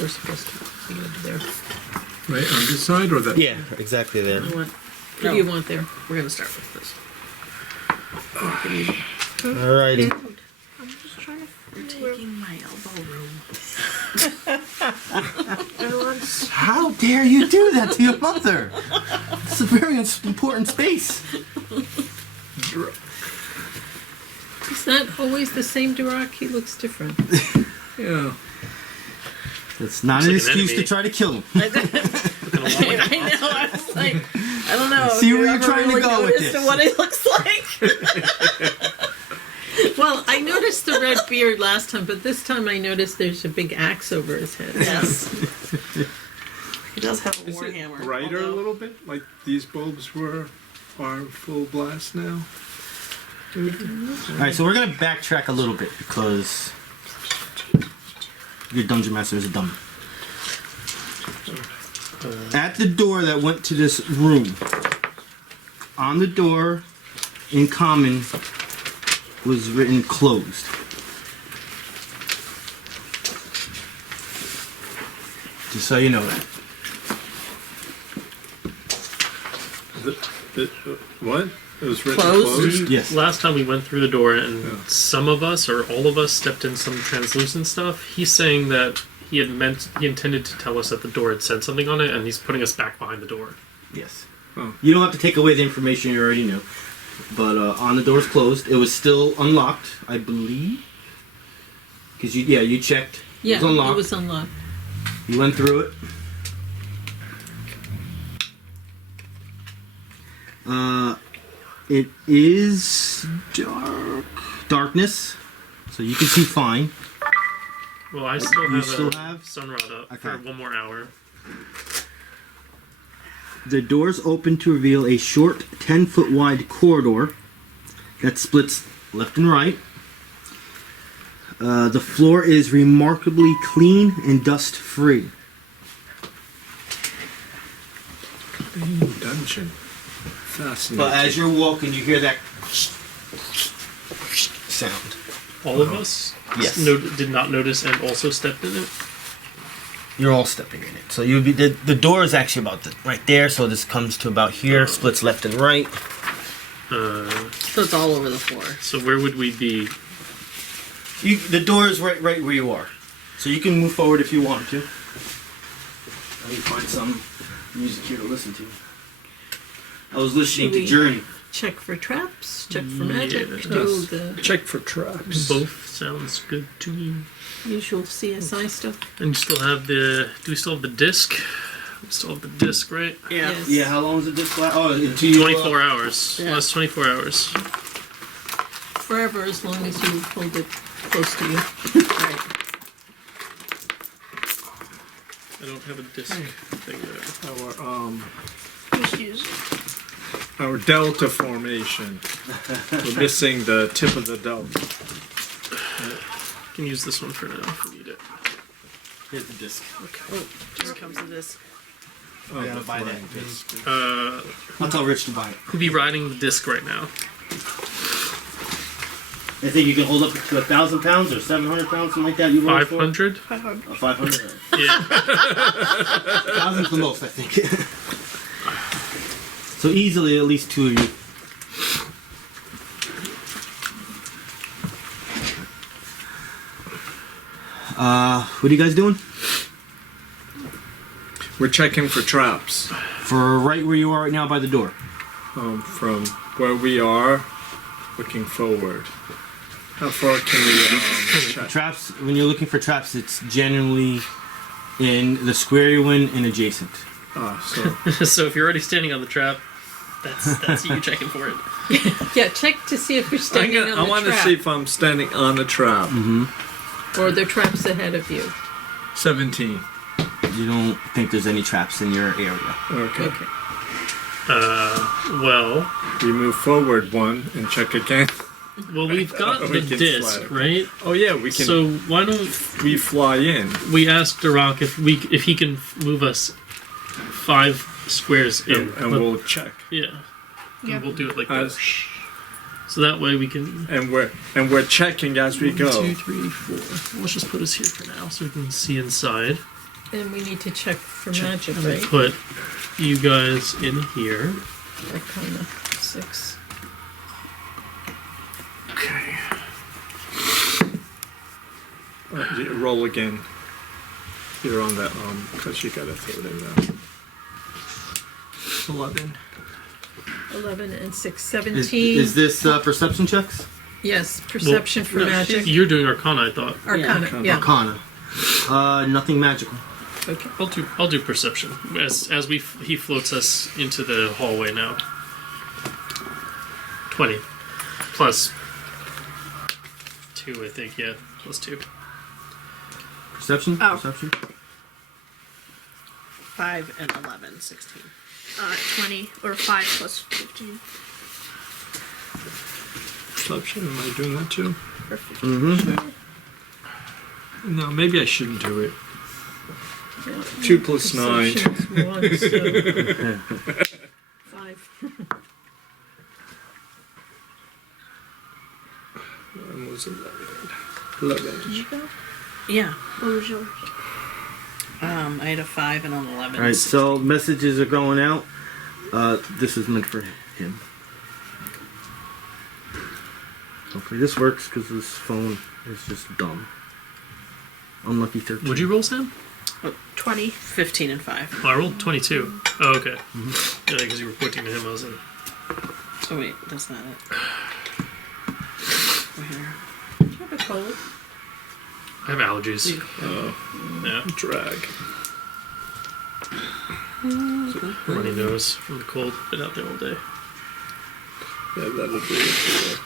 We're supposed to be over there. Right on this side or that? Yeah, exactly there. What do you want there? We're going to start with this. Alrighty. Dude, I'm just trying to... You're taking my elbow room. How dare you do that to your mother? It's a very important space. Is that always the same Darrack? He looks different. Yeah. It's not Looks an like an excuse to enemy. try to kill him. I know, I was like, I don't know. See if where you you're ever trying to really go with noticed this. what it looks like. Well, I noticed the red beard last time, but this time I noticed there's a big axe over his head. Yes. He does have a Is it warhammer. brighter a although- little bit? Like these bulbs are full blast now? Alright, so we're gonna backtrack a little bit because your dungeon master is a dummy. At the door that went to this room, on the door in common was written closed. Just so you know that. What? It was written Closed? closed? Yes. Last time we went through the door and Yeah. some of us or all of us stepped in some translucent stuff. He's saying that he intended to tell us that the door had said something on it, and he's putting us back behind the door. Yes. Oh. You don't have to take away the information you already knew. But on the door's closed. It was still unlocked, I believe. Because you checked. Yeah, it was unlocked. it was unlocked. You went through it. It is darkness, so you can see fine. Well, I still You have still a have? sunrod up for Okay. 1 more hour. The doors open to reveal a short 10-foot wide corridor that splits left and right. The floor is remarkably clean and dust free. Dungeon. Fascinating. But as you're walking, you hear that sound. All of us Yes. did not notice and also stepped in it. You're all stepping in it. So you'll be the door is actually about right there. So this comes to about here, splits left and right. So it's all over the floor. So where would we be? The door is right where you are. So you can move forward if you want to. Let me find some music here to listen to. I was listening Should to we- Journey. Check for traps, check for magic, Yes. do the Check for traps. Both sounds good to me. usual CSI stuff. And you still have do we still have the disc? We still have the disc, right? Yeah. Yes. Yeah, how long is it this last? Oh, until you 24 hours. Yeah. Last 24 hours. Forever, as long as you hold it close to you. Right. I don't have a disc thing there. Our delta formation. We're missing the tip of the delta. I can use this one for now if we need it. Here's the disc. Oh, here comes the disc. Oh, gotta the buy that flying disc. disc. I'll tell Rich to buy it. Who'd be riding the disc right now? I think you can hold up to 1,000 pounds or 700 pounds, something like that. You roll for? 500? 500. Yeah. 1,000's the most, I think. So easily, at least two of you. What are you guys doing? We're checking for traps. For right where you are right now by the door. From where we are, looking forward. How far can we check? Traps, when you're looking for traps, it's generally in the square you're in and adjacent. So So if you're already standing on the trap, that's you checking for it. Yeah, check to see if you're standing on the I want to trap. see if I'm standing on a trap. Or there are traps ahead of you. 17. You don't think there's any traps in your area. Okay. Okay. Well, We move forward one and check again. we've got We the can disc, slide. right? Oh yeah, we can. So why don't we fly in we ask Darrack if he can move us 5 squares in, and we'll check. yeah. And we'll do it like As- this. So that way we can. And we're checking as we 1, go. 2, 3, 4. Let's just put us here for now so we can see inside. And we need to check for magic, I'm gonna right? put you guys in here. Arcana 6. Okay. Roll again. You're on that because you gotta throw it in there. 11. 11 and 6, Is 17. this perception checks? Yes, perception for no, magic. You're doing Arcana, I thought. Arcana, yeah. Arcana. Nothing magical. Okay. I'll do perception as he floats us into the hallway now. 20 plus 2, I think. Yeah, plus 2. Perception? Oh. Perception? 5 and 11, 16. 20 or 5 plus 15. Perception, am I doing that too? Perfect. Mm-hmm. No, maybe I shouldn't do it. Yeah. 2 plus 9. Perception's 1, so 5. One was 11. 11. Did you go? Yeah. What was yours? I had a 5 and an 11. Alright, so messages are going out. This is meant for him. Hopefully this works because this phone is just dumb. Unlucky 13. Would you roll, Sam? 20. 15 and 5. Oh, I rolled 22. Oh, okay. Yeah, because you were pointing to him. I was in. Oh wait, that's not it. We're here. Do you have a cold? I have allergies. Yeah. Drag. Runny nose from the cold. Been out there all day. Yeah, that'll do it.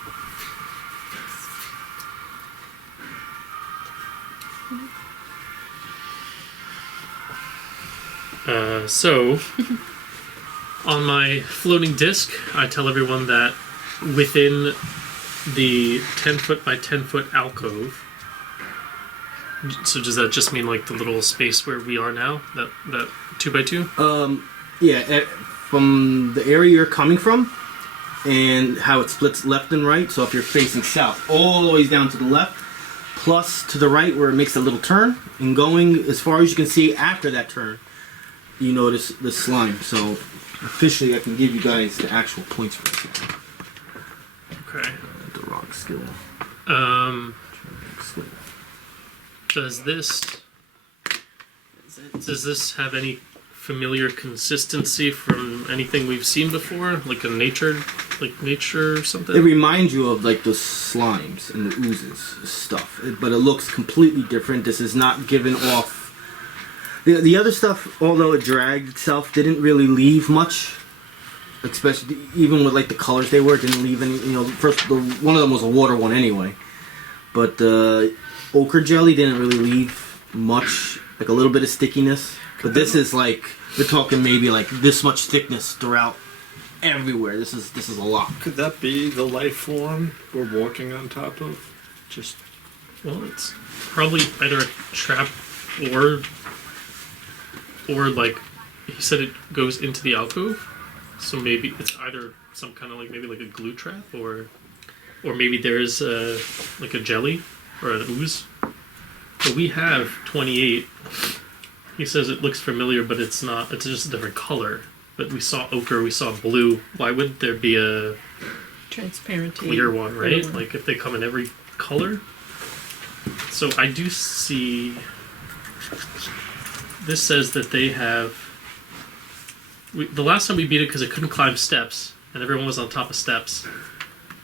So, on my floating disc, I tell everyone that within the 10 foot by 10 foot alcove. So does that just mean like the little space where we are now? That 2x2? Yeah, from the area you're coming from and how it splits left and right. So if you're facing south, all the way down to the left, plus to the right where it makes a little turn, and going as far as you can see after that turn, you notice the slime. So officially I can give you guys the actual points for this. Okay. The rock skill. Skill. Does this have any familiar consistency from anything we've seen before? Like nature or something? It reminds you of like the slimes and the oozes stuff, but it looks completely different. This is not given off. The other stuff, although it dragged itself, didn't really leave much. Especially even with like the colors they were, it didn't leave any. You know, one of them was a water one anyway, but the ochre jelly didn't really leave much. Like a little bit of stickiness. But this is like we're talking maybe like this much thickness throughout everywhere. This is a lot. Could that be the life form we're walking on top of? Just Well, it's probably either a trap or like he said it goes into the alcove. So maybe it's either some kind of like maybe like a glue trap or maybe there's like a jelly or an ooze. But we have 28. He says it looks familiar, but it's not. It's just a different color. But we saw ochre, we saw blue. Why would there be a Transparent. clear one, right? Clear one. Like if they come in every color. So I do see. This says that they have. The last time we beat it because it couldn't climb steps, and everyone was on top of steps.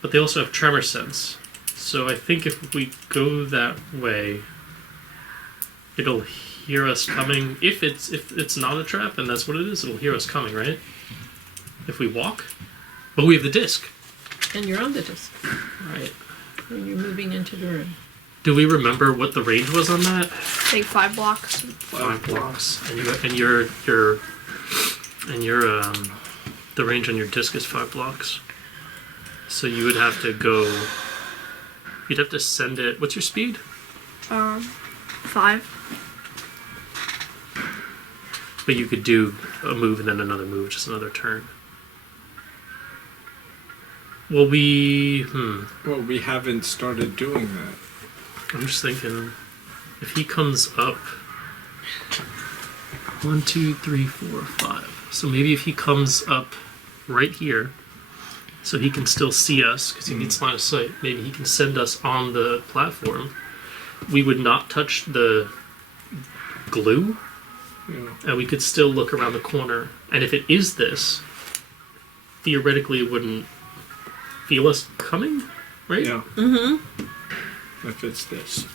But they also have tremor sense. So I think if we go that way, it'll hear us coming. If it's not a trap and that's what it is, it'll hear us coming, right? If we walk. But we have the disc. And you're on the disc. Right. And you're moving into the room. Do we remember what the range was on that? I think 5 blocks. 5 blocks. And your the range on your disc is 5 blocks. So you would have to go. You'd have to send it. What's your speed? 5. But you could do a move and then another move, just another turn. Well, we haven't started doing that. I'm just thinking, if he comes up, 1, 2, 3, 4, 5. So maybe if he comes up right here, so he can still see us because he needs line of sight. Maybe he can send us on the platform. We would not touch the glue, and we could still look around the corner. And if it is this, theoretically, it wouldn't feel us coming, right? Yeah. Mm-hmm. If it's this.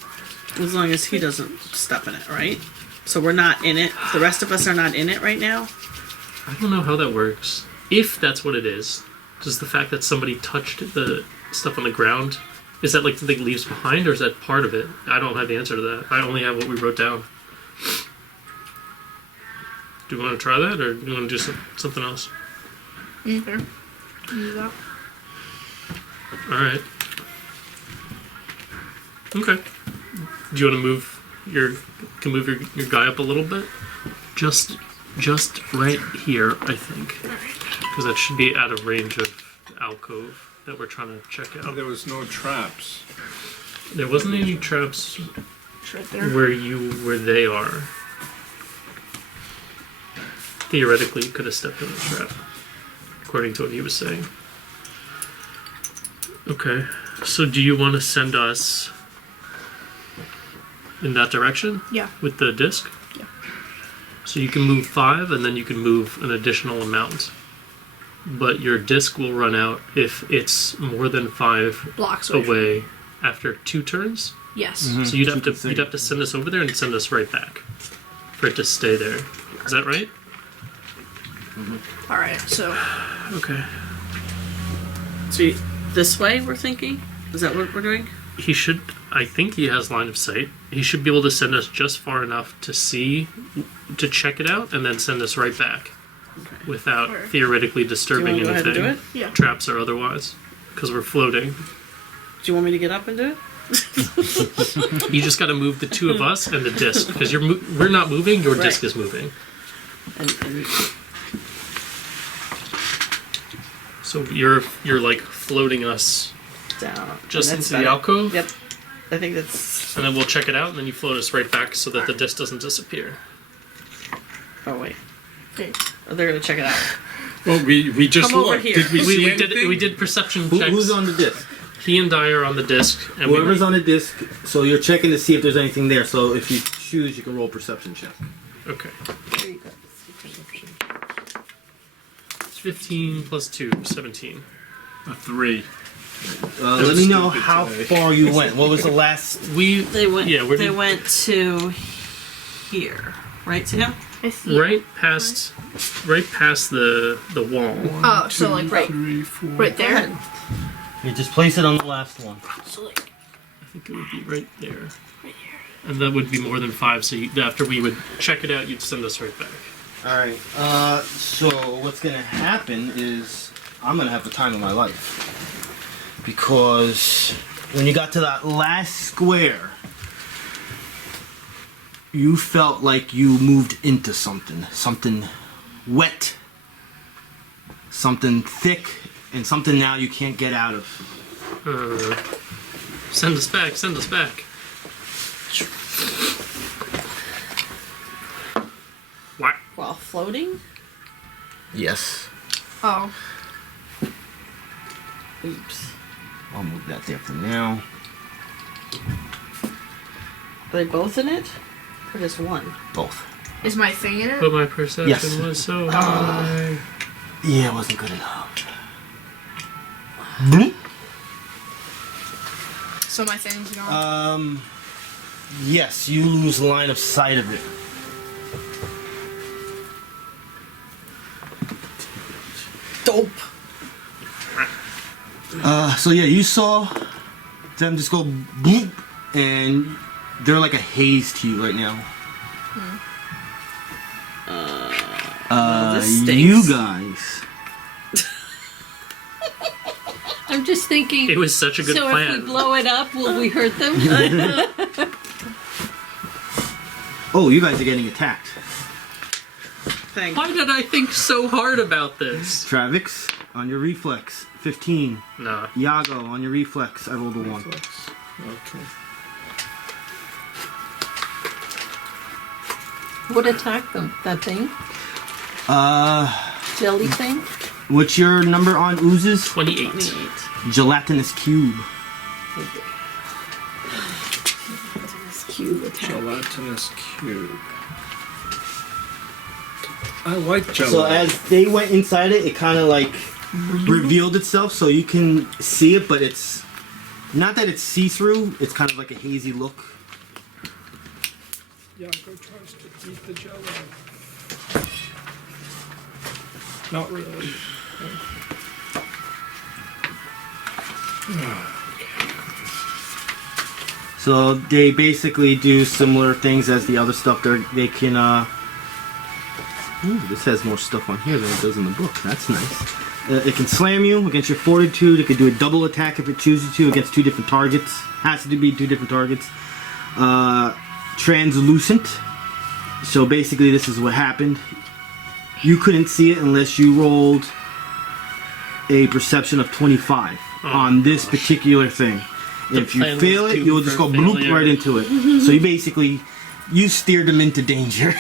As long as he doesn't step in it, right? So we're not in it. The rest of us are not in it right now. I don't know how that works. If that's what it is, does the fact that somebody touched the stuff on the ground, is that like something leaves behind, or is that part of it? I don't have the answer to that. I only have what we wrote down. Do you want to try that, or do you want to do something else? Okay. Do that. Alright. Okay. Do you want to move your guy up a little bit? Just right here, I think. Because that should be out of range of the alcove that we're trying to check out. There was no traps. There wasn't any traps It's right there. where they are. Theoretically, you could have stepped in the trap, according to what he was saying. Okay, so do you want to send us in that direction? Yeah. With the disc? Yeah. So you can move 5, and then you can move an additional amount. But your disc will run out if it's more than 5 Blocks away. away after 2 turns. Yes. So you'd have to send us over there and send us right back for it to stay there. Is that right? All right. So Okay. So this way, we're thinking? Is that what we're doing? He should. I think he has line of sight. He should be able to send us just far enough to check it out, and then send us right back Okay. without Alright. theoretically Do you disturbing want to go ahead anything, and do it? yeah. traps or otherwise, because we're floating. Do you want me to get up and do it? You just got to move the 2 of us and the disc, because we're not moving. Your disc Right. is moving. And So you're like floating us down. just And that's into the better. alcove. Yep. I think that's... And then we'll check it out, and then you float us right back so that the disc doesn't disappear. Oh, wait. Okay. Oh, they're going to check it out. Well, we just Come over looked. here. Did we see anything? We did perception checks. Who's on the disc? He and I are on the disc, and Whoever's on the disc, so you're checking to see if there's anything there. So if you choose, you can roll a perception check. Okay. There you go. It's 15 plus 2, 17. A 3. Let me know stupid how today. far you went. What was the last? They went. Yeah, where They did- went to here, right, Sam? right past the wall. Oh, so like right, 3, 4. right Go there. ahead. You just place it on the last one. So like I think it would be right there. right here. And that would be more than 5, so after we would check it out, you'd send us right back. All right. So what's gonna happen is I'm gonna have the time of my life because when you got to that last square, you felt like you moved into something wet, something thick, and something now you can't get out of. Send us back, send us back. What? While floating? Yes. Oh, Oops. I'll move that there for now. Are they both in it? Or just one? Both. is my thing in it? But my perception Yes. was so high. Yeah, it wasn't good enough. Bloop. So my thing's gone. Yes, you lose line of sight of it. Dope. So yeah, you saw them just go bloop, and they're like a haze to you right now. this stinks. You guys. I'm just thinking. It was such a good so plan. if we blow it up, will we hurt them? Oh, you guys are getting attacked. Thank Why did I think so hard about this? Travex, on your reflex, 15. Nah. Yago, on your reflex, I rolled a 1. Okay. What attacked them? That thing? Jelly thing? What's your number on oozes? 28. 28. Gelatinous cube. This cube attack. Gelatinous cube. I like jello. So as they went inside it, it kind of like revealed itself, so you can see it, but it's not that it's see-through. It's kind of like a hazy look. Yago tries to eat the jello. Not really. So they basically do similar things as the other stuff. They can. Ooh, this has more stuff on here than it does in the book. That's nice. It can slam you against your fortitude. It can do a double attack if it chooses to against 2 different targets. Has to be 2 different targets. Translucent. So basically, this is what happened. You couldn't see it unless you rolled a perception of 25 on this particular thing. If you plan fail was it, doomed you'll just for go bloop failure. right into it. So you steered them into danger.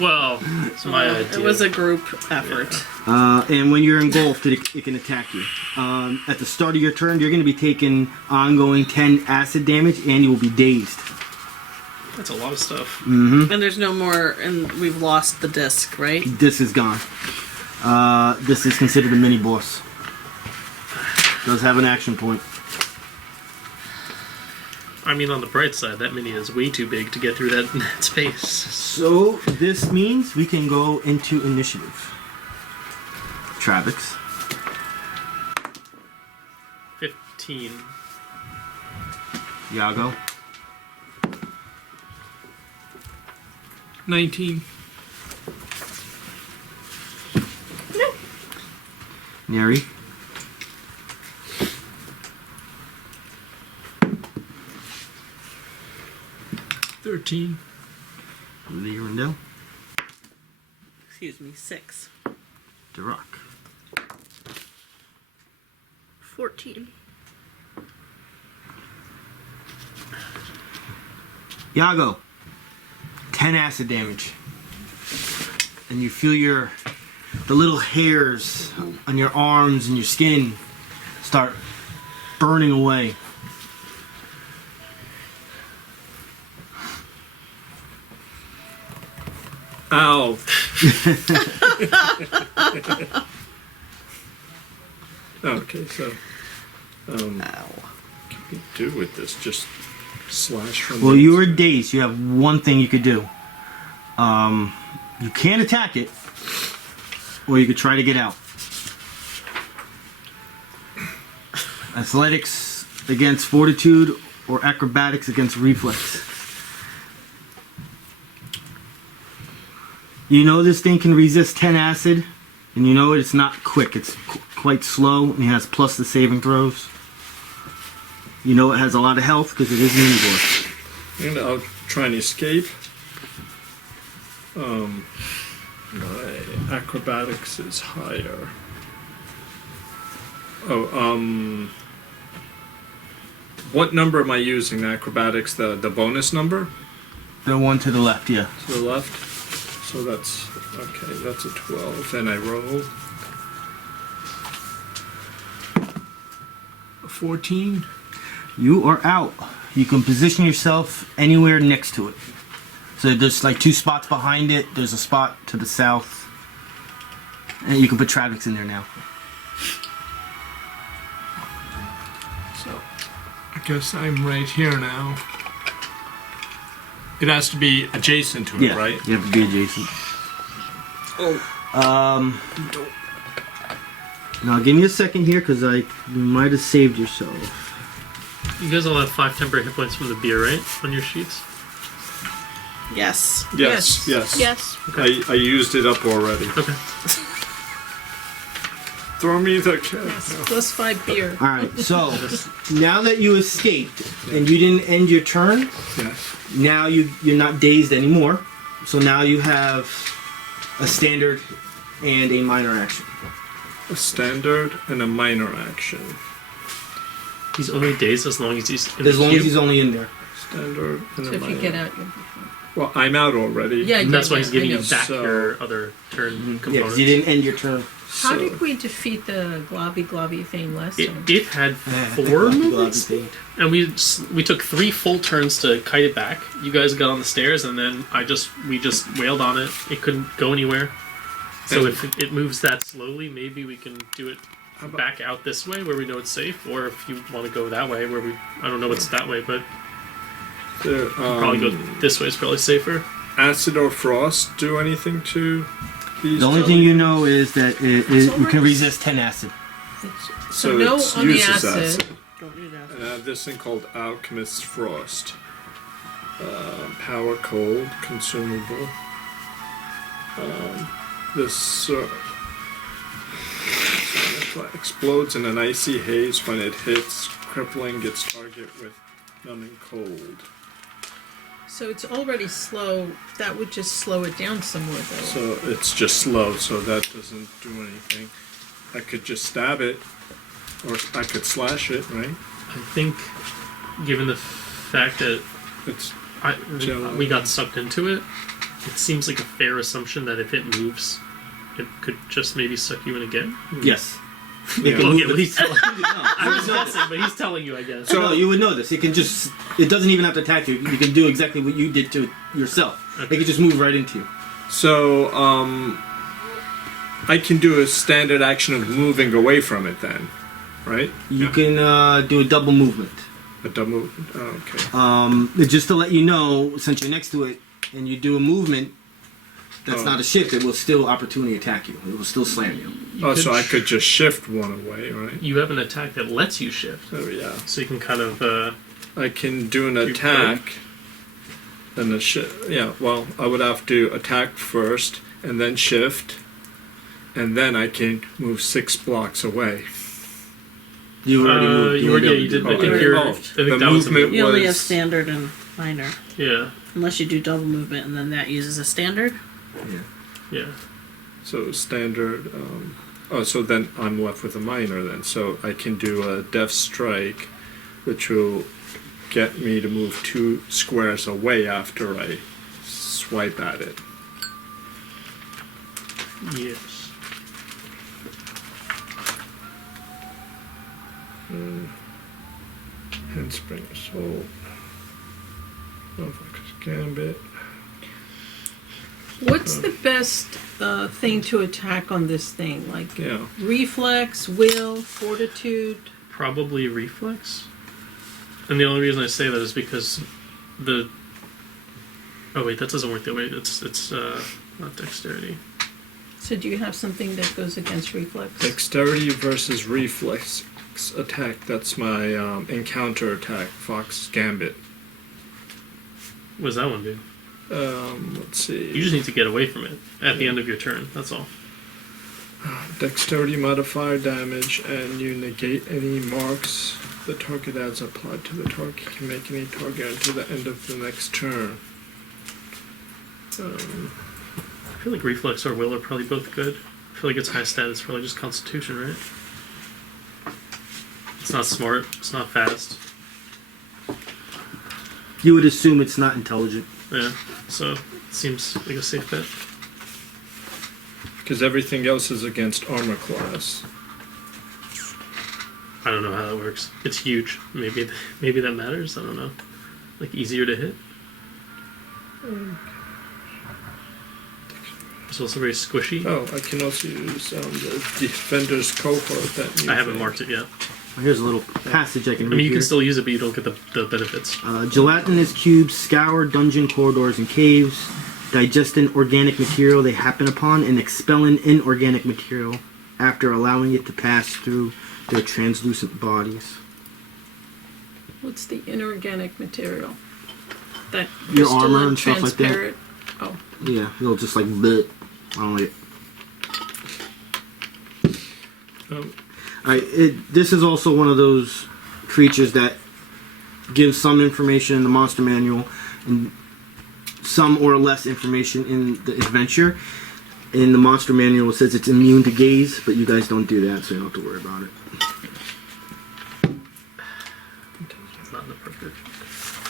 Well, it's my idea. It was a group effort. And when you're engulfed, it can attack you. At the start of your turn, you're going to be taking ongoing 10 acid damage, and you will be dazed. That's a lot of stuff. And there's no more, and we've lost the disc, right? This is gone. This is considered a mini boss. Does have an action point. I mean, on the bright side, that mini is way too big to get through that space. So this means we can go into initiative. Travex. 15. Yago. 19. Neri. 13. Lyrindel. Excuse me, 6. Darrack. 14. Yago. 10 acid damage. And you feel the little hairs on your arms and your skin start burning away. Ow. Okay, so Ow. what can we do with this? Just slash from Well, the you were inside? dazed. You have one thing you could do. You can attack it, or you could try to get out. Athletics against fortitude, or acrobatics against reflex. You know this thing can resist 10 acid, and you know it's not quick. It's quite slow, and it has plus the saving throws. You know it has a lot of health because it is an boss. And I'll try and escape. My acrobatics is higher. Oh, what number am I using? Acrobatics, the bonus number? The one to the left, yeah. To the left? So that's, okay, that's a 12. And I roll. A 14. You are out. You can position yourself anywhere next to it. So there's like 2 spots behind it. There's a spot to the south. And you can put Travex in there now. So, I guess I'm right here now. It has to be adjacent to it, Yeah, right? you have to be adjacent. Now give me a second here because you might have saved yourself. You guys all have 5 temporary hit points from the beer, right? On your sheets? Yes. Yes, yes. Yes. I used it up already. Okay. Throw me the cat. Plus 5 beer. Alright, so now that you escaped and you didn't end your turn, Yes. now you're not dazed anymore. So now you have a standard and a minor action. A standard and a minor action. He's only dazed as long as he's in As the long cube. as he's only in there. Standard and So a if minor. you get out, you'll be fine. Well, I'm out already. Yeah, And that's why he's giving I you know. back So- your other turn Yeah, because components. you didn't end your turn. How So- did we defeat the globby thing last time? It had 4 movements, and we took 3 full turns to kite it back. You guys got on the stairs, and then we just wailed on it. It couldn't go anywhere. So And- if it moves that slowly, maybe we can do it How about- back out this way where we know it's safe, or if you want to go that way where I don't know what's that way, but probably go this way is probably safer. Acid or frost do anything to these? The only thing you know is that we can already- resist 10 acid. So no it on the uses acid. Don't need that. And I have this thing called Alchemist's Frost. Power cold, consumable. This explodes in an icy haze when it hits, crippling its target with numbing cold. So it's already slow. That would just slow it down somewhere, though. So it's just slow, so that doesn't do anything. I could just stab it, or I could slash it, right? I think, given the fact that It's we got sucked into it, it seems like a fair assumption that if it moves, it could just maybe suck you in again. Yes. Yeah. Okay, but he's telling you. No, I was guessing, but he's telling you, I guess. no, you would know this. It can just. It doesn't even have to attack you. You can do exactly what you did to it yourself. It can just move right into you. So, I can do a standard action of moving away from it then, right? You can do a double movement. A double. Oh, okay. Just to let you know, since you're next to it and you do a movement that's Oh. not a shift, it will still opportunity attack you. It will still slam you. Oh, so I could just shift one away, right? You have an attack that lets you shift, Oh, yeah. so you can kind of. I can do an attack. And a yeah, well, I would have to attack first and then shift. And then I can move 6 blocks away. You already moved. you did. I think Okay. you're. Oh, I think the that was movement You only have was- standard and minor. Yeah, Unless you do double movement and then that uses a standard. yeah. So standard. So then I'm left with a minor then. So I can do a Death Strike, which will get me to move 2 squares away after I swipe at it. Yes. Handspring Assault. Motherfucker's Gambit. What's the best thing to attack on this thing? Like Yeah. reflex, will, fortitude? Probably reflex. And the only reason I say that is because the. Oh wait, that doesn't work that way. It's not dexterity. So do you have something that goes against reflex? Dexterity versus reflex attack. That's my encounter attack. Fox Gambit. What does that one do? Let's see. You just need to get away from it at the end of your turn. That's all. Dexterity modifier damage, and you negate any marks the target adds applied to the target. You can make any target until the end of the next turn. I feel like reflex or will are probably both good. I feel like it's high stat. It's probably just constitution, right? It's not smart. It's not fast. You would assume it's not intelligent. Yeah. So it seems like a safe bet. Because everything else is against armor class. I don't know how that works. It's huge. Maybe that matters. I don't know. Like easier to hit. It's also very squishy. Oh, I can also use the Defender's Cohort. That new I haven't thing. marked it yet. Here's a little passage I can read. I mean, you here. can still use it, but you don't get the benefits. Gelatinous cubes scour dungeon corridors and caves, digesting organic material they happen upon, and expelling inorganic material after allowing it to pass through their translucent bodies. What's the inorganic material? That Your crystalline, armor and stuff like that. transparent- Oh, Yeah, it'll just like bleh. I don't like it. This is also one of those creatures that gives some information in the monster manual and some or less information in the adventure. In the monster manual, it says it's immune to gaze, but you guys don't do that, so you don't have to worry about it. It's not an appropriate.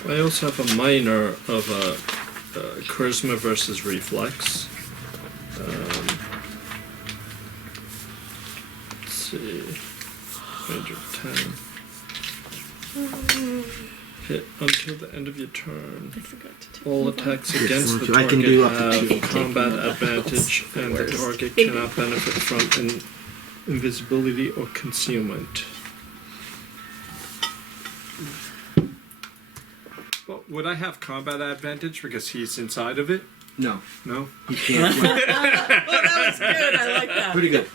I also have a minor of a charisma versus reflex. Let's see. Range of 10. Hit until the end of your turn. I forgot to take All attacks against the I can do up to target 2. have combat advantage, and the target cannot benefit from invisibility or concealment. Well, would I have combat advantage because he's inside of it? No, No? you can't. Oh, that was good. I like that. Pretty good.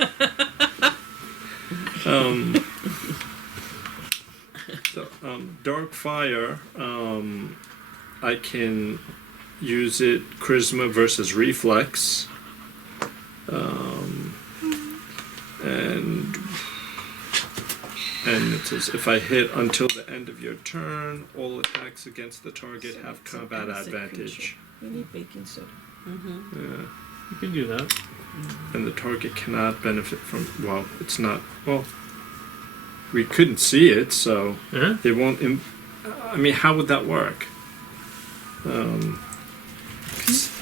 So, Dark Fire, I can use it charisma versus reflex. And it says if I hit until the end of your turn, all attacks against the target have combat advantage. We need baking soda. Yeah. You can do that. And the target cannot benefit from. Well, it's not. Well, we couldn't see it, so Yeah. they won't. I mean, how would that work?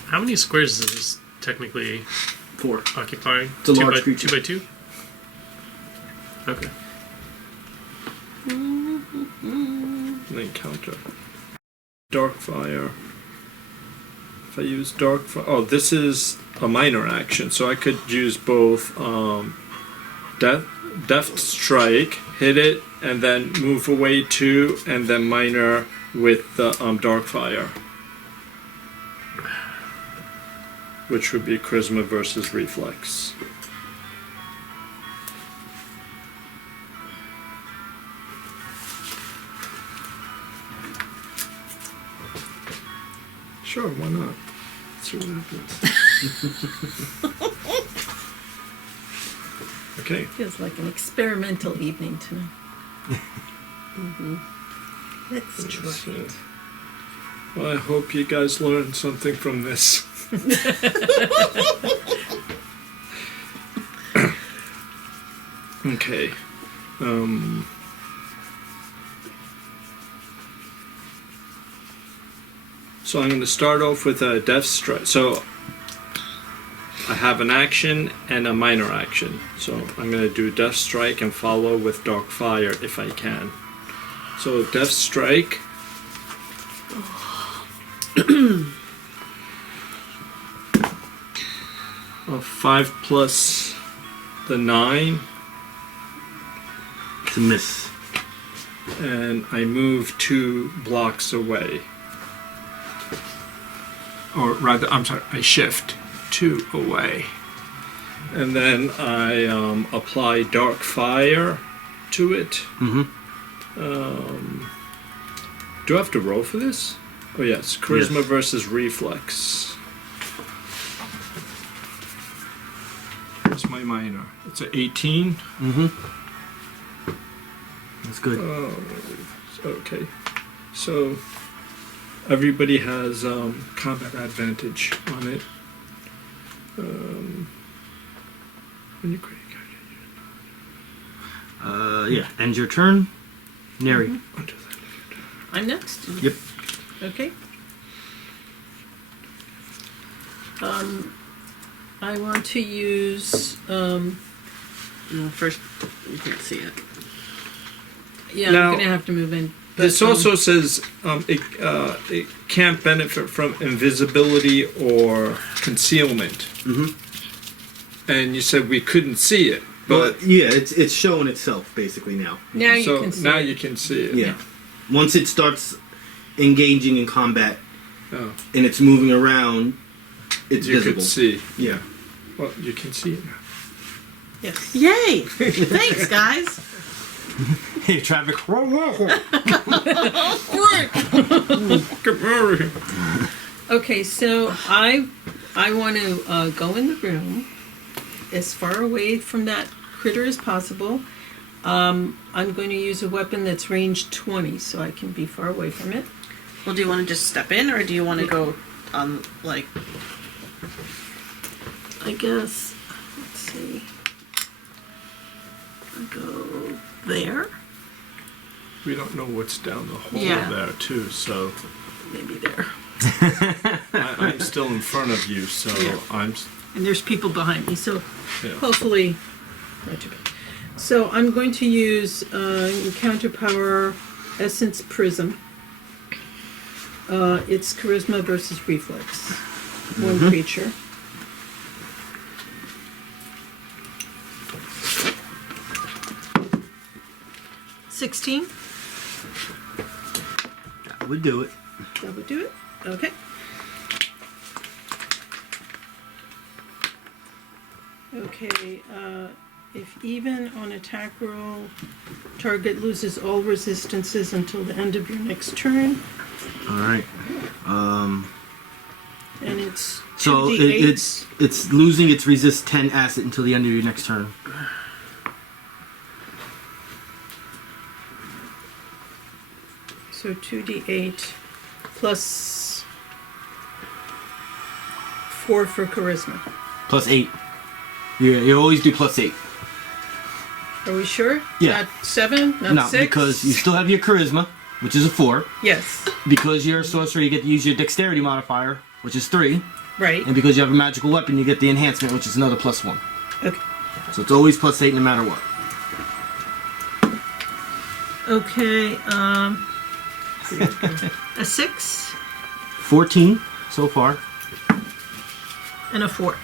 How many squares is this technically 4. occupying? It's a large creature. 2 by 2? Okay. And then counter. Dark Fire. If I use Dark Fire. Oh, this is a minor action, so I could use both Deft Strike, hit it, and then move away 2, and then minor with the Dark Fire. Which would be charisma versus reflex. Sure, why not? Let's see what happens. Okay. Feels like an experimental evening tonight. Let's try it. Well, I hope you guys learned something from this. Okay. So I'm going to start off with a Death Strike. So I have an action and a minor action. So I'm going to do Death Strike and follow with Dark Fire if I can. So Death Strike. A 5 plus the 9. It's a miss. And I move 2 blocks away. Or rather, I'm sorry, I shift 2 away. And then I apply Dark Fire to it. Mm-hmm. Do I have to roll for this? Oh yes, Charisma Yes. versus Reflex. Here's my minor. It's an 18. Mm-hmm. That's good. Oh, okay. So everybody has combat advantage on it. When you create a character, Yeah. End your turn. Neri. until the end of your turn. I'm next. Yep. Okay. I want to use. No, first, you can't see it. Yeah, Now- I'm gonna have to move in. This But, also says it can't benefit from invisibility or concealment. Mm-hmm. And you said we couldn't see it, But but yeah, it's showing itself basically now. now you so can see. now it. you can see it. Yeah. Once it starts engaging in combat Oh, and it's moving around, it's you visible. could see. Yeah. Well, you can see it now. Yes. Yay! Thanks, guys. Hey, Travex. Okay, so I want to go in the room as far away from that critter as possible. I'm going to use a weapon that's range 20, so I can be far away from it. Well, do you want to just step in, or do you want to go on, like... I guess. Let's see. I'll go there. We don't know what's down the hole Yeah. there too, so Maybe there. I'm still in front of you, so Yeah. I'm. And there's people behind me, so Yeah. hopefully not too bad. So I'm going to use Encounter Power Essence Prism. It's Charisma versus Reflex. One creature. $16. That would do it. That would do it. Okay. Okay, if even on attack roll, target loses all resistances until the end of your next turn, All right. and it's So 2d8. it's losing its resist 10 acid until the end of your next turn. So 2d8 plus 4 for charisma. Plus 8. You always do plus 8. Are we sure? Yeah. Not 7? Not No, 6? because you still have your charisma, which is a 4. Yes. Because you're a sorcerer, you get to use your dexterity modifier, which is 3. Right. And because you have a magical weapon, you get the enhancement, which is another plus 1. Okay. So it's always plus 8 no matter what. Okay. A 6 14 so far. and a 4.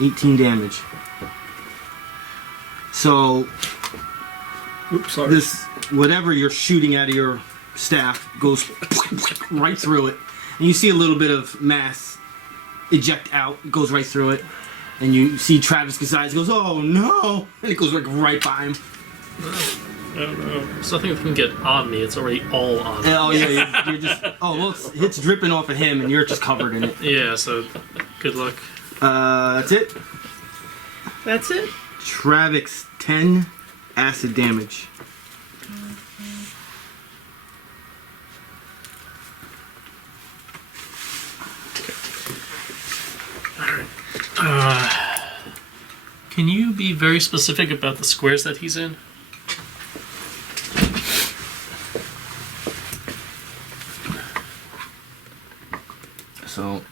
18 damage. So Oops, sorry. this whatever you're shooting out of your staff goes right through it, and you see a little bit of mass eject out. It goes right through it, and you see Travis's eyes goes, "Oh no!" and it goes like right by him. I don't know. There's nothing that can get on me. It's already all on me. And, oh yeah, you're just well, it's dripping off of him, and you're just covered in it. Yeah, so good luck. That's it. That's it? Travex 10 acid damage. Can you be very specific about the squares that he's in? So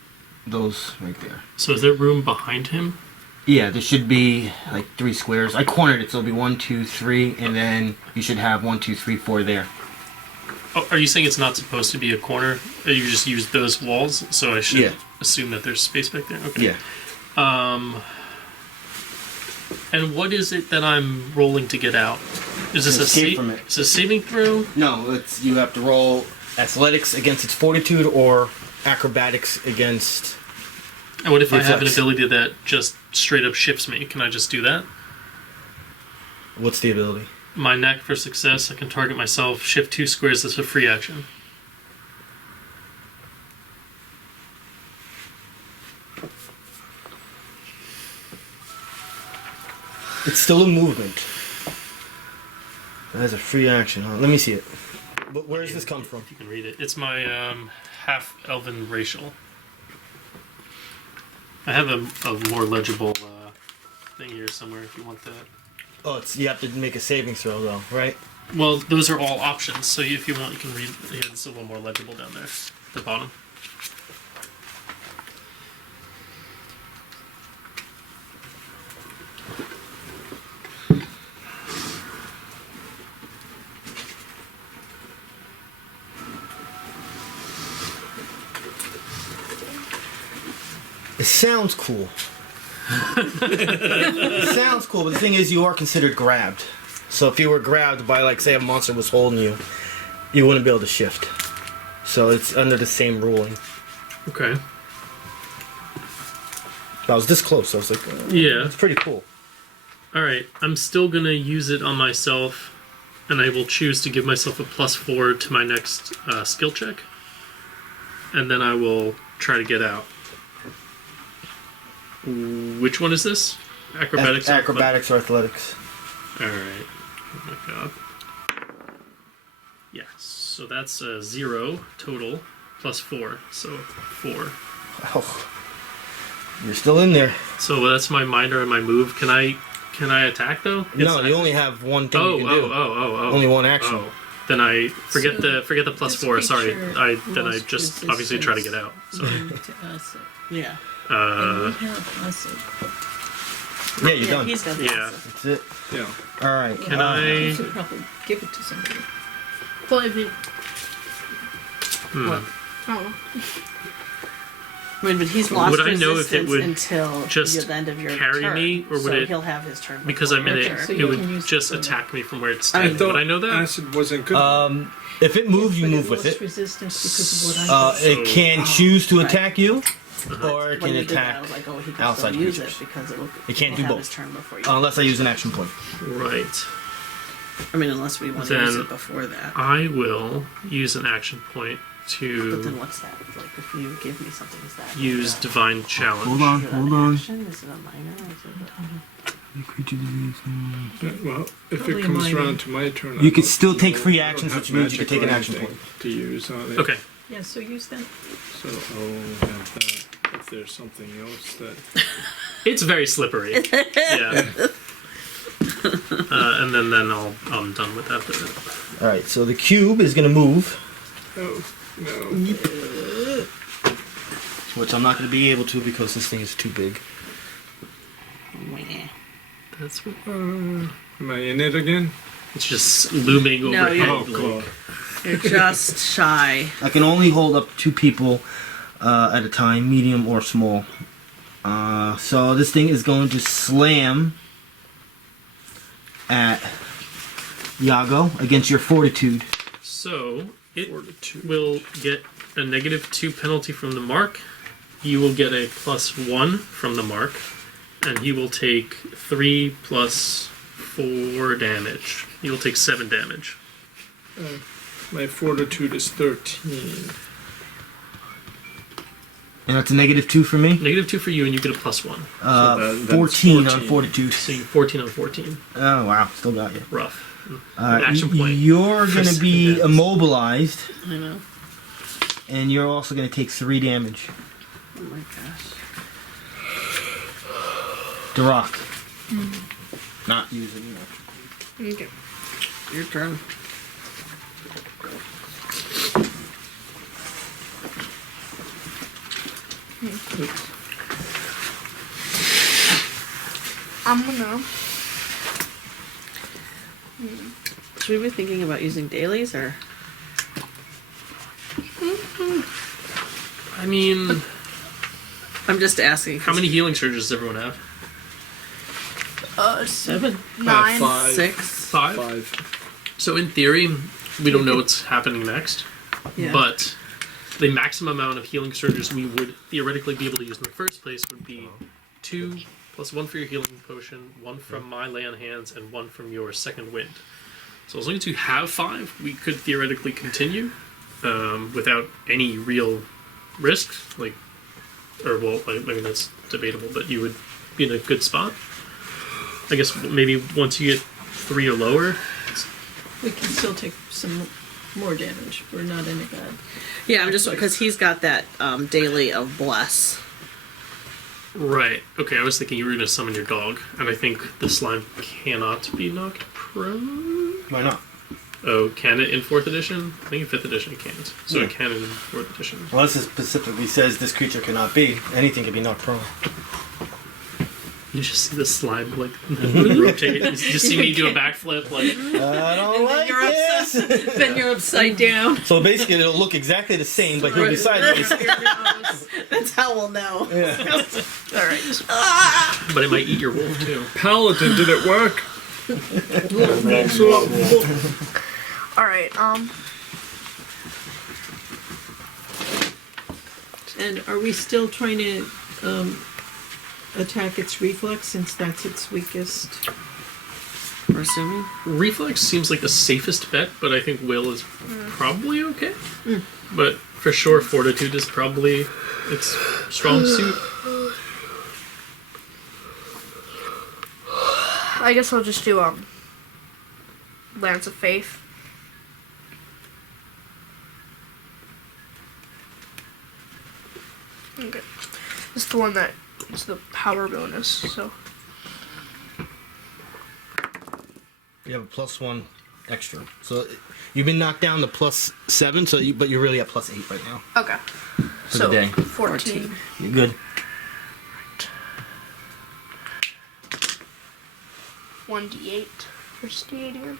those right there. So is there room behind him? Yeah, there should be like 3 squares. I cornered it, so it'll be 1, 2, 3, and then you should have 1, 2, 3, 4 there. Oh, are you saying it's not supposed to be a corner? You just use those walls, so I should Yeah. assume that there's space back there? Okay. Yeah. And what is it that I'm rolling to get out? Is this Escape from it. Is this a saving throw? No, it's you have to roll athletics against its fortitude or acrobatics against. And what if I have an Reflex. ability that just straight up shifts me? Can I just do that? What's the ability? My knack for success, I can target myself, shift 2 squares as a free action. It's still a movement. That has a free action, huh? Let me see it. But where does this come from? If you can read it. It's my half-elven racial. I have a more legible thing here somewhere if you want that. Oh, you have to make a saving throw though, right? Well, those are all options, so if you want, you can read. Yeah, it's a little more legible down there, at the bottom. It sounds cool. It sounds cool, but the thing is, you are considered grabbed. So if you were grabbed by, like, say, a monster was holding you, you wouldn't be able to shift. So it's under the same ruling. Okay. I was this close. I was like, Yeah. it's pretty cool. Alright, I'm still gonna use it on myself, and I will choose to give myself a +4 to my next skill check. And then I will try to get out. Which one is this? Acrobatics? Acrobatics or athletics. Alright. Oh my god. Yeah, so that's 0 total, +4, so 4. Oh, you're still in there. So that's my minor and my move. Can I attack though? No, you only have one thing you can do. Oh. Only one action. Oh. then I forget So, the plus this 4. Sorry, creature I lost just obviously try to get resistance out. Sorry. to acid. Yeah. And we have acid. Yeah, you're Yeah, done. he's got the Yeah. acid. That's it. Yeah. All right. Can You I? should probably give it to somebody. Well, I mean, What? oh, I mean, but he's lost Would I know if it resistance would until just the end of your carry turn. me, or would so it- he'll have his turn Because before I'm in your it, turn. So it you would can use just the- attack me from where it's I mean, standing. Would I know that? Acid wasn't good. If it moves, you But move with lost it. resistance because of what I did. It can choose to Right. attack you, Uh-huh. or it When can you did that, I attack was like, oh, he can outside still use creatures. it because it'll. It can't he'll do have both. his turn before you. unless I use an action point. Right. I mean, unless we want to use Then- it before that. I will use an action point But then to what's that? Like, if you give me something, is that use like Divine Challenge. Hold on, is it hold an on. action? Is it a minor? Is it Well, if Probably it a comes minor. around to my turn, You I could don't still take know. free I don't actions, have which means you magic could take or an action anything to use on it. Okay. Yeah, so use that. So I'll have that. If there's something else that. It's very slippery. Yeah. And then I'm done with that. All right. So the cube is going to move, Oh no. which I'm not going to be able to because this thing is too big. Wah. That's what, Am I in it again? it's just looming No, overhead. you're- Oh like- god. You're just shy. I can only hold up 2 people at a time, medium or small. So this thing is going to slam at Yago against your fortitude. So it Fortitude. will get a -2 penalty from the mark. You will get a +1 from the mark, and he will take 3 + 4 damage. He will take 7 damage. My fortitude is 13. And that's a -2 for me. -2 for you, and you get a +1. that's 14 on 14. fortitude. So you 14 on 14. Oh wow, still got you. Rough. Action y- point. You're going to For be 7 immobilized, I know. and you're also going to take 3 damage. Oh my gosh. Darrack. Not using that. okay. Your turn. I'm gonna. Should we be thinking about using dailies or? I mean, I'm just asking. how many healing surges does everyone have? 7. 9. 5. 6. 5? 5. So in theory, we don't know what's happening next, Yeah. but the maximum amount of healing surges we would theoretically be able to use in the first place would be 2 + 1 for your healing potion, 1 from my lay on hands, and 1 from your second wind. So as long as you have 5, we could theoretically continue without any real risk. Like, or well, I mean that's debatable, but you would be in a good spot. I guess maybe once you get 3 or lower. We can still take some more damage. We're not in a bad. Yeah, I'm just because he's got that daily of bless. Right. Okay, I was thinking you were going to summon your dog, and I think the slime cannot be knocked prone. Why not? Oh, can it in 4th edition? I think in 5th edition it can't. So Yeah. it can in 4th edition. Well, this specifically says this creature cannot be. Anything can be knocked prone. You just see the slime like rotate. You just see me do a backflip. Like I don't like you're this. Then you're upside down. So basically, it'll look exactly the same, but he'll be sideways. That's how we'll know. Yeah. All right. but it might eat your wolf too. Paladin, did it work? Alright, And are we still trying to attack its reflex since that's its weakest? We're assuming. Reflex seems like the safest bet, but I think will is probably okay. But for sure, fortitude is probably its strong suit. I guess I'll just do, Lance of Faith. Okay. It's the one that is the power bonus, so. You have a +1 extra. So you've been knocked down to +7, but you're really at +8 right now. Okay. For So the day. 14. You're good. 1d8 for stadium.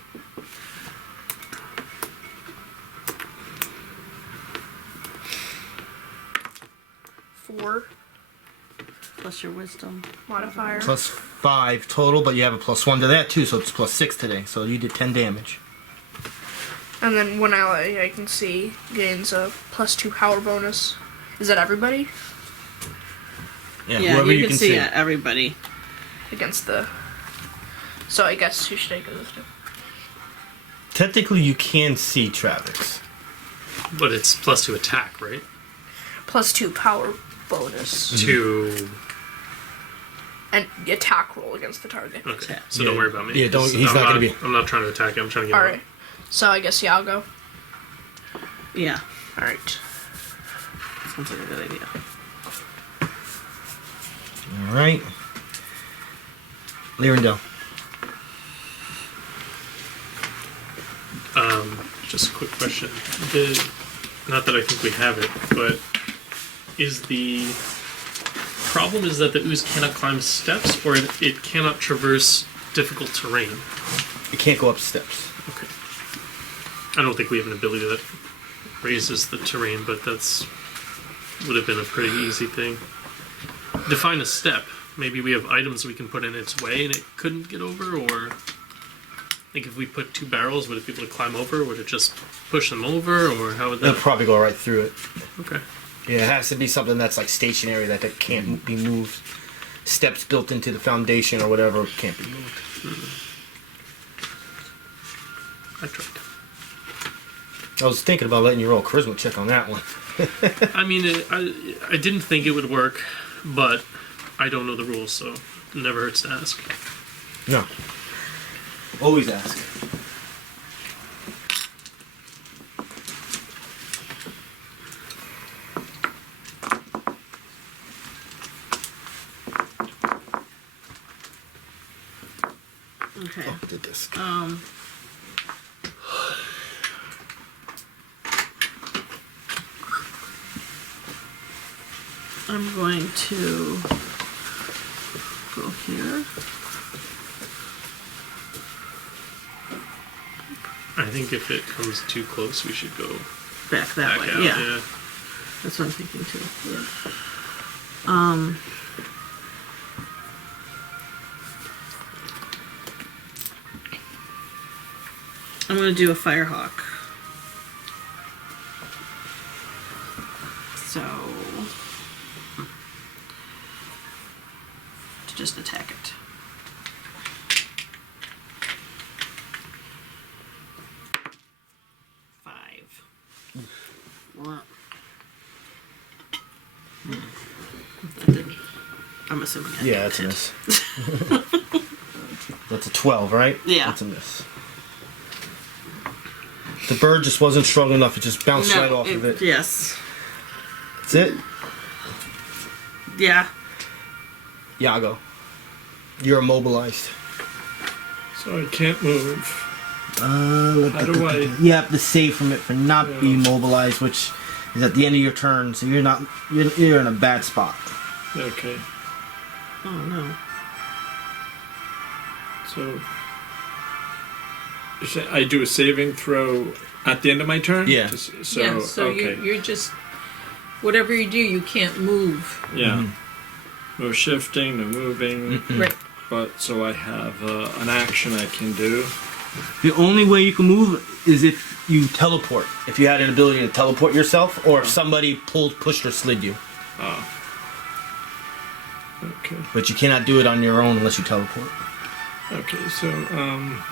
Four Plus your wisdom. modifier. +5 total, but you have a +1 to that too, so it's +6 today. So you did 10 damage. And then one ally I can see gains a +2 power bonus. Is that everybody? Yeah, Yeah, whoever you can see it, everybody. Against the. So I guess who should I go with? Technically, you can see Travex. But it's +2 attack, right? +2 power bonus. To And attack roll against the target. okay, so don't worry about me. Yeah, don't- 'cause he's I'm not gonna be- I'm not trying to attack you. I'm trying to get. Alright. So I guess Yago. Yeah. Alright. Sounds like a good idea. All right. Lyrindel. Just a quick question. Not that I think we have it, but is the problem is that the ooze cannot climb steps, or it cannot traverse difficult terrain? You can't go up steps. Okay. I don't think we have an ability that raises the terrain, but would have been a pretty easy thing. Define a step. Maybe we have items we can put in its way and it couldn't get over, or like if we put 2 barrels, would it be able to climb over? Would it just push them over, or how would They'll that? probably go right through it. Okay. Yeah, it has to be something that's like stationary that can't be moved. Steps built into the foundation or whatever can't be moved. I tried. I was thinking about letting you roll a charisma check on that one. I mean, I didn't think it would work, but I don't know the rules, so it never hurts to ask. No. Always ask. Okay. Oh, the disc. I'm going to go here. I think if it comes too close, we should go Back that back way. out. Yeah. That's what I'm thinking too. Yeah. I'm gonna do a Firehawk. So to just attack it. That didn't. I'm assuming. I Yeah, did that's a hit. miss. That's a 12, right? Yeah. That's a miss. The bird just wasn't strong enough. It just bounced right off of it. Yes. That's it. Yeah. Yago. You're immobilized. So I can't move. How do I- You have to save from it for not Yeah. being mobilized, which is at the end of your turn. So you're not. You're in a bad spot. Okay. Oh no. So I do a saving throw at the end of my turn? Yeah. So, yeah, so okay. you're just, whatever you do, you can't move. Yeah. No shifting, no moving. Right. But so I have an action I can do. The only way you can move is if you teleport. If you had an ability to teleport yourself, or if somebody pushed, or slid you. Oh. Okay. But you cannot do it on your own unless you teleport. Okay, so I'm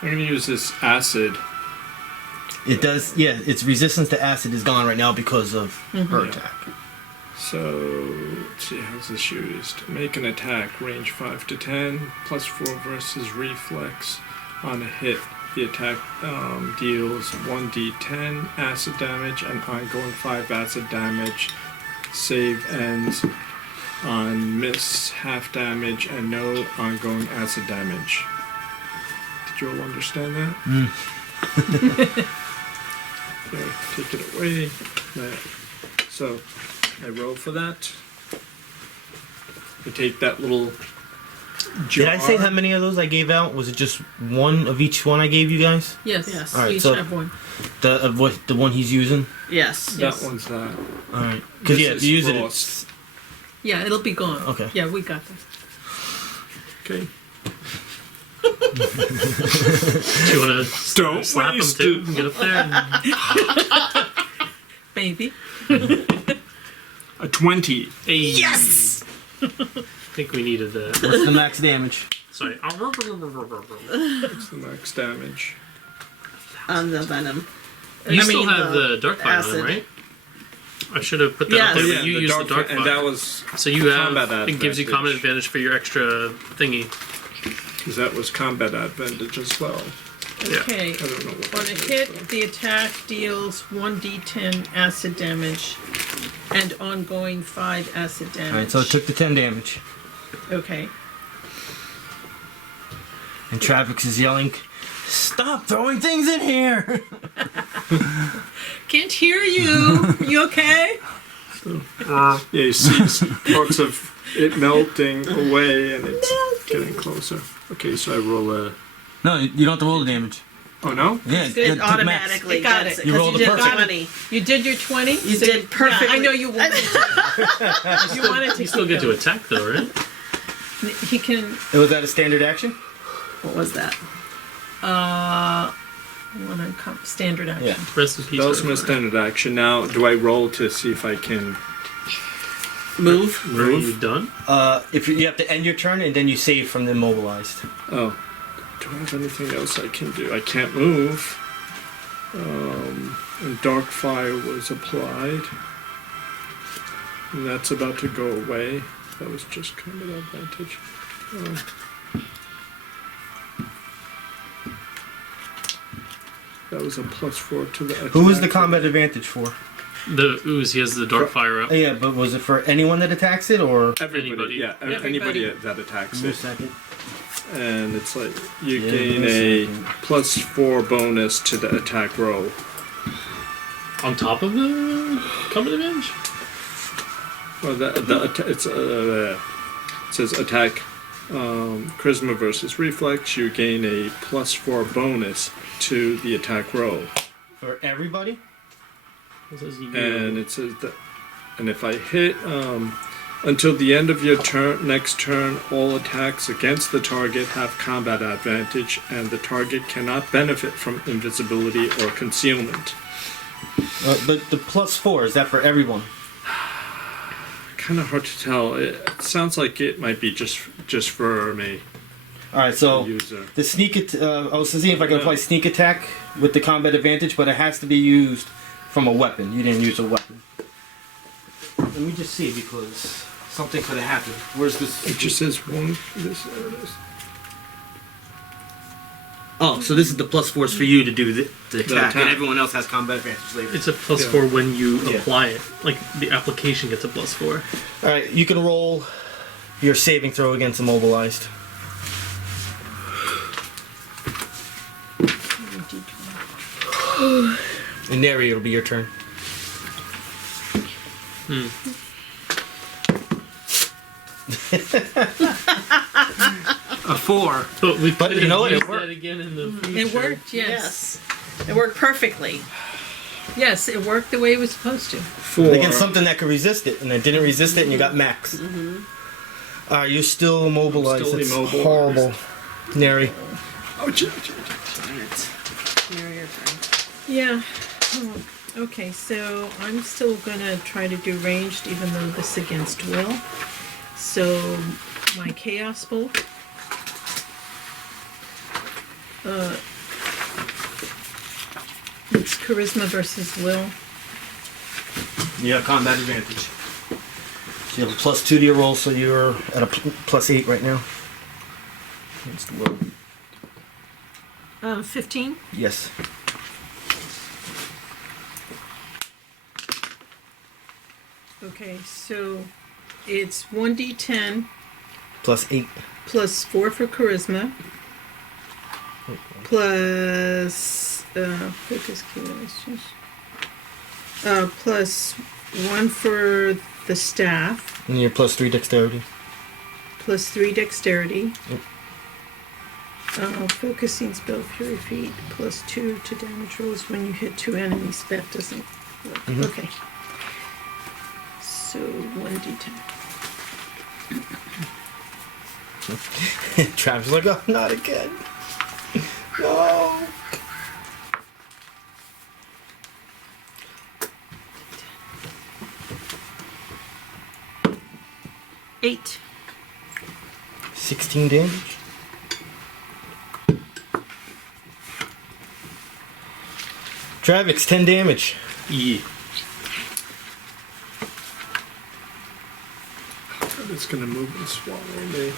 gonna use this acid. It does. Yeah, its resistance to acid is gone right now because of her Yeah. attack. So let's see, how's this used? Make an attack, range 5 to 10, +4 versus reflex. On a hit, the attack deals 1d10 acid damage and ongoing 5 acid damage. Save ends on miss half damage and no ongoing acid damage. you'll understand that. There, take it away. There. So I roll for that. I take that little jar. Did I say how many of those I gave out? Was it just one of each one I gave you guys? Yes. Yes. All right, We each so- have one. The one he's using? Yes. That Yes. one's that. Alright. Because This yeah, if is you use it, frost. Yeah, it'll be gone. Okay. Yeah, we got this. Okay. Do you want to Don't slap him waste too it. and get up there? Baby. A 20. Hey. Yes! I think we needed that. what's the max damage? Sorry. It's the max damage. On the venom. You I still mean, have the dark fire on acid. him, right? I should have put that Yes. up there, Oh, but you used the dark fire. and that was So you have, combat it gives you combat advantage. advantage for your extra thingy. because that was combat advantage as well. Yeah. Okay. I don't know what On a that is, hit, though. the attack deals 1d10 acid damage and ongoing 5 acid damage. Alright, so it took the 10 damage. Okay. And Travex is yelling, "Stop throwing things in here!" Can't hear you. You okay? Yeah, you see parts of it melting away and it's getting closer. Okay, so I roll a. No, you don't have to roll the damage. Oh no? Yeah, It took max. Automatically It got gets it. You 'cause rolled a did perfect. 20. You did your 20? You did perfectly. Yeah, I know you wanted to. You wanted to You still keep get to going. attack though, right? He can. Was that a standard action? What was that? Standard action. Yeah. Rest in peace. That was my Trevor. standard action. Now, do I roll to see if I can Move. Are you move? done? If you have to end your turn and then you save from the immobilized. Oh. Do I have anything else I can do? I can't move. And dark fire was applied. And that's about to go away. That was just combat advantage. That was a +4 to the attack. Who was the combat advantage for? The ooze, he has the dark fire up. Yeah, but was it for anyone that attacks it or? Everybody, Anybody. yeah, Everybody. anybody that attacks Give me a it. second. And it's like you Yeah, gain give me a a second. +4 bonus to the attack roll. On top of the combat advantage? Well, it says attack charisma versus reflex. You gain a +4 bonus to the attack roll, For everybody? It says you- and it says that, and if I hit until the end of your next turn, all attacks against the target have combat advantage, and the target cannot benefit from invisibility or concealment. But the +4, is that for everyone? Kind of hard to tell. It sounds like it might be just for me, Alright, so user. the I was seeing if I can apply sneak attack with the combat advantage, but it has to be used from a weapon. You didn't use a weapon. Let me just see because something could have happened. Where's this? It just says one. This there it is. Oh, so this is the +4s for you to do the attack, attack. and everyone else has combat advantage later. It's a +4 when you Yeah. apply it. Like the application gets a +4. Alright, you can roll your saving throw against immobilized. And Neri, it'll be your turn. A 4. But we But could you know what? use It worked. that again in the future. It worked, yes. Yes. It worked perfectly. Yes, it worked the way it was supposed to. 4. Against something that could resist it, and it didn't resist it, and you got max. You're still immobilized. I'm still It's immobilized. horrible. Neri. Oh, You're your turn. Yeah. Oh, okay, so I'm still gonna try to do ranged, even though this is against will. So my chaos bolt. It's charisma versus will. You have combat advantage. So you have a +2 to your roll, so you're at a +8 right now. Against will. 15. Yes. Okay, so it's 1d10 +8. plus 4 for charisma. plus focus key. Plus 1 for the staff. And you're plus 3 dexterity. Plus 3 dexterity. Yep. Focusing spell fury feet. Plus 2 to damage rolls when you hit 2 enemies. That doesn't work. Mhm. Okay. So 1d10. Travis is like, oh, not again. No. Eight. 16 damage. Travex, 10 damage. Yeah. It's gonna move and swallow me.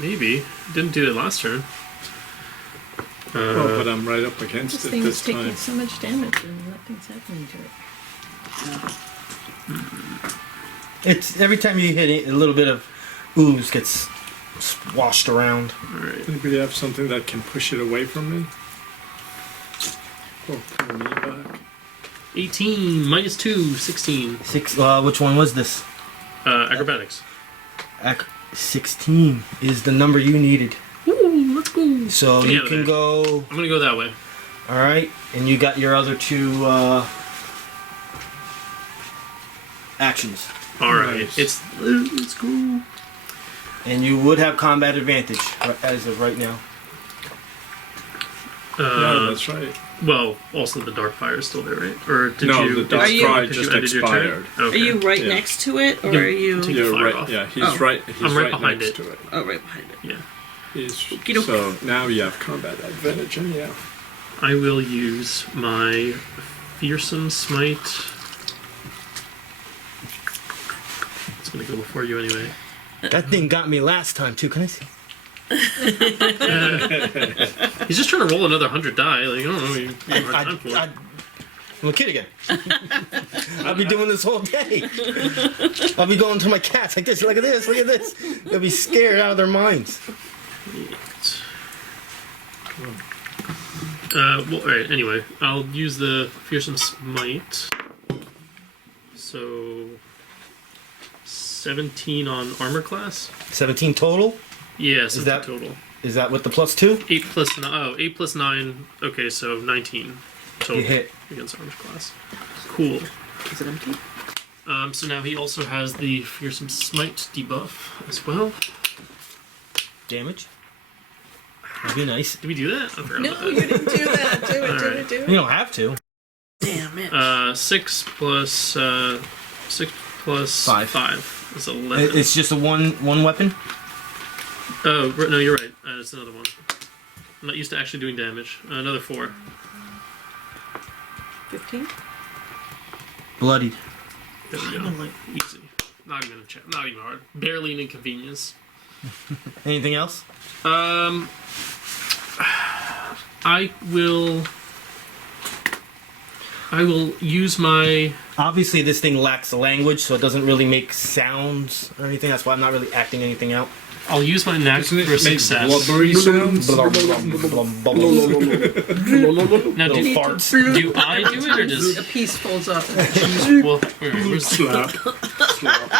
Maybe. Didn't do it last turn. Well, but I'm right up against This it thing this is taking time. so much damage and nothing's happening to it. It's every time you hit it, a little bit of ooze gets washed around. Alright. Anybody have something that can push it away from me? Or pull me back? 18 minus 2, 16. Which one was this? Acrobatics. 16 is the number you needed. Ooh, let's go. So Get you out of can there. go. I'm gonna go that way. All right, and you got your other 2 actions, Alright. Nice. Let's go. and you would have combat advantage as of right now. Yeah, that's right. Well, also the dark fire is still there, right? Or did No, you? the dark Are you- fire because you just ended your turn? expired. Okay. Are you right Yeah. next to it, or Yeah. are you? Take- You're fire right. off. Yeah, he's Oh. right. He's I'm right behind next it. to it. Oh, right behind it. Yeah. He's, Okey-doke. so now you have combat advantage, and yeah. I will use my fearsome smite. It's gonna go before you anyway. That thing got me last time too. Can I see? He's just trying to roll another 100 die. Like, I don't know. You have a hard time for it. I'm a kid again. I'll be doing this all day. I'll be going to my cats like this. Look at this. Look at this. They'll be scared out of their minds. Well, alright, anyway. I'll use the fearsome smite. So 17 on armor class. 17 total. Yeah, 17 that- total. Is that with the +2? 8 plus 9. Oh, 8 plus 9. Okay, so 19 total You hit. against armor class. Cool. Is it empty? So now he also has the fearsome smite debuff as well. Damage. That'd be nice. Did we do that? I forgot No, about you that. didn't do that. Do it, do Alright. it, do You it. don't have to. Damn it. 6 plus 5. 5 is 11. It's just a one weapon. Oh, no, you're right. It's another one. I'm not used to actually doing damage. Another 4. 15? Bloodied. There we go. Easy. Not even a check. Not even hard. Barely an inconvenience. Anything else? I will use my. Obviously, this thing lacks language, so it doesn't really make sounds or anything. That's why I'm not really acting anything out. I'll use my knack Doesn't it for make success. blubbery sounds? Blum, blum, blum, blum. Now, Little do farts. I do it or does? A piece falls off. Well, where's Slap. Slap.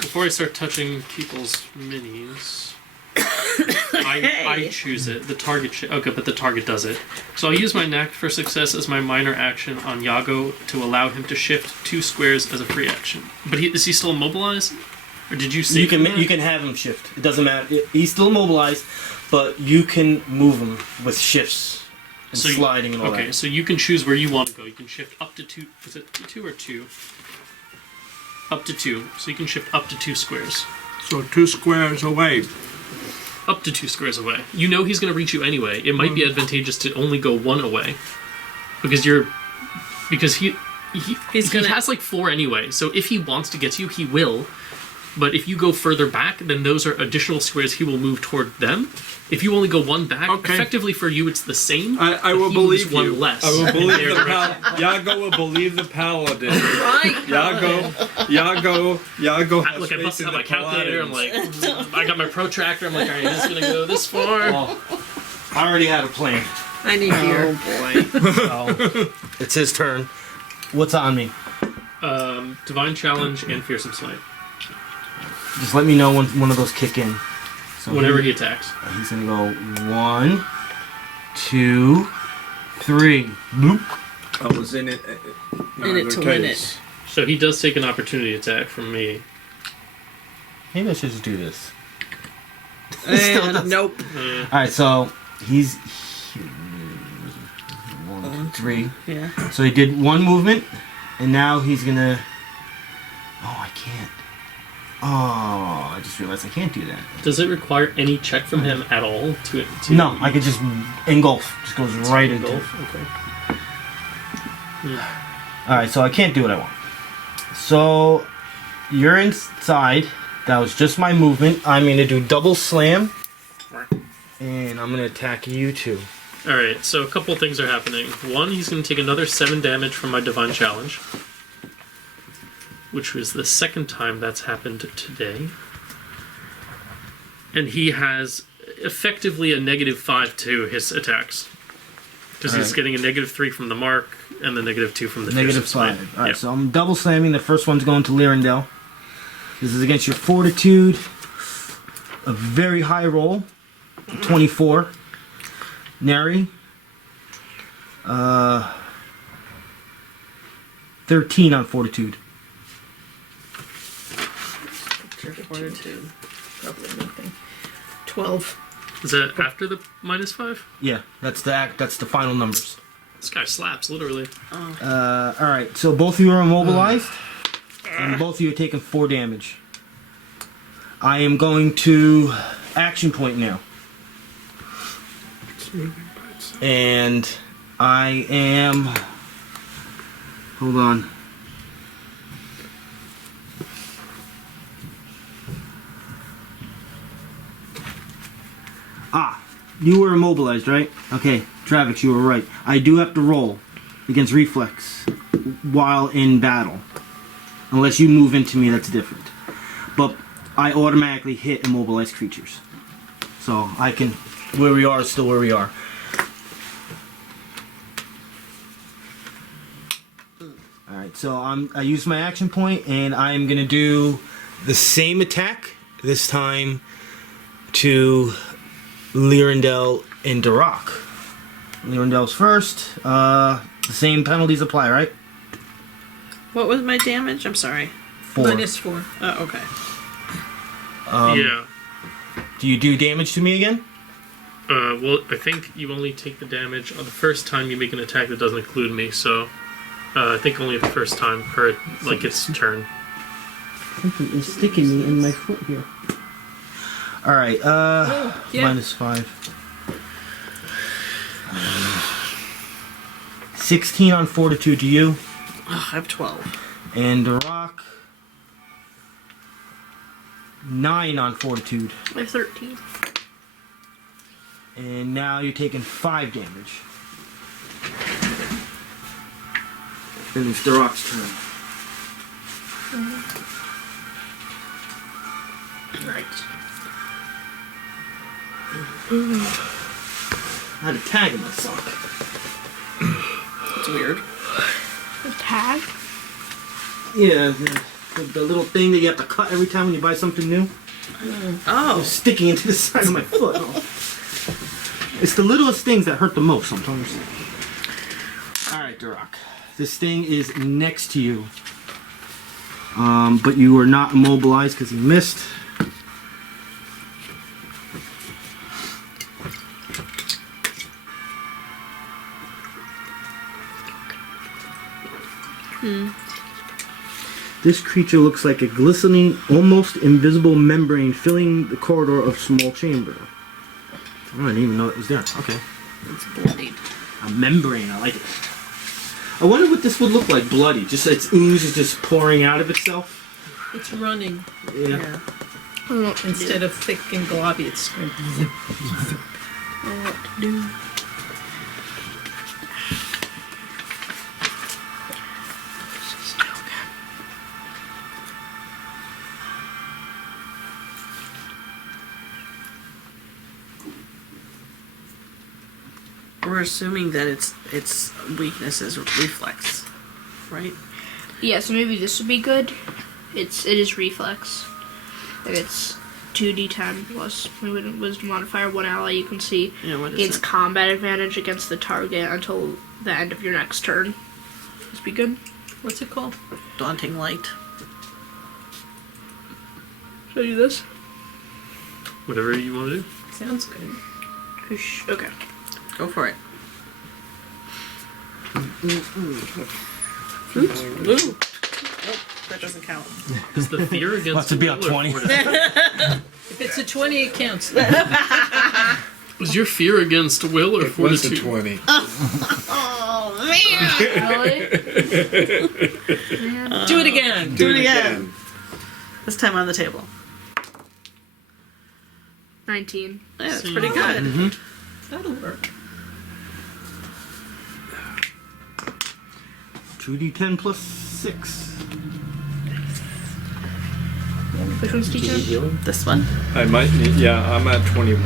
before I start touching people's minis, I choose it. The target. Okay, but the target does it. So I'll use my knack for success as my minor action on Yago to allow him to shift 2 squares as a free action. But is he still immobilized? Or did you say You can have him shift. It doesn't matter. He's still immobilized, but you can move him with shifts and So you- sliding and all Okay, that. so you can choose where you want to go. You can shift up to 2. Was it 2 or 2? Up to 2. So you can shift up to 2 squares. So 2 squares away. Up to 2 squares away. You know he's going to reach you anyway. It might be advantageous to only go 1 away, because he He's gonna- has like 4 anyway. So if he wants to get to you, he will. But if you go further back, then those are additional squares he will move toward them. If you only go one back, Okay. effectively for you it's the same. I will but he moves believe one you. less. I will in believe their the direction. Yago will believe the paladin. Right. Yago has Look, I faith busted in out my the calculator. I'm paladins. like, I got my protractor. I'm like, all right, this is gonna go this far. I already had a plan. I need beer. So it's his turn. What's on me? Divine Challenge and Fearsome Smite. Just let me know when one of those kick in. So Whenever he attacks. he's gonna go 1, 2, 3. Bloop. I was in it. In it to win it. So he does take an opportunity attack from me. Maybe I should just do this. And nope. All right, so he's 1, 2, 3. Yeah. So he did one movement, and now he's gonna. Oh, I can't. Oh, I just realized I can't do that. Does it require any check from him at all to No, I could just engulf. Just goes right into. golf? Okay. All right, so I can't do what I want. So you're inside. That was just my movement. I'm gonna do double slam, and I'm gonna attack you too. Alright, so a couple things are happening. One, he's going to take another 7 damage from my Divine Challenge, which was the second time that's happened today. And he has effectively a -5 to his attacks. Because he's Alright. getting a -3 from the mark, and the -2 from the Negative Fearsome Smite. 5. All right, Yep. so I'm double slamming. The first one's going to Lyrindel. This is against your fortitude. A very high roll, 24. Neri, 13 on fortitude. Fortitude. Probably nothing. 12. Is that after the -5? Yeah, that's the act. That's the final numbers. This guy slaps, literally. All right, so both of you are immobilized, and both of you are taking 4 damage. I am going to action point now, and I am. Hold on. You were immobilized, right? Okay, Travex, you were right. I do have to roll against reflex while in battle. Unless you move into me, that's different. But I automatically hit immobilized creatures. So I can... Where we are is still where we are. Alright, so I use my action point, and I am going to do the same attack, this time to Lyrindel and Darrack. Lyrindel's first. The same penalties apply, right? What was my damage? I'm sorry. 4. -4. Oh, okay. Yeah. Do you do damage to me again? Well, I think you only take the damage on the first time you make an attack that doesn't include me, so I think only the first time per, like, its turn. Something is sticking me in my foot here. Alright, yeah. -5. 16 on fortitude to you. Oh, I have 12. And Darrack, 9 on fortitude. I have 13. And now you're taking 5 damage. Then it's Darrack's turn. Right. I had a tag in my sock. It's weird. A tag? Yeah, the little thing that you have to cut every time when you buy something new. Oh. It's sticking into the side of my foot. It's the littlest things that hurt the most sometimes. Alright, Darrack. This thing is next to you. But you are not immobilized because you missed. This creature looks like a glistening, almost invisible membrane filling the corridor of small chamber. I didn't even know it was there. Okay. It's bloodied. A membrane, I like it. I wonder what this would look like, bloody. Just its ooze is just pouring out of itself. It's running. Yeah. Instead of thick and globby, it's going zip. What to do? We're assuming that its weakness is reflex, right? Yeah, so maybe this would be good. It is reflex. And it's 2d10 plus wisdom modifier. One ally you can see Yeah, what is gains it? combat advantage against the target until the end of your next turn. This be good. What's it called? Daunting light. Should I do this? Whatever you want to do. Sounds good. Okay. Go for it. Ooh. Oh, that doesn't count. Is the fear against Must be on will or 20. fortitude? If it's a 20, it counts. Was your fear against will or It was a fortitude? 20. Oh man! Really? Do it again. Do it again. This time on the table. 19. Yeah, that's See. pretty good. That'll work. 2d10 plus 6. Which one's teaching? This one. I might need. Yeah, I'm at 21.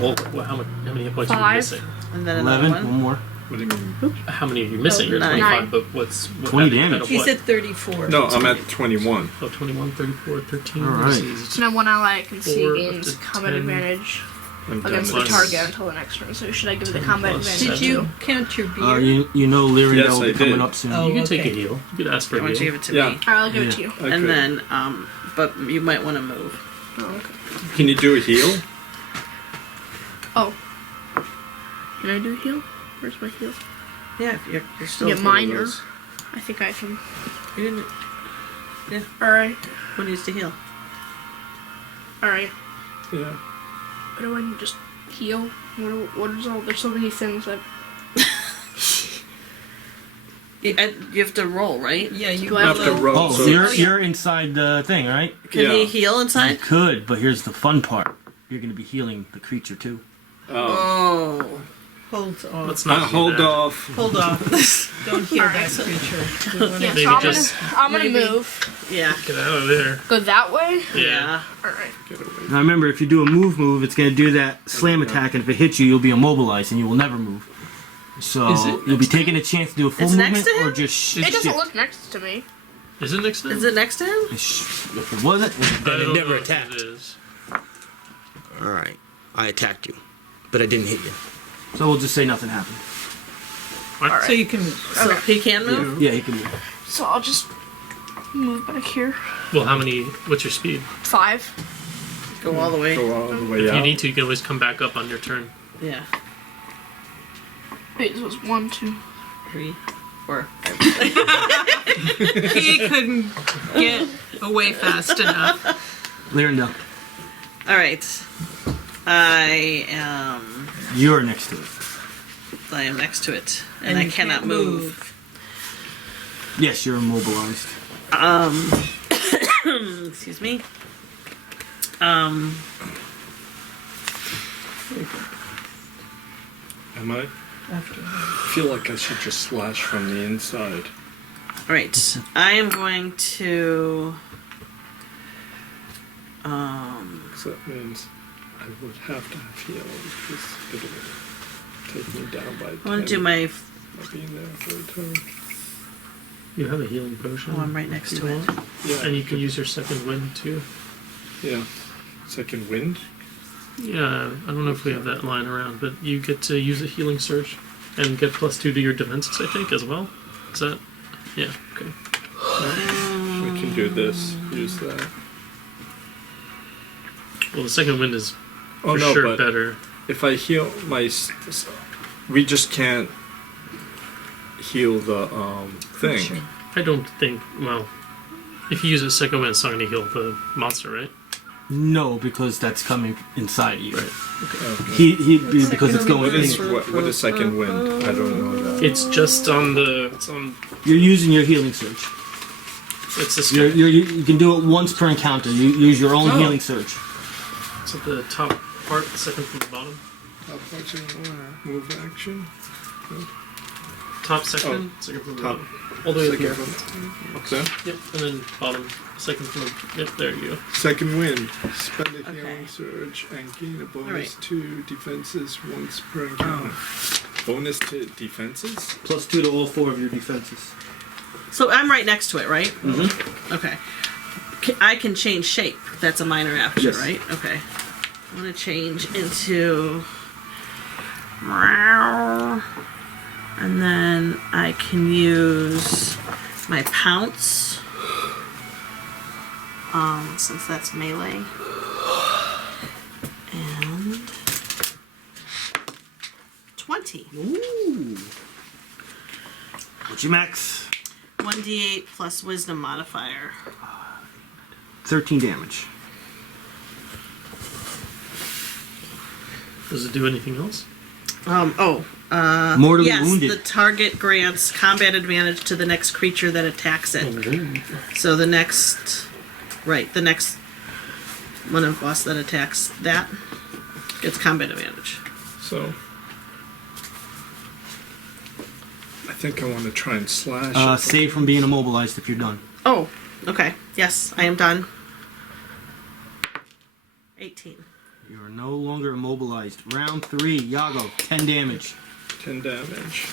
Well, how many hit points are you 5. missing? And then another 11. One one. more. What do you mean? How many are you missing? You're 9. 25, but what's... 20 out of damage. He's what? at 34. No, I'm at 21. Oh, 21, 34, 13. All right. versus- So now one ally I can see 4 gains up to combat 10. advantage I'm done. against the Plus- target until the next turn. So should I give it the 10 combat plus advantage? Did you too? count your beard? You know Lyrindel Yes, will I be coming did. up soon. Oh. You can take a okay. heal. You could ask for Why a don't you heal. give it to Yeah. me? Alright, I'll give it Yeah. to you. I And could. then, but you might want to move. Oh, okay. Can you do a heal? Oh. Can I do a heal? Where's my heal? Yeah, you're still. Yeah, one of minor. those. I think I can. You didn't. Alright. Who needs to heal? Alright. Yeah. What do I just heal? What is all? There's so many things that. You have to roll, right? Yeah, you Do I have After to- roll. Oh, so you're inside the thing, right? Can Yeah. he heal You inside? could, but here's the fun part. You're going to be healing the creature too. Oh. Oh. hold off. Let's not do Hold that. off. Hold off. Don't heal Alright. that creature. We wanna- Yeah, Maybe so just- I'm gonna maybe- move. Yeah. Get out of there. Go that way. Yeah. Alright. Get away. Now remember, if you do a move, it's going to do that slam attack, and if it hits you, you'll be immobilized and you will never move. So Is it you'll be taking a chance to do a full It's next movement to him? or just It doesn't shift. look next to me. Is it next to him? Is it next to him? If it wasn't, I then it don't never know if attacked. It is. Alright, I attacked you, but I didn't hit you. So we'll just say nothing happened. What? So you can. So he can move? Yeah, he can move. So I'll just move back here. Well, how many? What's your speed? 5. Go all the way. Go all the way If you out. need to, you can always come back up on your turn. Yeah. Wait, this was 1, 2. 3, 4. He couldn't get away fast enough. Lyrindel, Alright. I am you're next to it. next to it. And I you cannot can't move. Yes, you're immobilized. Excuse me. Am I? After. I feel like I should just slash from the inside. Alright. I am going to So that means I would have to have healed because it'll take me down by 10. I want to do my By being there for a turn. You have a healing potion. I'm right next to it. Yeah. And you can use your second wind too. Yeah. Second wind? Yeah, I don't know if we have that line around, but you get to use a healing surge and get +2 to your defenses, I think, as well. Is that? Yeah. Okay. We can do this. Use that. Well, the second wind is Oh for no, sure but better. if I heal my, we just can't heal the thing. Sure. I don't think. Well, if you use a second wind, it's not going to heal the monster, right? No, because that's coming inside of you. Right. Okay. Because it's going What is in. what is second wind? I don't know that. It's just on the. It's on. You're using your healing surge. It's this You're, guy. you can do it once per encounter. You use your own Oh. healing surge. It's at the top part, second from the bottom. Move action. Top second, second from the top. bottom. All the way up here. Okay. Yep, and then bottom, second from the... Yep, there you go. Second wind. Spend a Okay. healing surge and gain a bonus Alright. to defenses once per encounter. Bonus to defenses? +2 to all 4 of your defenses. So I'm right next to it, right? Mm-hmm. Okay. I can change shape. That's a minor action, Yes. right? Okay. I want to change into... And then I can use my pounce. Since that's melee. And 20. Ooh. What's your max? 1d8 plus wisdom modifier. 13 damage. Does it do anything else? Mortally yes, wounded. the target grants combat advantage to the next creature that attacks it. So the next one of us that attacks that gets combat advantage. So. I think I want to try and slash it. Save from being immobilized if you're done. Oh, okay. Yes, I am done. 18. You are no longer immobilized. Round 3, Yago, 10 damage. 10 damage.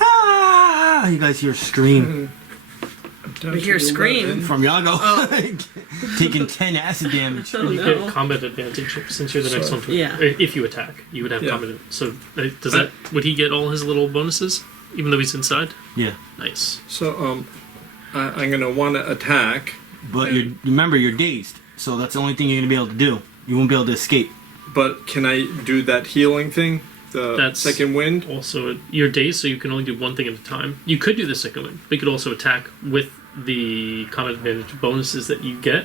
Ah! You guys hear a scream Down We to hear a the scream. 11. from Yago. Taking 10 acid damage. Oh, You no. get combat advantage since you're the next Sorry. one to... Yeah. If you attack, you would have Yeah. combat... So, does that... Would he get all his little bonuses? Even though he's inside? Yeah. Nice. So, I'm going to want to attack, But remember, you're dazed. So that's the only thing you're going to be able to do. You won't be able to escape. but can I do that healing thing? The That's- second wind? Also, you're dazed, so you can only do one thing at a time. You could do the second one, but you could also attack with the combat advantage bonuses that you get,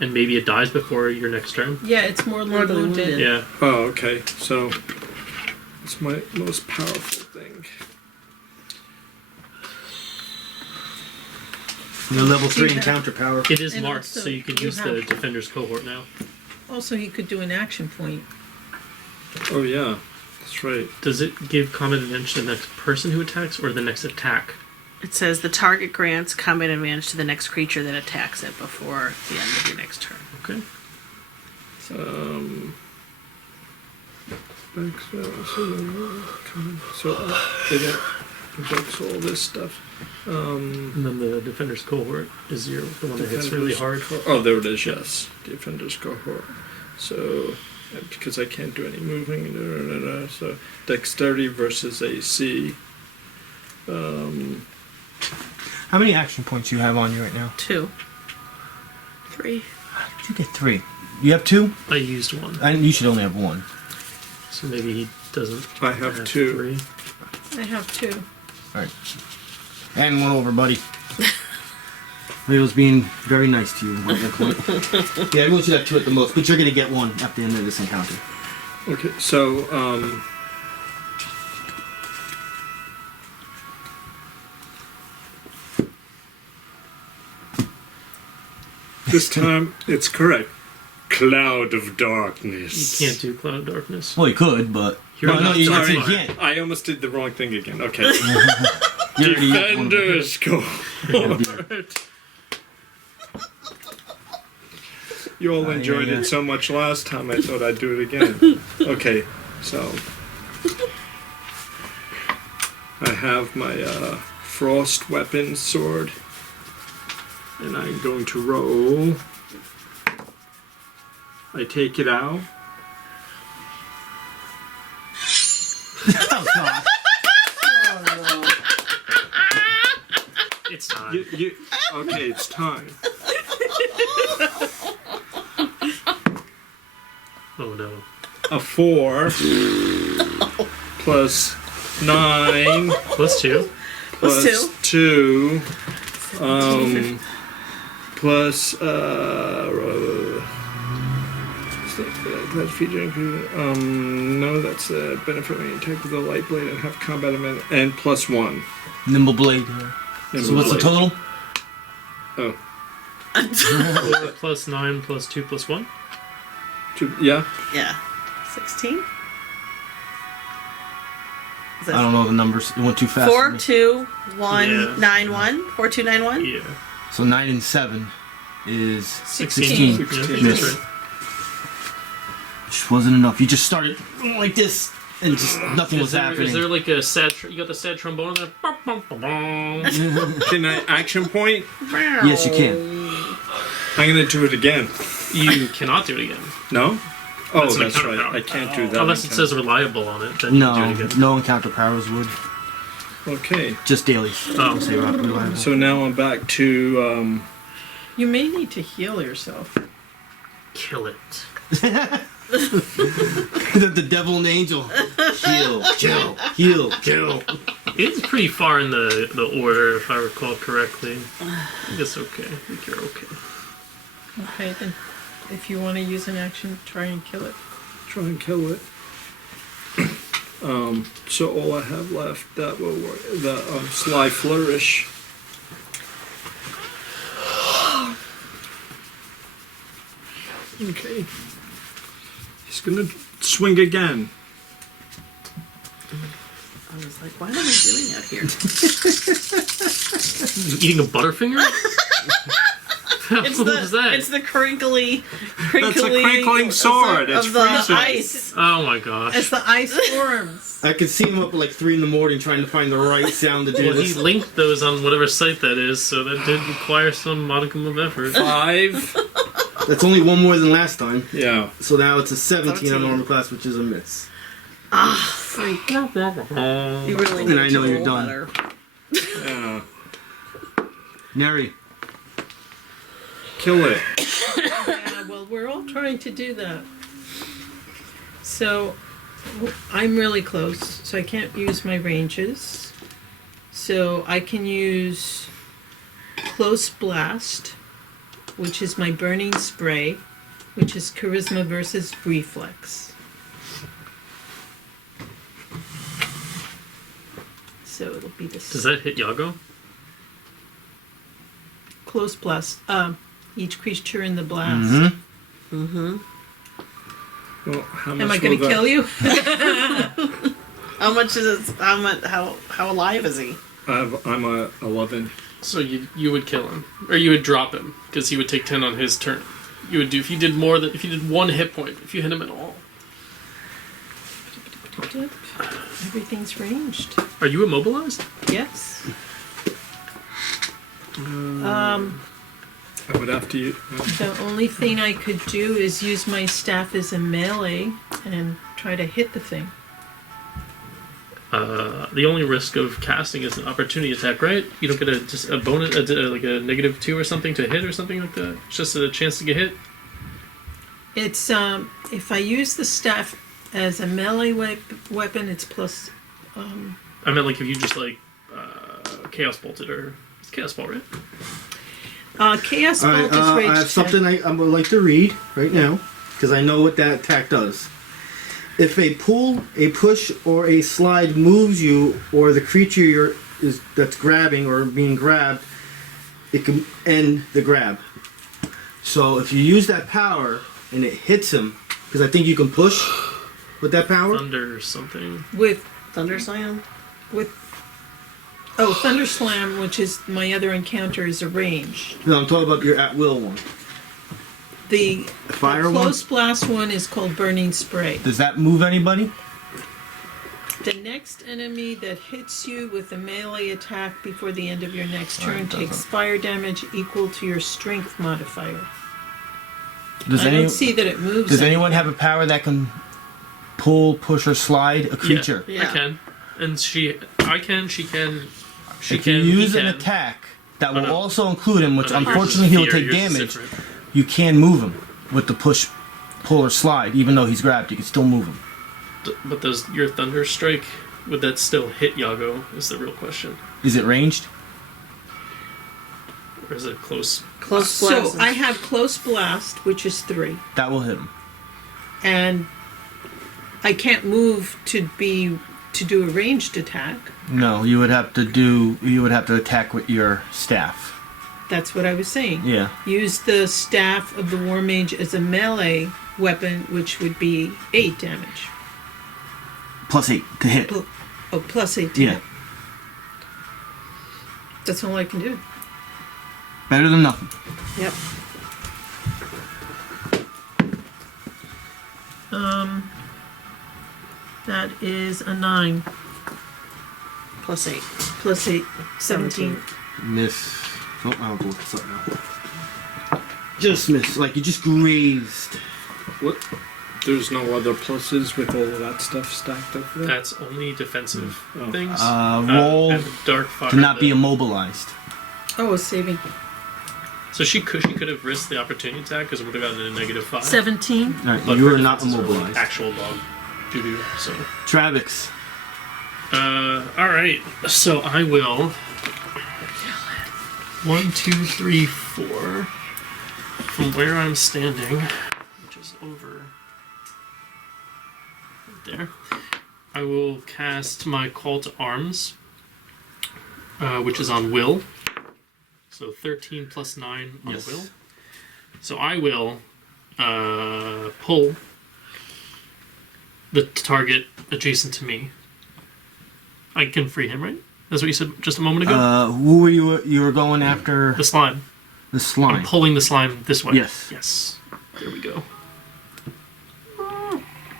and maybe it dies before your next turn. Yeah, it's mortally wounded. Yeah. Oh, okay. So, it's my most powerful thing. Your level See 3 that? encounter power. It is And marked, also so you can you use the Defender's Cohort now. Also, he could do an action point. Oh, yeah. That's right. Does it give combat advantage to the next person who attacks, or the next attack? It says the target grants combat advantage to the next creature that attacks it before the end of your next turn. Okay. So, it invokes all this stuff. And then the Defender's Cohort is the one that hits really hard. Oh, there it is, yes. Defender's Cohort. So, because I can't do any moving, so Dexterity versus AC. How many action points you have on you right now? 2. 3. How did you get 3? You have 2? I used one, And you should only have 1. so maybe he doesn't. I have 2. 3. I have 2. Alright. And 1 over, buddy. Leo's being very nice to you at that point. Yeah, everyone should have 2 at the most, but you're going to get 1 at the end of this encounter. Okay, so, this time it's correct. Cloud of You darkness. can't do Cloud of Darkness. Well, you could, but... You're no, not you sorry. can't. I almost did the wrong thing again. Okay. You already used 1 of them. Defenders go. You all enjoyed yeah. it so much last time, I thought I'd do it again. Okay, so I have my frost weapon sword, and I'm going to roll. I take it out. Oh, God. It's time. Okay, it's time. Oh no. A 4 plus 9 Plus 2. Plus 2 plus that feature no, that's the benefit when you attack with a light blade and have combat event, and plus 1. Nimble blade. So what's the total? Oh, Plus 9 plus 2 plus 1. yeah. Yeah. 16? Is I don't know the numbers. It went too fast. for me. 42191? 4291? Yeah. So 9 and 7 is 16. 16. Yeah, that's right. Just wasn't enough. You just started like this, and just nothing was happening. Is there like a sad? You got the sad trombone in there? Bum, bum, bum, bum. Can I action point? Yes, you can. I'm gonna do it again. You cannot do it again. No? Oh, That's an that's encounter right. power. I can't do that. Unless it says reliable on it, then you No, can do it again. no encounter powers would. Okay. Just dailies. Oh. Say reliable. So now I'm back to You may need to heal yourself. Kill it. the devil and the angel. Heal, kill, heal, kill. It's pretty far in the order, if I recall correctly. I think it's okay. I think you're okay. Okay, then if you want to use an action, try and kill it. try and kill it. So all I have left that will work. The Sly Flourish. Okay. He's gonna swing again. I was like, why am I doing out here? Eating a Butterfinger? It's What was that? It's the crinkly That's a crinkling sword. It's of the freezing. ice. Oh my gosh. As the ice forms. I could see him up at like 3 in the morning trying to find the right sound to do Well, he this. linked those on whatever site that is, so that did require some modicum of effort. 5. That's only one more than last time. Yeah. So now it's a 17 on 17. normal class, which is a miss. Freak. You really need And I know to you're roll done. better. Yeah. Neri. Kill it. Yeah, well, we're all trying to do that. So, I'm really close, so I can't use my ranges. So, I can use Close Blast, which is my Burning Spray, which is Charisma versus Reflex. So, it'll be this. Does that hit Yago? Close Blast. Each creature in the blast. Mm-hmm. Well, how much Am I going will to kill you? How much is it? How alive is he? I'm a 11. So you would kill him, or you would drop him because he would take 10 on his turn. You would do if you did more than if you did 1 hit point if you hit him at all. Everything's ranged. Are you immobilized? Yes. I would have to use. The only thing I could do is use my staff as a melee and try to hit the thing. The only risk of casting is an opportunity attack, right? You don't get a bonus, like a -2 or something to hit or something like that. It's just a chance to get hit. It's if I use the staff as a melee weapon, it's plus. I meant like if you just like chaos bolted or it's chaos ball, right? Chaos All Bolt right, is rage I have check. something I would like to read right now, because I know what that attack does. If a pull, a push, or a slide moves you, or the creature that's grabbing or being grabbed, it can end the grab. So if you use that power and it hits him, because I think you can push with that power. Thunder something. with Thunderslam? Thunder Slam, which is my other encounter, is a range. No, I'm talking about your at-will one. The Fire one? close blast one is called Burning Spray. Does that move anybody? The next enemy that hits you with a melee attack before the end of your next turn takes fire damage equal to your strength modifier. Does I don't see that it moves. Does anyone have a power that can pull, push, or slide a creature? Yeah. I can, and she can. She If can. you use he an can. attack that will no. also include him, which Yours is unfortunately he will fear, take yours is damage, different. you can move him with the push, pull, or slide. Even though he's grabbed, you can still move him. But does your thunder strike? Would that still hit Yago? Is the real question. Is it ranged? Or is it close? Close So blast. I have Close Blast, which is 3. That will hit him. And I can't move to do a ranged attack. No, you would have to attack with your staff. That's what I was saying. Yeah. Use the staff of the War Mage as a melee weapon, which would be 8 damage. +8 to hit. Plus 8 to Yeah. hit. That's all I can do. Better than nothing. Yep. That is a 9 +8. plus 8, 17. Miss. Oh, I'll go with this up now. Just miss. Like you just grazed. What? There's no other pluses with all of that stuff stacked up there? That's only defensive Oh. things. Roll and dark fire. to not be immobilized. Oh, a saving. So she could have risked the opportunity attack because it would have gotten a -5. 17. Alright, But you her are not defenses really immobilized. actual dog doo-doo. So. Travex. All right. So I will. 1, 2, 3, 4. From where I'm standing, which is over there, I will cast my Call to Arms, which is on Will. So 13 plus 9 on Yes. Will. So I will pull the target adjacent to me. I can free him, right? That's what you said just a moment ago? Who were you were going after? The slime. The I'm slime. pulling the slime this way. Yes. Yes. There we go.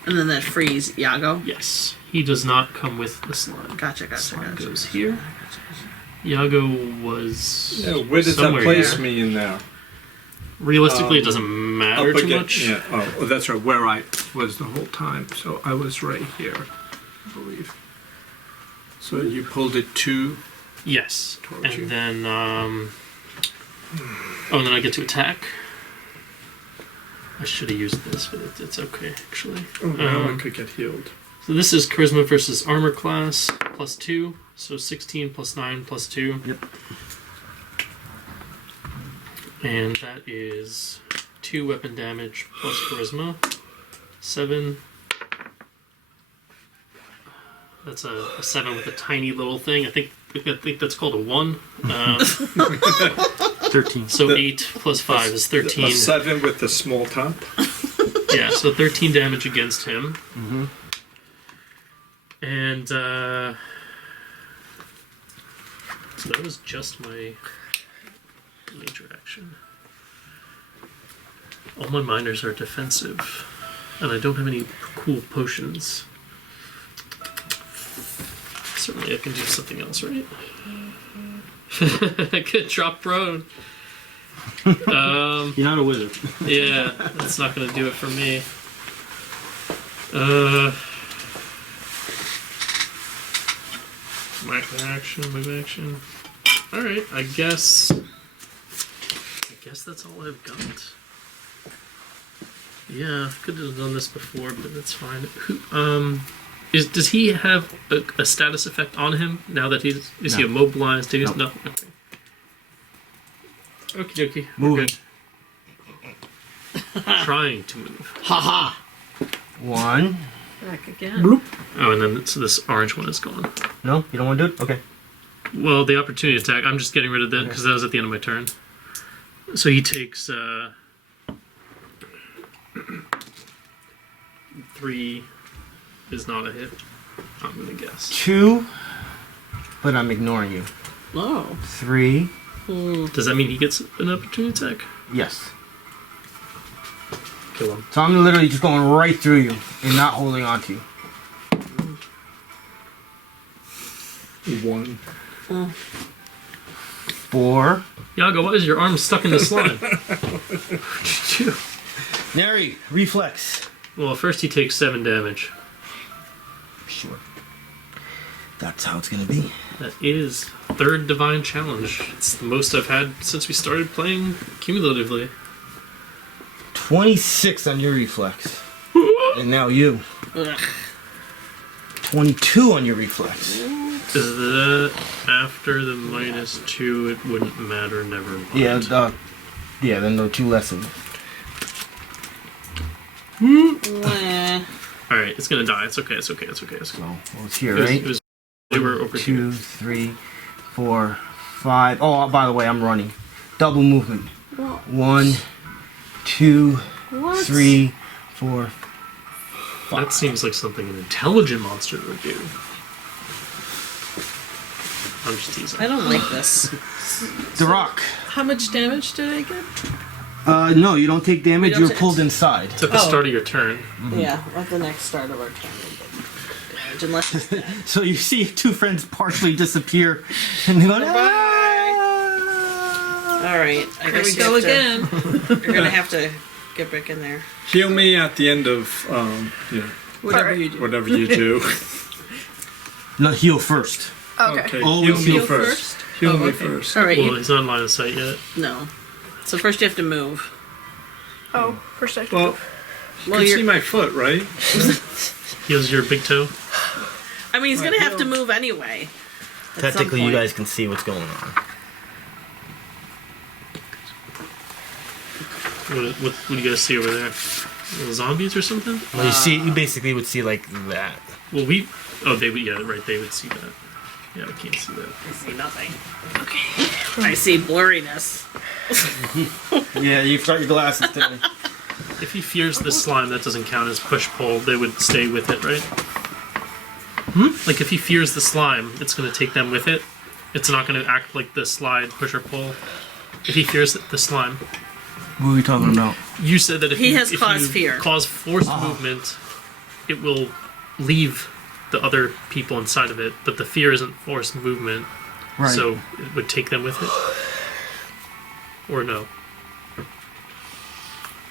And then that frees Yago. Yes. He does not come with the slime. Gotcha. Slime goes here. Yago was Yeah, where does that somewhere place here. me in there? Realistically, it doesn't matter too much. Yeah, oh, that's right, where I was the whole time. So I was right here, I believe. So you pulled it to... Yes. Towards And you. then, and then I get to attack. I should have used this, but it's okay, actually. Oh, now I could get healed. So this is Charisma versus Armor class, +2. So 16 plus 9 plus 2. Yep. And that is 2 weapon damage plus Charisma. 7. That's a 7 with a tiny little thing. I think that's called a 1. 13. So 8 plus 5 is 13. A 7 with the small top. Yeah, so 13 damage against him. Mm-hmm. And so that was just my major action. All my minors are defensive, and I don't have any cool potions. Certainly I can do something else, right? I could drop prone. You're not a wizard. Yeah, that's not going to do it for me. Move action. Alright, I guess that's all I've got. Yeah, could have done this before, but that's fine. Does he have a status effect on him now that he No. immobilized? No. No. Okay. Okie dokie. Move We're it. good. Trying to move. Haha. 1. Back again. Bloop. Oh, and then so this orange one is gone. No, you don't want to do it? Okay. Well, the opportunity attack, I'm just getting rid of that because that was at the end of my turn. So he takes 3 is not a hit, I'm going to guess. 2, but I'm ignoring you. Oh. 3. Does that mean he gets an opportunity attack? Yes. Kill him. So I'm literally just going right through you and not holding on to you. 1. 4. Yago, why is your arm stuck in the slime? Neri, reflex. Well, first he takes 7 damage. Sure. That's how it's gonna be. That is 3rd Divine Challenge. It's the most I've had since we started playing cumulatively. 26 on your reflex. And now you. Ugh. 22 on your reflex. Is that after the -2? It wouldn't matter, never mind. Yeah, then no 2 lessons. Meh. Alright, it's gonna die. It's okay. So, well, it's here, It was- right? it was- they were over 2, here. 3, 4, 5. Oh, by the way, I'm running. double movement. What? 1, 2, What? 3, 4. That seems like something an intelligent monster would do. I'm just teasing. I don't like this. Darrack. How much damage did I get? No, you don't take damage. We don't You're take- pulled inside. It's at the start of your turn. Yeah, at the next start of our turn. Damage, unless it's dead. So you see two friends partially disappear, and they go, Bye. "Ah!" All right, I Here guess we you go have to- again. You're gonna have to get back in there. Heal me at the end of Whatever Alright. you do. whatever you do. No, heal first. Okay. Always heal me heal first. Heal Oh, me okay. first. All right, Well, he's not in line of sight yet. no. So first you have to move. Oh, first I Well, you Well, can you're. see my foot, right? Heals your big toe. I mean, he's my gonna have to heel. move anyway. at some Technically, you point. guys can see what's going on. What do you guys see over there? Little zombies or something? Well, you basically would see like that. Well, they would, yeah, right, they would see that. Yeah, I can't see that. I see nothing. Okay. I see blurriness. Yeah, you've got your glasses today. If he fears the slime, that doesn't count as push-pull. They would stay with it, right? Like, if he fears the slime, it's going to take them with it. It's not going to act like the slide, push or pull. If he fears the slime. What are we talking about? You said that if He you, has if cause you fear. cause forced movement, it will leave the other people inside of it, but the fear isn't forced movement, Right. so it would take them with it. Or no?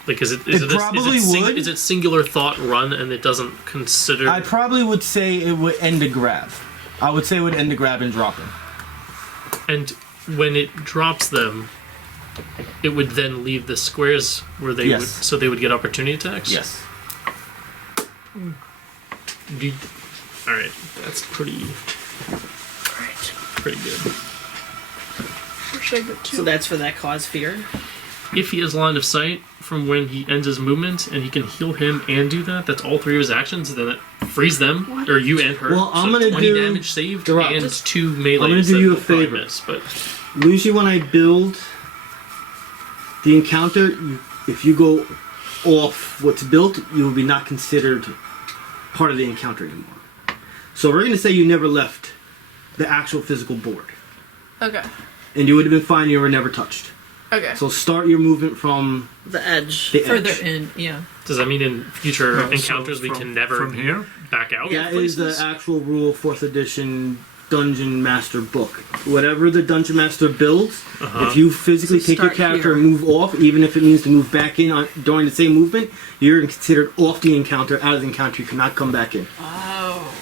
Like, is it probably would. Is it singular thought run and it doesn't consider? I probably would say it would end a grab. I would say it would end a grab and drop him. And when it drops them, it would then leave the squares where they Yes. would, so they would get opportunity attacks. Yes. All right, that's pretty good. First I get two. So that's for that cause fear. If he has line of sight from when he ends his movement, and he can heal him and do that, that's all three of his actions. Then it frees them, or you and her. Well, I'm so gonna 20 do- damage saved Darrack, and just- 2 melee. I'm gonna do you a favor. But Usually when I build the encounter, if you go off what's built, you will be not considered part of the encounter anymore. So we're going to say you never left the actual physical board. Okay. And you would have been fine, you were never touched. Okay. So start your movement from The edge. the Further edge. in, yeah. does that mean in future No, so encounters we can never from here? back out? That of is the places? actual rule 4th edition Dungeon Master book. Whatever the Dungeon Master builds, if you physically So take your start character here. and move off, even if it means to move back in during the same movement, you're considered off the encounter, out of the encounter. You cannot come back in. Oh.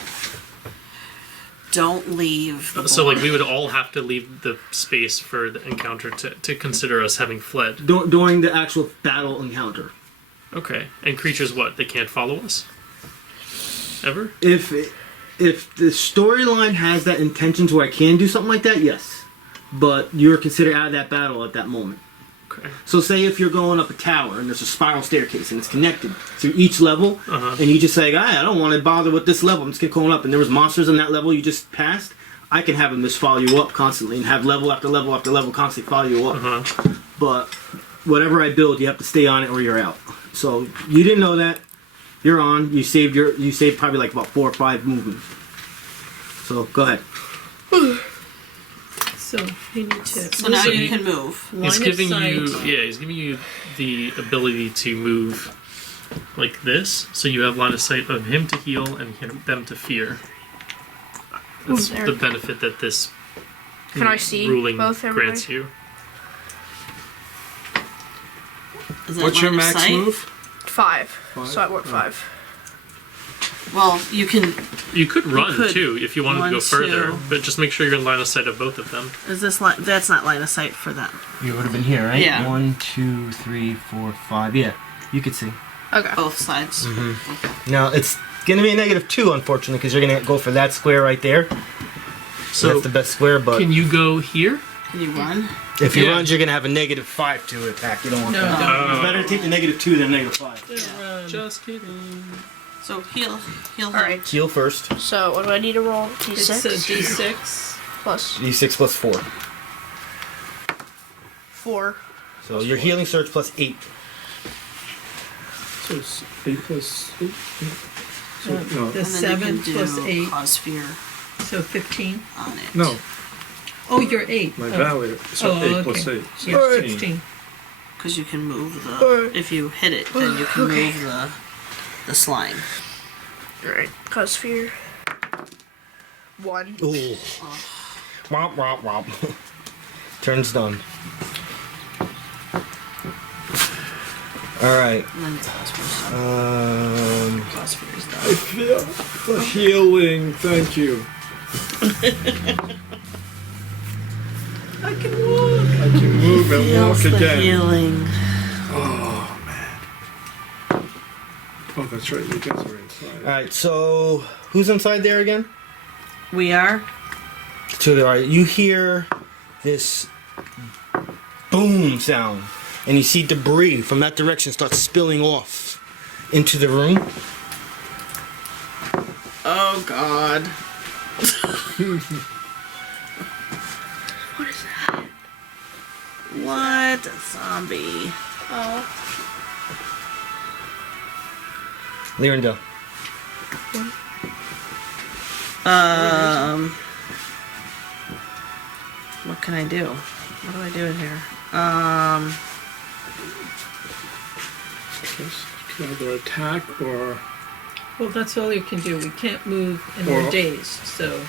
Don't leave. The So, like, board. we would all have to leave the space for the encounter to consider us having fled. During the actual battle encounter. Okay. And creatures, what? They can't follow us? Ever? If the storyline has that intention to where I can do something like that, yes. But you're considered out of that battle at that moment. Okay. So say if you're going up a tower and there's a spiral staircase and it's connected to each level, and you just say, I don't want to bother with this level, I'm just going up, and there was monsters on that level you just passed, I can have them just follow you up constantly and have level after level after level constantly follow you up. But whatever I build, you have to stay on it or you're out. So you didn't know that. You're on. You saved probably like about 4 or 5 movements. So go ahead. So you need to. So now So you he- can move. Line He's of giving sight. he's giving you the ability to move like this, so you have line of sight of him to heal and them to fear. That's Ooh, there. the benefit that this Can I see ruling both everybody? grants you. Is that What's your line of max sight? move? 5. So I work 5. Well, you can. You could run could. too if you wanted to 1, go further, 2. but just make sure you're in line of sight of both of them. Is this line? That's not line of sight for them. You would have been here, right? Yeah. 1, 2, 3, 4, 5. Yeah, you could see. Okay. Both sides. Now it's going to be a -2, unfortunately, because you're going to go for that square right there. So So that's the best square. But can you go here? Can you run? if you Yeah. run, you're going to have a -5 to attack. You don't want No, that. don't. It's better to take the -2 than -5. Just kidding. So heal him. Alright. Heal first. So what do I need to roll? It's a D6 D6. plus. D6 plus 4. 4. So your healing surge plus 8. So it's 8 plus 8. So, no, The And then 7 you can plus do 8, Cause fear so 15. on it. no, Oh, you're 8. my oh. value. So Oh, 8 plus okay. 8. Yeah, 16. 16. Because you can move the. If you hit it, then you can move the slime. Alright, cause fear. 1. Ooh. Womp, womp, womp. Turn's done. Alright. And then it's cause fear. Cause fear is I done. feel the healing. Thank you. I can walk. I can move and walk Feels the again. healing. Oh man. Oh, that's right. You guys are inside. Alright, so who's inside there again? We are. To the right, you hear this boom sound, and you see debris from that direction start spilling off into the room. Oh God. What is that? What? A zombie. Oh. Lyrindel. What can I do? What do I do in here? Yes, you can either attack or Well, that's all you can do. We can't move and we're Or- dazed, so.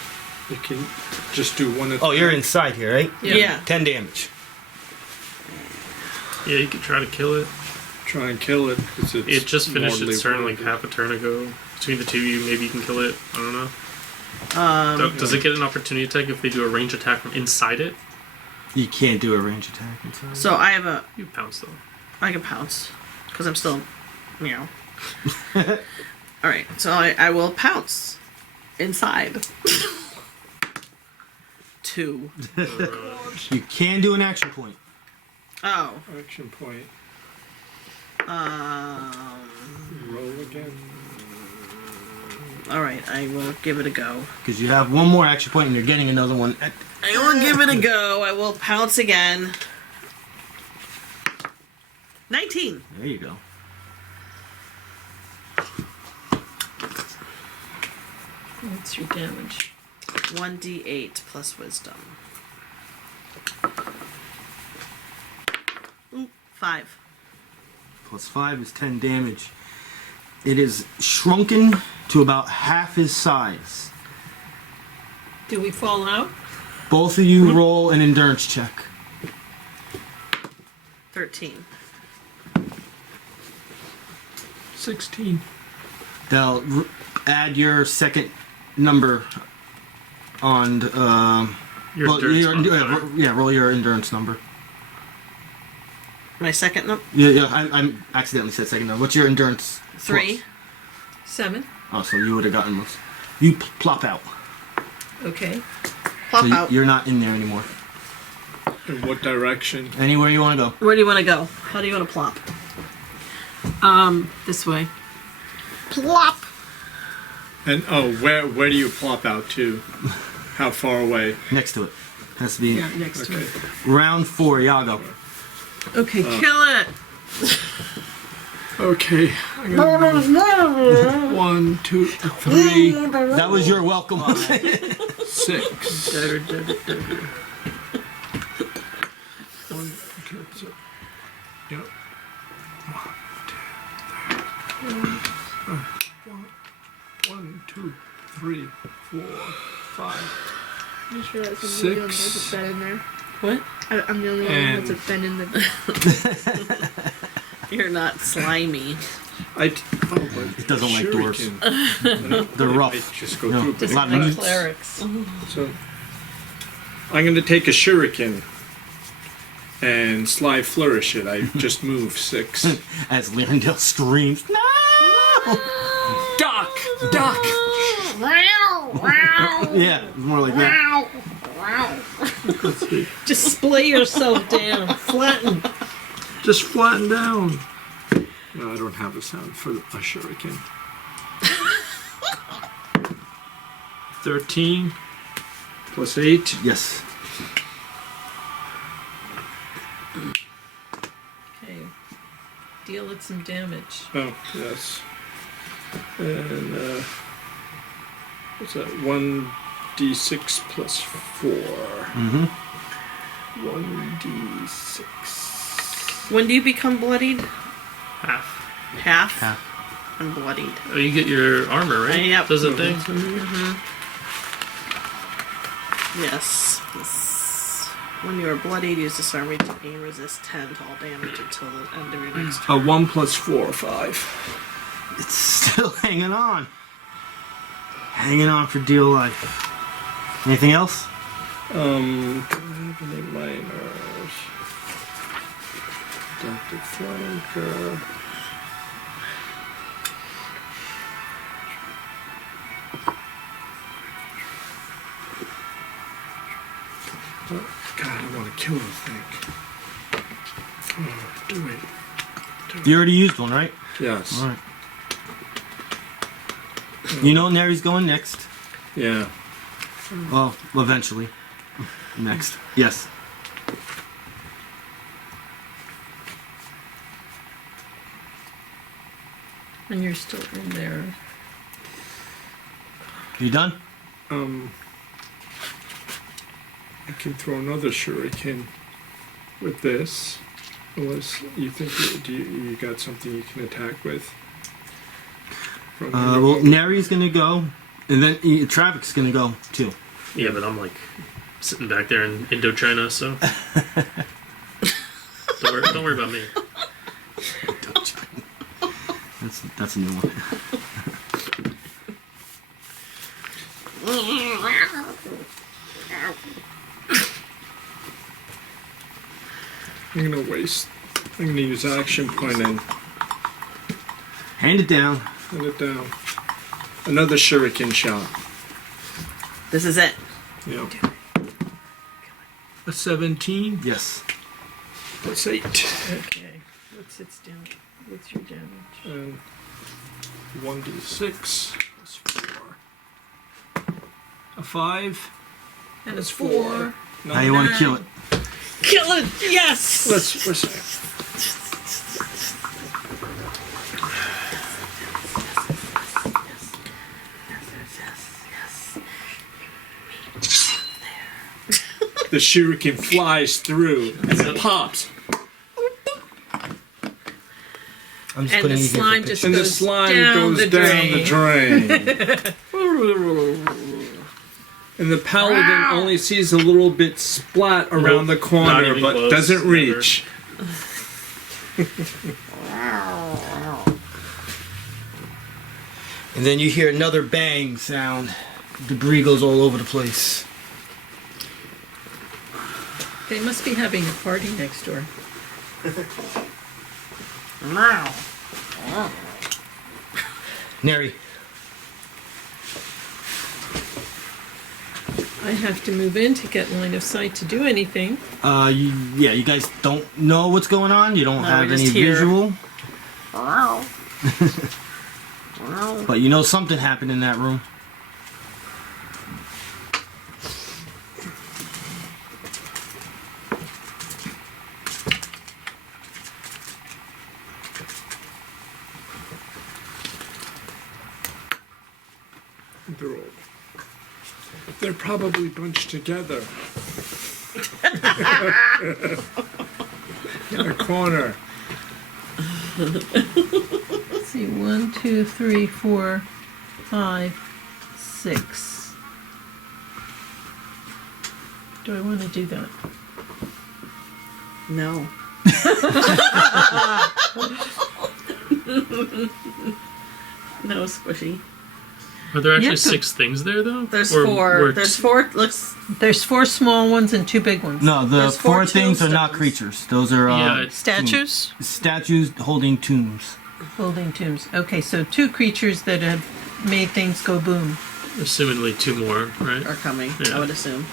you can just do one attack. Oh, you're inside here, right? Yeah. 10 damage. Yeah, you could try to kill it. Try and kill it. 'Cause it's It just finished mortally its turn like wounded. half a turn ago. Between the two of you, maybe you can kill it. I don't know. Does it get an opportunity attack if they do a range attack from inside it? You can't do a range attack inside. So I have a. You pounce though. I can pounce because I'm still, you know. All right, so I will pounce inside. 2. You can do an action point. Oh. Action point. Um. Roll again. All right, I will give it a go. Because you have one more action point and you're getting another one. I will give it a go. I will pounce again. 19. There you go. What's your damage? 1d8 plus wisdom. Ooh, 5. Plus 5 is 10 damage. It is shrunken to about half his size. Do we fall out? Both of you roll an endurance check. 13. 16. They'll add your second number on. Your endurance modifier. yeah, roll your endurance number. My second number? Yeah, I accidentally said second number. What's your endurance? 3. plus? 7. Oh, so you would have gotten most. You plop out. Okay. Plop So out. you're not in there anymore. In what direction? Anywhere you want to go. Where do you want to go? How do you want to plop? This way. Plop. And where do you plop out to? How far away? Next to it. Has to be Yeah, next to Okay. it. round 4, Yago. Okay, Kill it. Okay. I'm gonna move 1, 2, 3, That was your welcome. 6. Dagger, dagger, dagger. 1, 2, 3. Yep. 1, 2, 3, 4, 5. I'm sure that's Six. the only one that's a bed in there. What? I'm the only one And- that's a bed in the. You're not slimy. But It doesn't like dwarves. shuriken. They're It rough. might just go No, through. it's but not it- meat. Clerics. So I'm going to take a shuriken and sly flourish it. I just moved 6. As Lyrindel screams, no! Duck! Duck! Yeah, it's more like that. Just splay yourself down. Flatten. Just flatten down. No, I don't have a sound for a shuriken. 13 plus 8. Yes. deal it some damage. Oh, yes. And, what's that? 1d6 plus 4. Mm-hmm. 1d6. When do you become bloodied? Half. Half? Half. I'm bloodied. Oh, you get your armor, right? Yep. Does it thing? Yes. When you are bloodied, use this armor to aim resist 10 to all damage until the end of your next turn. 1 plus 4, 5. It's still hanging on. Hanging on for dear life. Anything else? Do I have any minors? Adaptive flanker. Oh, God, I want to kill the thing. Oh, do it. You already used one, right? Yes. Alright. You know Neri's going next. Yeah. Well, eventually. Next. Yes. And you're still in there. You done? I can throw another shuriken with this, unless you think you got something you can attack with. Well, Neri's gonna go, and then Travex gonna go too. Yeah, but I'm like sitting back there in Indochina, so don't worry about me. That's a new one. I'm gonna use action point and Hand it down. hand it down. Another shuriken shot. This is it. Yeah. A 17. Yes. That's 8. Okay. What's its damage? What's your damage? And 1d6 plus 4. A 5. And That's it's 4. How you want to kill it? Kill it! Yes! Let's the shuriken flies through and it pops. I'm just And putting the it here for slime picture. just And the goes slime down goes the down the drain. drain. And the paladin only sees a little bit splat around the Not corner, even but close, doesn't never. reach. And then you hear another bang sound. Debris goes all over the place. They must be having a party next door. Neri. I have to move in to get line of sight to do anything. You guys don't know what's going on. You don't No, have we any just hear- visual. But you know something happened in that room. They're probably bunched together. In a corner. Let's see, 1, 2, 3, 4, 5, 6. Do I want to do that? No. No, squishy. Are there actually Yeah, 6 things there though? There's Or 4. we're There's t- 4. Looks. There's 4 small ones and 2 big ones. No, the There's four four things are not tombstones. creatures. Those are Yeah, it's Statues? statues holding tombs. Holding tombs. Okay, so 2 creatures that have made things go boom. assumedly 2 more, right? Are coming, Yeah. I would assume.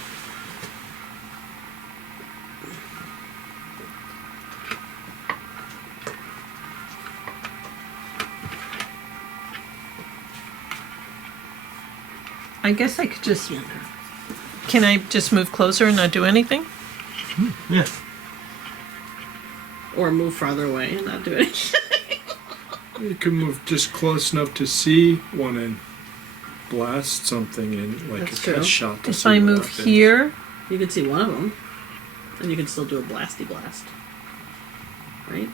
I guess I could just... Can I just move closer and not do anything? Yeah. Or move farther away and not do anything. You can move just close enough to see one and blast something in, like That's a true. test shot. To If see I what move happens. here, You can see one of them. And you can still do a blasty blast. Right?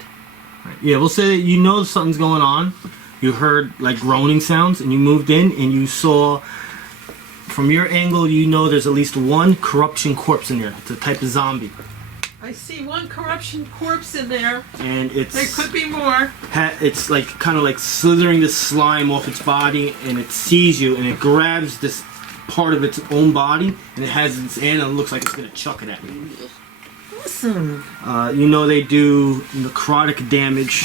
Yeah, we'll say that you know something's going on. You heard like groaning sounds, and you moved in, and you saw from your angle. You know there's at least one Corrption Corpse in there. It's a type of zombie, I see one Corruption Corpse in there. and There could be more. it's like kind of like slithering the slime off its body, and it sees you, and it grabs this part of its own body, and it has its hand, and it looks like it's gonna chuck it at you. Awesome. You know they do necrotic damage.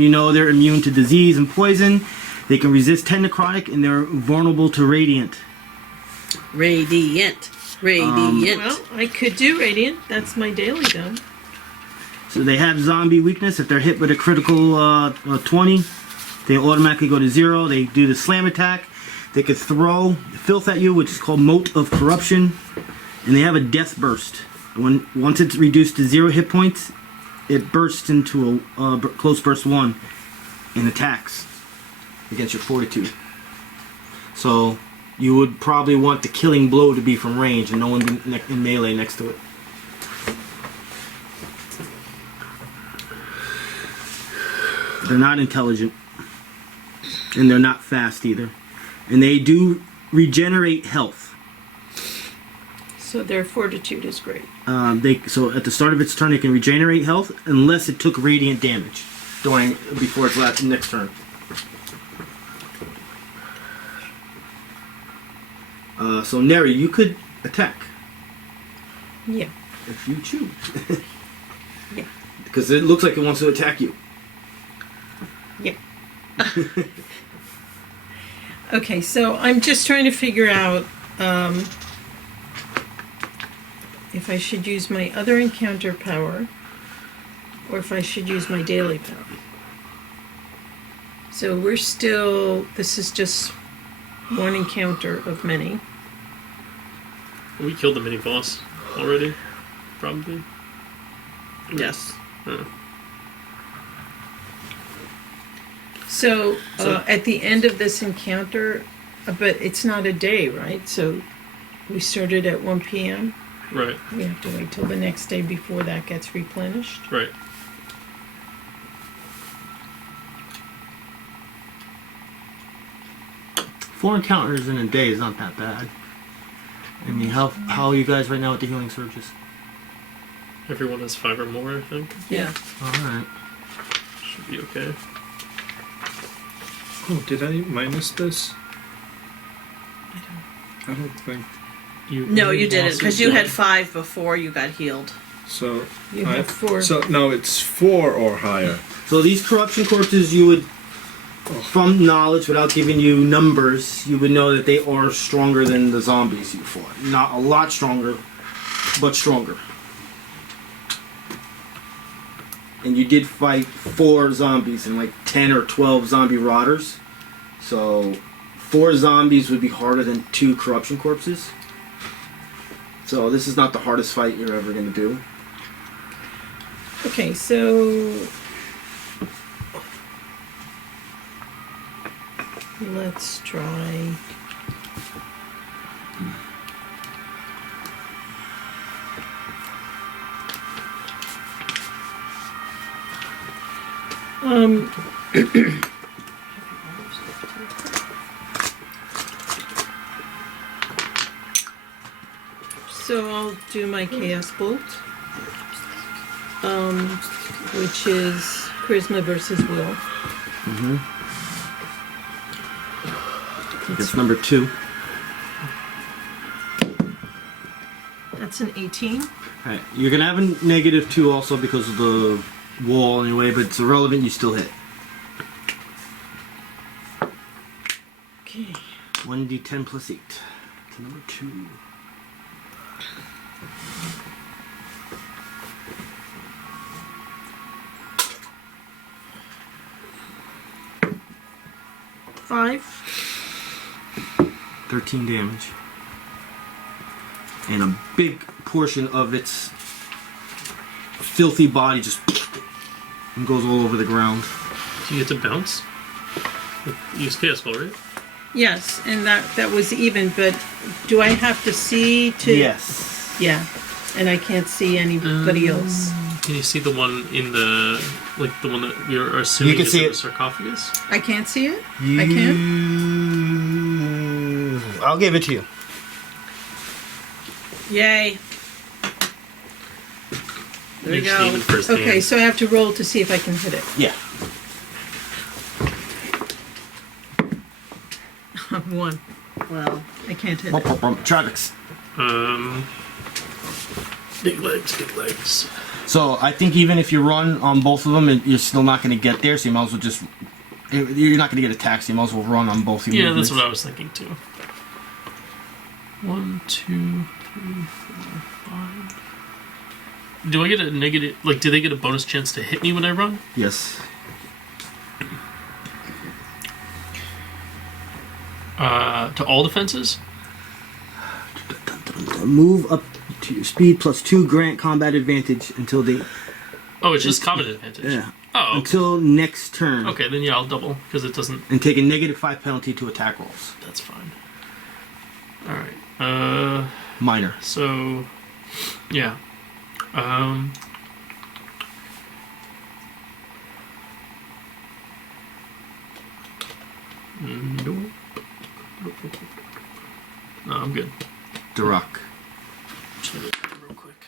You know they're immune to disease and poison. They can resist 10 necrotic, and they're vulnerable to radiant. Radiant. Radiant. Well, I could do Radiant. That's my daily though. So they have zombie weakness. If they're hit with a critical 20, they automatically go to 0. They do the slam attack. They could throw filth at you, which is called Mote of Corruption. And they have a death burst. Once it's reduced to 0 hit points, it bursts into a close burst 1 and attacks against your fortitude. So you would probably want the killing blow to be from range and no one in melee next to it. They're not intelligent, and they're not fast either. And they do regenerate health. So their fortitude is great. So at the start of its turn, it can regenerate health unless it took radiant damage before its next turn. So Neri, you could attack Yeah. if you choose. Yeah. Because it looks like it wants to attack you. Yeah. Okay, so I'm just trying to figure out if I should use my other encounter power or if I should use my daily power. So this is just one encounter of many. We killed the mini boss already, probably. Yes. So at the end of this encounter, but it's not a day, right? So we started at 1 p.m. Right, We have to wait till the next day before that gets replenished. right. Four encounters in a day is not that bad. I mean, how are you guys right now with the healing surges? Everyone has 5 or more, I think. Yeah. Alright. Should be okay. Oh, did I minus this? I don't think No, you didn't, losses because you done. had 5 before you got healed. so. You have 4. So no, it's 4 or higher. So these Corruption Corpses, you would, from knowledge, without giving you numbers, you would know that they are stronger than the zombies you fought. Not a lot stronger, but stronger. And you did fight 4 zombies and like 10 or 12 zombie rotters. So 4 zombies would be harder than 2 Corruption Corpses. So this is not the hardest fight you're ever going to do. Okay, so let's try. So I'll do my Chaos Bolt, which is Charisma versus Will. That's number 2. That's an 18. Alright, you're gonna have a -2 also because of the wall anyway, but it's irrelevant, you still hit. Okay. 1d10 plus 8. To number 2. Five. 13 damage. And a big portion of its filthy body just and goes all over the ground. Do you get to bounce? Use chaos spell, right? Yes, and that was even, but do I have to see to... Yes. Yeah, and I can't see anybody else. Can you see the one in the one that we are assuming You can is see in it. the sarcophagus? I can't see it? I can't? I'll give it to you. Yay. There we You've go. seen it firsthand. Okay, so I have to roll to see if I can hit it. Yeah. 1. Well, I can't hit it. Travex. Big legs, big legs. So I think even if you run on both of them, you're still not going to get there. So you might as well just. You're not going to get attacked. So you might as well run on both your Yeah, movements. that's what I was thinking too. 1, 2, 3, 4, 5. Do I get a negative? Like, do they get a bonus chance to hit me when I run? Yes. To all defenses? Move up to your speed plus 2, grant combat advantage until they. Oh, it's just combat advantage. Yeah. Oh, okay. Until next turn. Okay, then yeah, I'll double because it doesn't. And take a -5 penalty to attack rolls. That's fine. All right. Minor. So, yeah. Nope. No, I'm good. Darrack. Just gonna look at it real quick.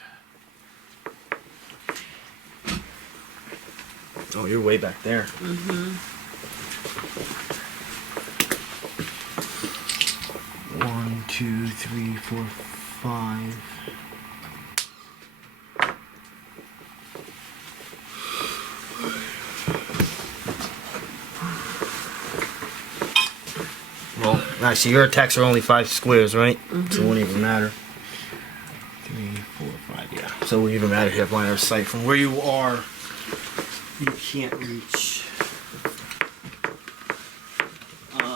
Oh, you're way back there. mm-hmm. 1, 2, 3, 4, 5. Well, actually, your attacks are only 5 squares, right? So it won't even matter. 3, 4, 5, yeah. So it won't even matter if you have line of sight. From where you are, you can't reach.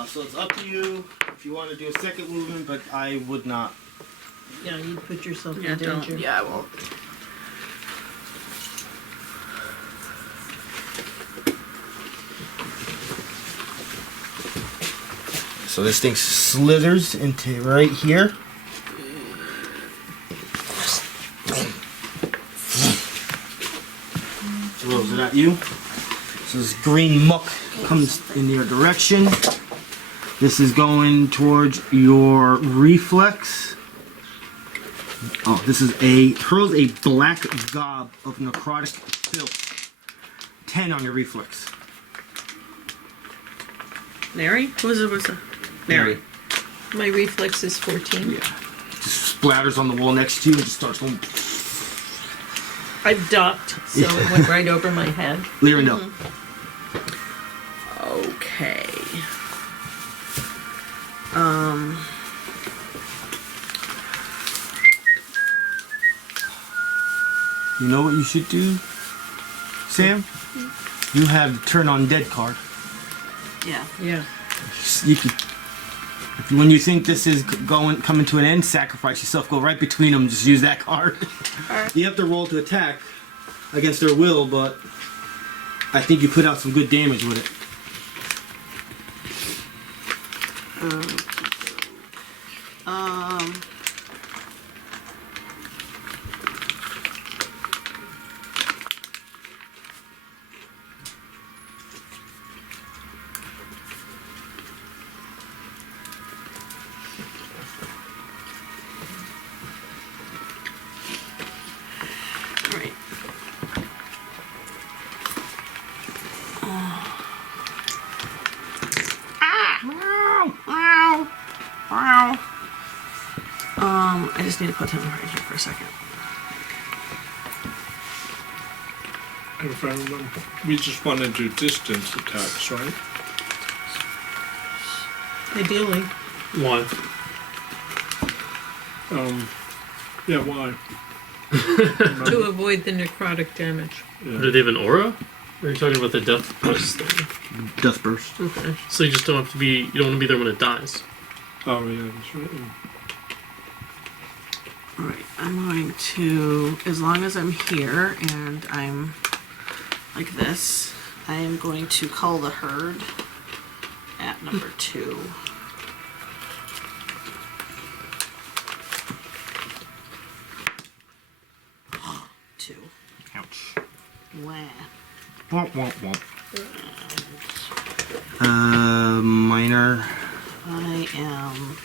So it's up to you if you want to do a second movement, but I would not. Yeah, you put yourself Yeah, in don't. danger. Yeah, I won't. So this thing slithers into right here. Throws it at you. So this green muck comes in your direction. This is going towards your reflex. Oh, this is hurls a black gob of necrotic filth. 10 on your reflex. Neri? What's it? Neri. My reflex is 14. Yeah. Just splatters on the wall next to you and just starts going. I've ducked, so it went right over my head. Lyrindel. Okay. You know what you should do, Sam? You have the turn on dead card. Yeah. Yeah. You could, when you think this is coming to an end, sacrifice yourself. Go right between them. Just use that card. Alright. You have to roll to attack against their will, but I think you put out some good damage with it. Alright. I just need to put him right here for a second. If I remember, we just want to do distance attacks, right? Ideally. Why? Yeah, why? To avoid the necrotic damage. Do they have an aura? Or are you talking about the death burst thing? Dust burst. Okay. So you just don't have to be. You don't want to be there when it dies. Oh, yeah, that's right. Alright, I'm going to, as long as I'm here and I'm like this. I am going to call the herd at number 2. Two. Ouch. Wow. Womp, womp, womp. Minor. I am.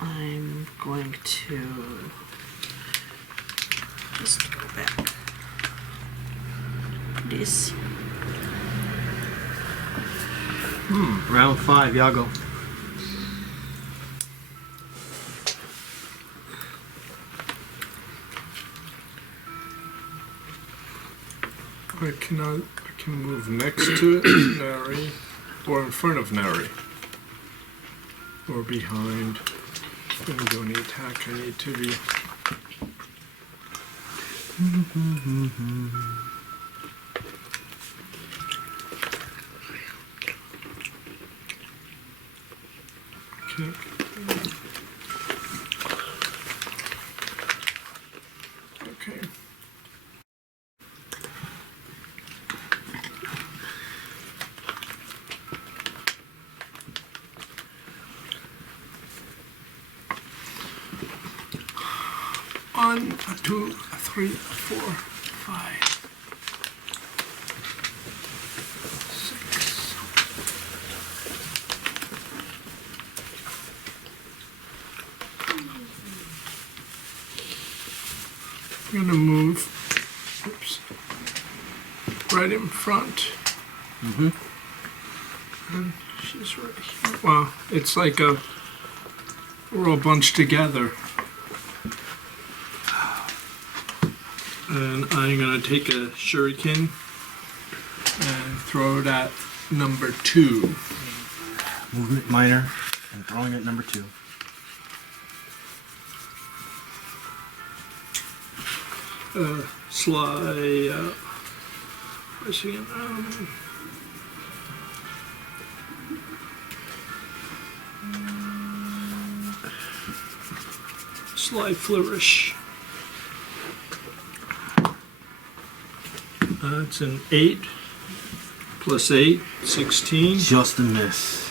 I'm going to just go back. This. Round 5, Yago. I can move next to it, Neri, or in front of Neri, or behind. When we do any attack, I need to be. Okay. Okay. One, 2, 3, 4, 5, 6. I'm gonna move. Oops. Right in front. And she's right here. Wow, it's like we're all bunched together. And I'm gonna take a shuriken and throw it at number 2. Movement minor and throwing at number 2. Sly. Where's he? Sly flourish. It's an 8 plus 8, 16. Just a miss.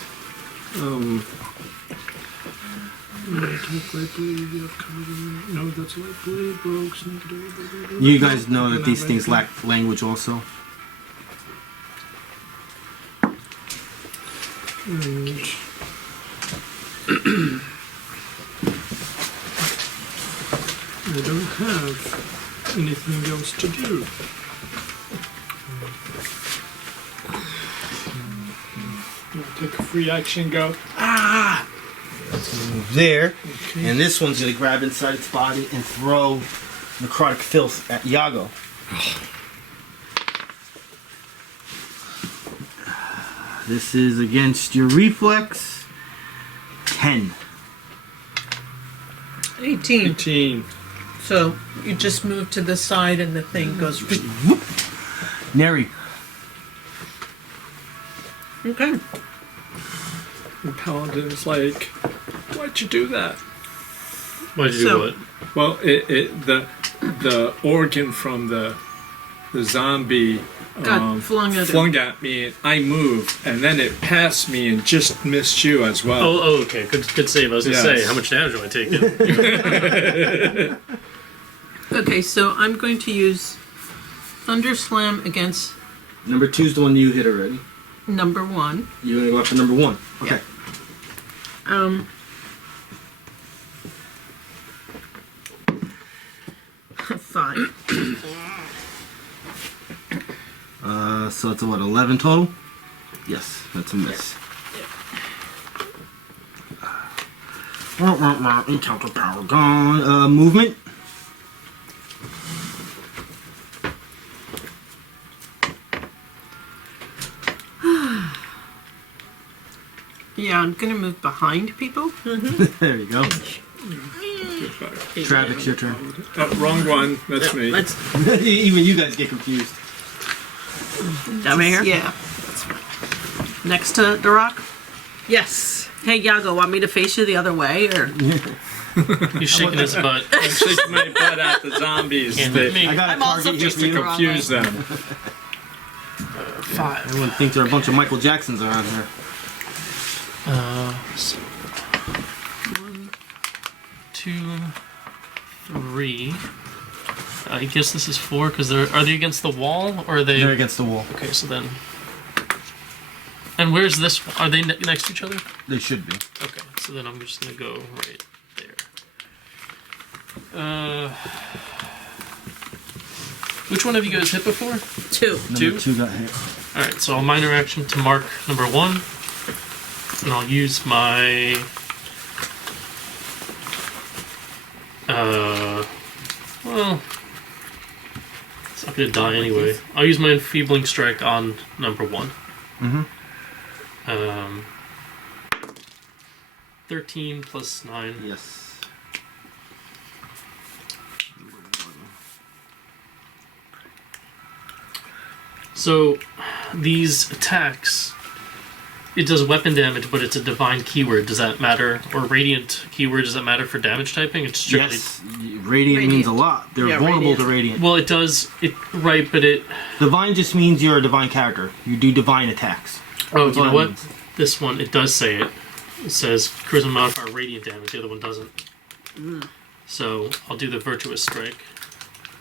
Attack light blade, you have covered. No, that's light blade, rogue, sneak. You guys know that these things lack language also. And I don't have anything else to do. Take a free action, go. Ah! Move there. Okay. And this one's going to grab inside its body and throw necrotic filth at Yago. This is against your reflex. 10. 18. 18. So you just move to the side and the thing goes. Whoop. Neri. Okay. And Paladin's like, why'd you do that? Why'd you So- do what? Well, the organ from the zombie Got flung at him. flung at me, and I moved, and then it passed me and just missed you as well. Oh, okay. Good save. I was gonna Yes. say, how much damage am I taking? Okay, so I'm going to use Thunder Slam against Number 2 is the one you hit already. number 1. You're going to go after number 1. Okay. Fine. So it's a what, 11 total? Yes, that's a miss. Encounter power gone. Movement. Yeah, I'm gonna move behind people. There you go. Travex, your turn. Oh, wrong one. That's me. Let's Even you guys get confused. down here. Yeah. Next to Darrack. Yes. Hey, Yago, want me to face you the other way, or? He's shaking his butt. I'm shaking my butt at the zombies And that, me. I got a I'm also target here just for to you. confuse them. 5. Everyone thinks there are a bunch of Michael Jacksons around here. So 1, 2, 3. I guess this is 4 because are they against the wall or are they? They're against the wall. Okay, so then. And where's this? Are they next to each other? They should be. Okay, so then I'm just gonna go right there. Which one have you guys hit before? 2. Number 2 got hit. All right, so I'll minor action to mark number 1, and I'll use my. Well, it's not gonna die anyway. I'll use my enfeebling strike on number 1. Mm-hmm. 13 plus 9. Yes. So these attacks, it does weapon damage, but it's a divine keyword. Does that matter? Or radiant keyword, does that matter for damage typing? It's strictly. Yes. Radiant means a lot. They're Yeah, vulnerable radiant. to radiant. Well, it does. Right, but it. Divine just means you're a divine character. You do divine attacks. Oh, That's you know what it what? means. This one, it does say it. It says charisma modifier radiant damage. The other one doesn't. So I'll do the virtuous strike,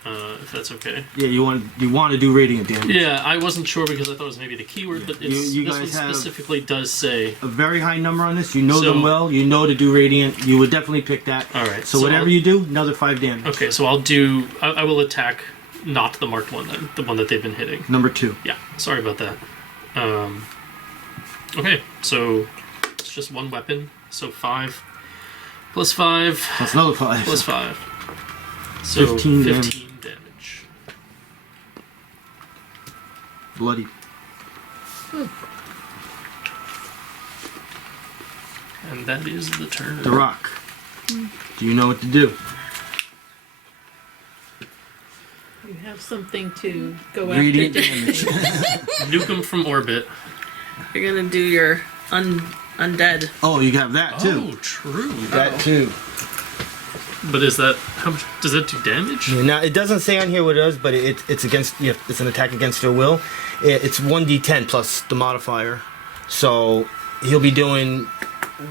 if that's okay. Yeah, you want to do radiant damage. Yeah, I wasn't sure because I thought it was maybe the keyword, but it's, You this one guys have- specifically does say. A very high number on this. You know So- them well. You know to do radiant. You would definitely pick that. All right. So whatever I'll- you do, another 5 damage. Okay, so I'll do. I will attack not the marked one then, the one that they've been hitting. Number 2. Yeah, sorry about that. Okay, so it's just one weapon. So 5 plus 5 That's another 5. plus 5. So 15 damage. Bloody. And that is the turn. Darrack. Do you know what to do? You have something to go Radiant after. damage. Nuke him from orbit. You're gonna do your undead. Oh, you have that too. Oh, true. That too. But is that how much does that do damage? Yeah, now it doesn't say on here what it does, but it's against. It's an attack against your will. It's 1d10 plus the modifier, so he'll be doing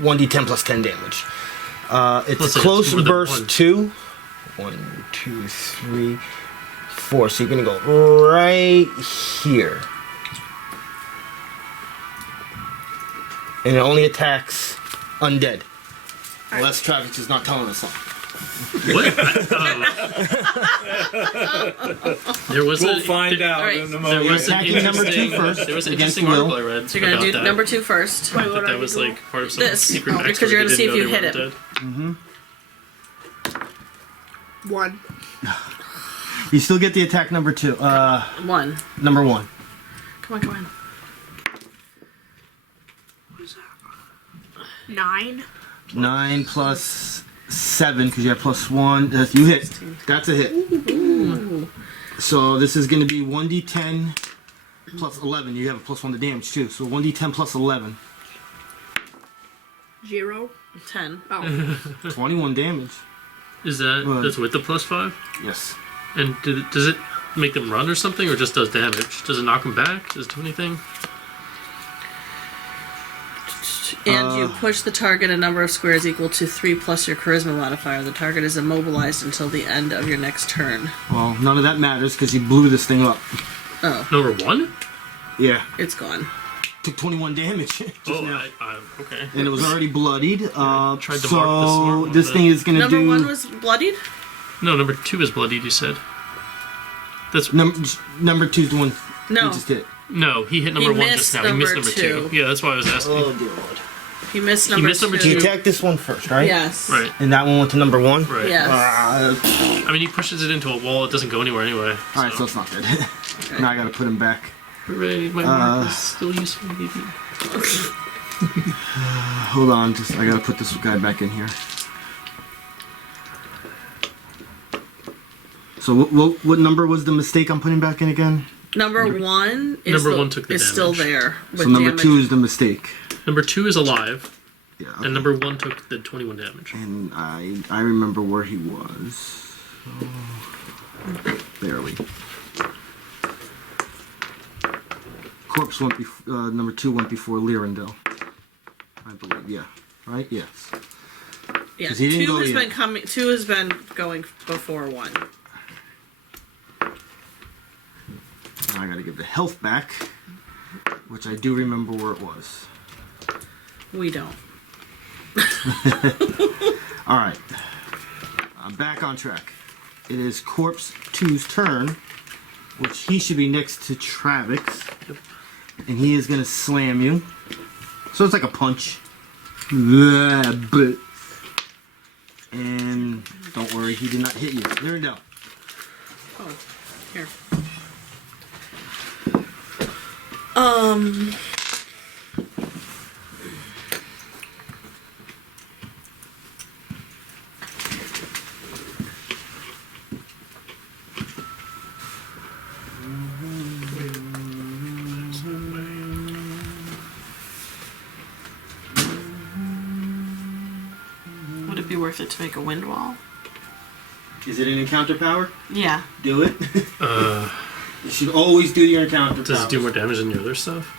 1d10 plus 10 damage. It's Plus, a close it's more than burst one. 2. 1, 2, 3, 4. So you're gonna go right here, and it only attacks undead. Unless Travex is not telling us something. What? There was We'll a, find out Alright. in a There moment. was an Attacking number 2 interesting. first There was an against interesting will. article I read So you're gonna about do that. number 2 first. That was like part of some This. secret Oh, because backstory you're gonna they see if didn't you know hit they it. weren't dead. 1. You still get the attack number 2. 1. Number 1. Come on, come on. 9. 9 plus 7, because you have plus 1. You hit. That's a hit. So this is going to be 1d10 plus 11. You have a plus 1 to damage too. So 1d10 plus 11. 0. 10. Oh. 21 damage. Is that Right. that's with the plus 5? Yes. And does it make them run or something, or just does damage? Does it knock them back? Does it do anything? And you push the target a number of squares equal to 3 plus your charisma modifier. The target is immobilized until the end of your next turn. Well, none of that matters because you blew this thing up. Oh, Number 1? Yeah. it's gone. Took 21 damage just Oh, now. okay. And it was already bloodied. Tried to mark the smart So one, this but- thing is going to Number do... 1 was bloodied? No, number 2 is bloodied. You said. That's Number 2 is the one No. you just hit. no. He hit number 1 missed just now. He missed number number 2. 2. Yeah, that's why I was asking. Oh, dear Lord. He missed number missed number 2. You attacked this one first, right? Yes. Right. And that one went to number 1? Right. Yes. I mean, he pushes it into a wall. It doesn't go anywhere anyway. Alright, so it's not good. Now I gotta put him back. Hooray! My mark is still useful, maybe. Hold on, I gotta put this guy back in here. So what number was the mistake I'm putting back in again? Number one is Number one took the still damage. there. With So number damage. 2 is the mistake. Number 2 is alive, Yeah. and number 1 took the 21 damage. And I remember where he was. Barely. Corpse went before. Number 2 went before Lyrindel. I believe. Yeah. Right. Yes. Yeah, 'Cause he didn't 2 go has yet. been coming. 2 has been going before 1. I gotta give the health back, which I do remember where it was. We don't. All right. I'm back on track. It is Corpse 2's turn, which he should be next to Travex. Yep. And he is going to slam you. So it's like a punch. And don't worry, he did not hit you. There we go. Oh, here. Would it be worth it to make a wind wall? Is it an encounter power? Yeah. Do it. You should always do your encounter Does powers. it do more damage than your other stuff?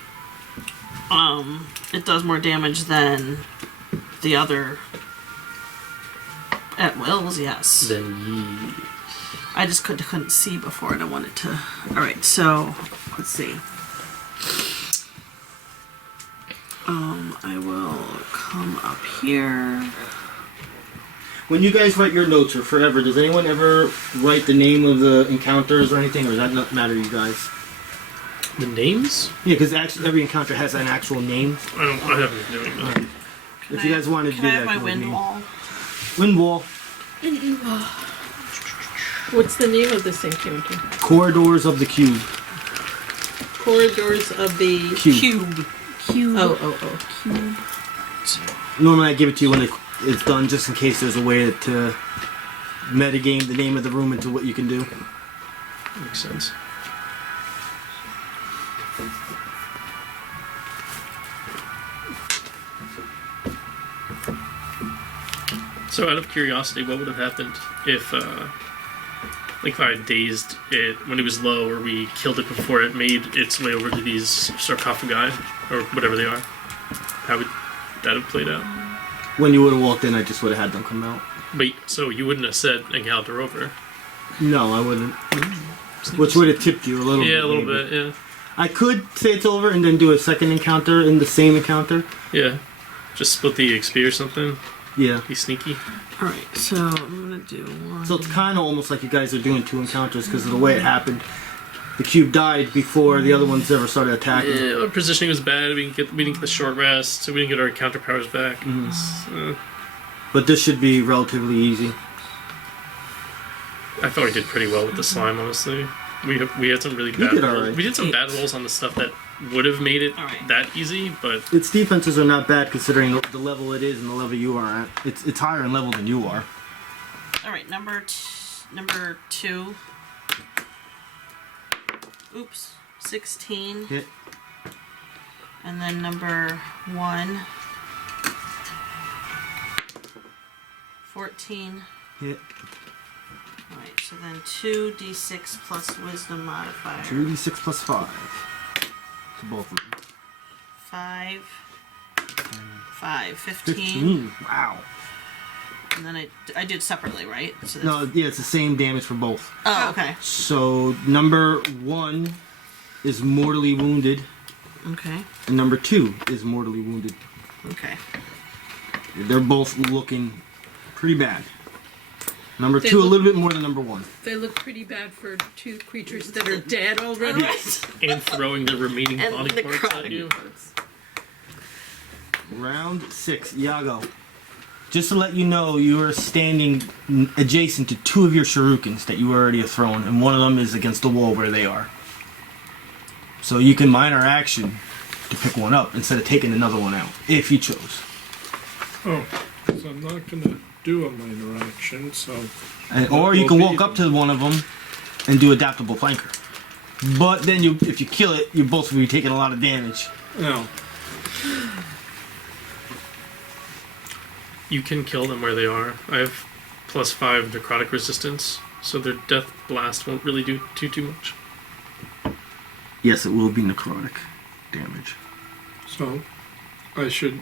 It does more damage than the other. At wills, yes. Then I just couldn't see before, and I wanted to. All right, so let's see. I will come up here. When you guys write your notes or forever, does anyone ever write the name of the encounters or anything, or does that not matter to you guys? the names? Yeah, because actually every encounter has an actual name. I haven't been doing that. If you guys wanted to Can do I that, have my go with wind me. wall? Wind wall. What's the name of this encounter? Corridors of the Cube. Corridors of the Cube. Cube. Oh. Normally I give it to you when it's done, just in case there's a way to metagame the name of the room into what you can do. Makes sense. So, out of curiosity, what would have happened if I had dazed it when it was low, or we killed it before it made its way over to these sarcophagi, or whatever they are? How would that have played out? When you would have walked in, I just would have had them come out. But so you wouldn't have said encounter over? No, I wouldn't. Which would have tipped you a little bit. Yeah, a little maybe. bit. Yeah. I could say it's over and then do a second encounter in the same encounter. Yeah. Just split the XP or something. Yeah. Be sneaky. Alright, so I'm gonna do one. So it's kind of almost like you guys are doing two encounters because of the way it happened. The cube died before the other ones ever started attacking. Yeah, our positioning was bad. We didn't get the short rest, so we didn't get our counter powers back. But this should be relatively easy. I thought we did pretty well with the slime, honestly. We had some really bad did rolls. alright. We did some bad rolls on the stuff that would have made it Alright. that easy, but Its defenses are not bad considering the level it is and the level you are at. It's higher in level than you are. Alright, number 2. Oops. 16. Hit. And then number 1. 14. Hit. Alright, so then 2d6 plus wisdom modifier. 2d6 plus 5. To both of them. 5. 15. 15. Wow. And then I did separately, right? So that's- No, yeah, it's the same damage for both. Oh, okay. So number 1 is mortally wounded, Okay. and number 2 is mortally wounded. Okay. They're both looking pretty bad. Number They 2 a look- little bit more than number 1. They look pretty bad for two creatures that are dead already. and throwing the remaining And body parts at necrotic you. Round 6, Yago. Just to let you know, you are standing adjacent to 2 of your shurikens that you already have thrown, and one of them is against the wall where they are. So you can minor action to pick one up instead of taking another one out, if you chose. Oh, so I'm not gonna do a minor action, so Or you can walk up to one of them and do adaptable flanker. But then if you kill it, you both will be taking a lot of damage. No. You can kill them where they are. I have +5 necrotic resistance, so their death blast won't really do too much. Yes, it will be necrotic damage. So I should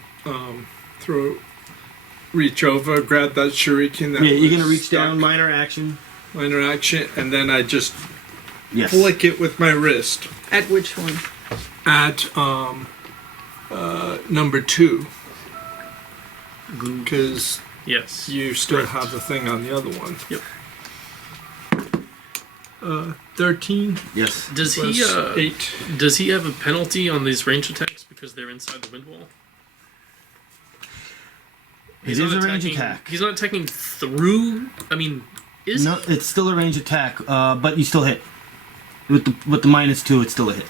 reach over, grab that shuriken. That You're was gonna reach stuck, down, minor action. minor action, and then I just Yes. flick it with my wrist At which one? at number 2, because Yes. you still have the thing on the other one. Yep. 13 Yes. Does plus he 8. does he have a penalty on these range attacks because they're inside the wind wall? It is a range attacking- attack. He's not attacking through. I mean, is No, it's still a range attack, but you still hit. With the -2, it's still a hit.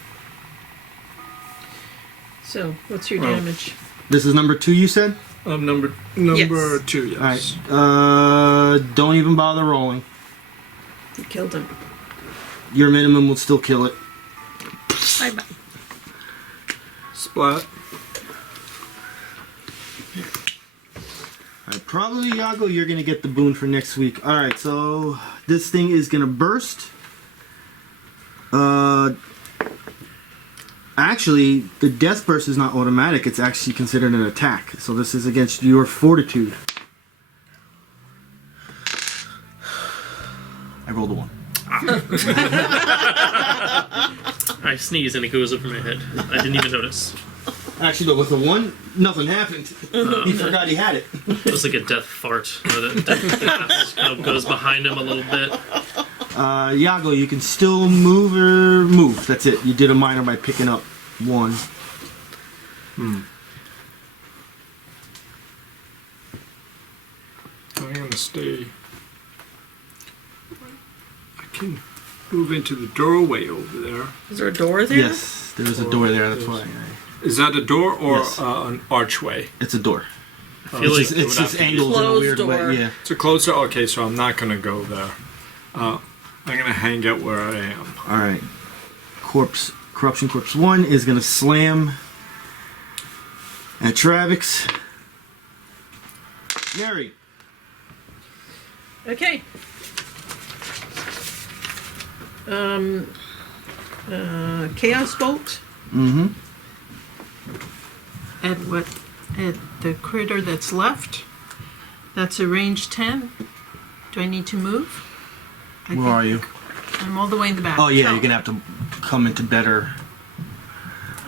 So, what's your Oh. damage? This is number 2, you said? Number 2, yes. Alright. Don't even bother rolling. You killed him. Your minimum will still kill it. Bye-bye. Splat. Alright, probably Yago, you're gonna get the boon for next week. Alright, so this thing is gonna burst. Actually, the death burst is not automatic, it's actually considered an attack. So this is against your fortitude. I rolled a 1. I sneeze and it goes over my head. I didn't even notice. Actually, though, with a 1, nothing happened. He forgot he had it. It was like a death fart. Where the death just kind of goes behind him a little bit. Yago, you can still move or move. That's it. You did a minor by picking up 1. I'm gonna stay. I can move into the doorway over there. Is there a door there? Yes, there's a door there. That's why. Is that a door or Yes. an archway? It's a door. I feel like It's just angled in a Closed weird door. way. Yeah. It's a closer. Okay, so I'm not gonna go there. I'm gonna hang out where I am. All right. Corruption Corpse 1 is gonna slam at Travex. Neri. Okay. Chaos Bolt. Mm-hmm. At what? At the critter that's left. That's a range 10. Do I need to move? I Where are you? I'm all the way in the back. Oh yeah, you're gonna have to come into better.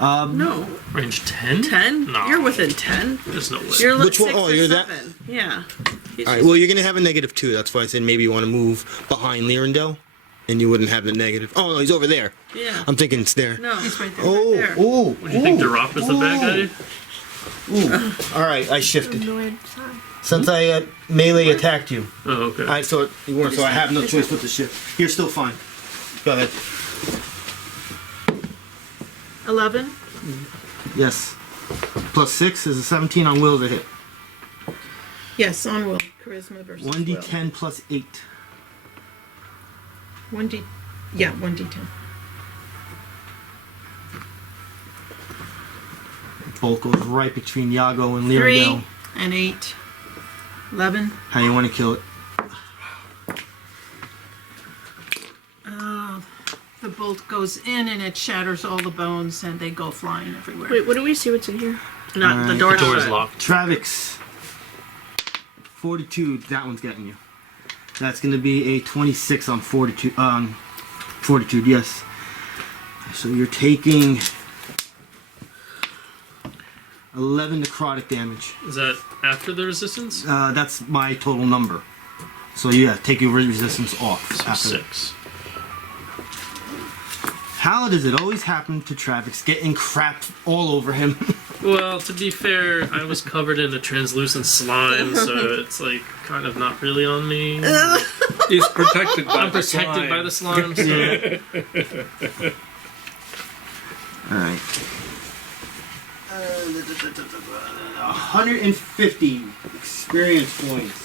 No. range 10? 10? No. You're within 10. There's no way. You're Which one? 6 Oh, or you're that- 7. Yeah. He's All right. just- Well, you're gonna have a -2. That's why I said maybe you want to move behind Lyrindel, and you wouldn't have the negative. Oh no, he's over there. yeah. I'm thinking it's there. No. He's right there. Oh, there. oh. Would you think Dwarf is the bad guy? Ooh. All right, I shifted. Annoyed son. Since I melee attacked you. Oh, okay. All right, so you weren't. So I have no choice but to shift. You're still fine. Go ahead. 11. Yes. +6 is a 17 on will to hit. Yes, on will. Charisma versus 1d10 plus 8. will. 1d. Yeah, 1d10. Bolt goes right between Yago and 3 Lyrindel. and 8. 11. How you want to kill it? The bolt goes in and it shatters all the bones and they go flying everywhere. Wait, what do we see? What's in here? Not the Alright. door's The door is shut. locked. Travex. Fortitude. That one's getting you. That's going to be a 26 on fortitude. Fortitude, yes. So you're taking 11 necrotic damage. Is that after the resistance? That's my total number. So yeah, take your resistance off. So after that. 6. How does it always happen to Travex getting crap all over him? Well, to be fair, I was covered in a translucent slime, so it's like kind of not really on me. He's protected by I'm protected by the slime, so Alright. 150 experience points.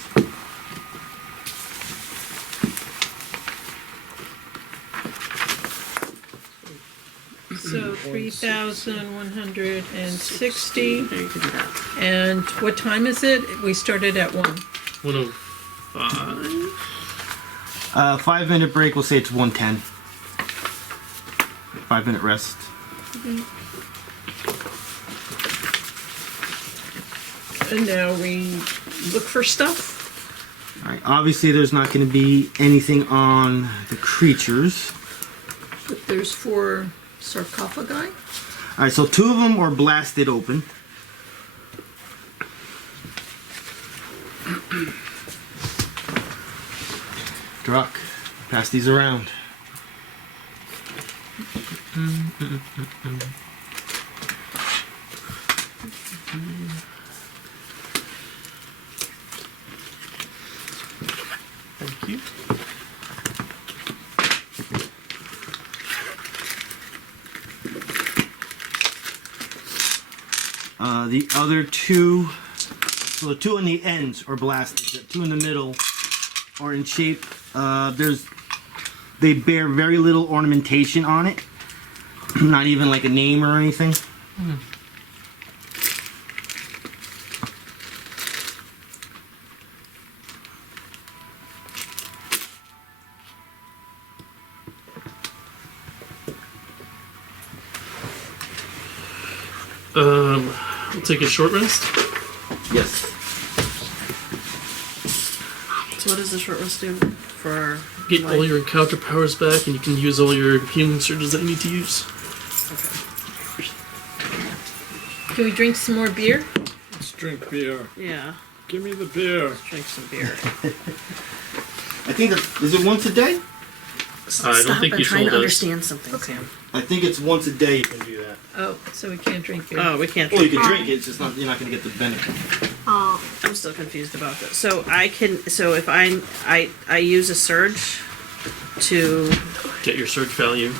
3,160. There, you can do that. And what time is it? We started at 1. 105. 5-minute break. We'll say it's 1:10. 5-minute rest. And now we look for stuff. All right. Obviously, there's not going to be anything on the creatures. But there's 4 sarcophagi. All right. So 2 of them are blasted open. Druck, pass these around. Thank you. The other 2, so the 2 on the ends are blasted. The 2 in the middle are in shape. They bear very little ornamentation on it. Not even like a name or anything. We'll take a short rest. Yes. So what does the short rest do for Get life? all your encounter powers back, and you can use all your healing surges that you need to use. Okay. Can we drink some more beer? Let's drink beer. Yeah. Give me the beer. Drink some beer. I think is it once a day? I don't think I'm you trying told to us. understand something, Sam. I think it's once a day you can do that. Oh, so we can't drink beer. Oh, we can't. Well, you can drink it. It's just not you're not going to get the benefit. Oh, I'm still confused about this. So I can. So if I use a surge to. Get your surge value.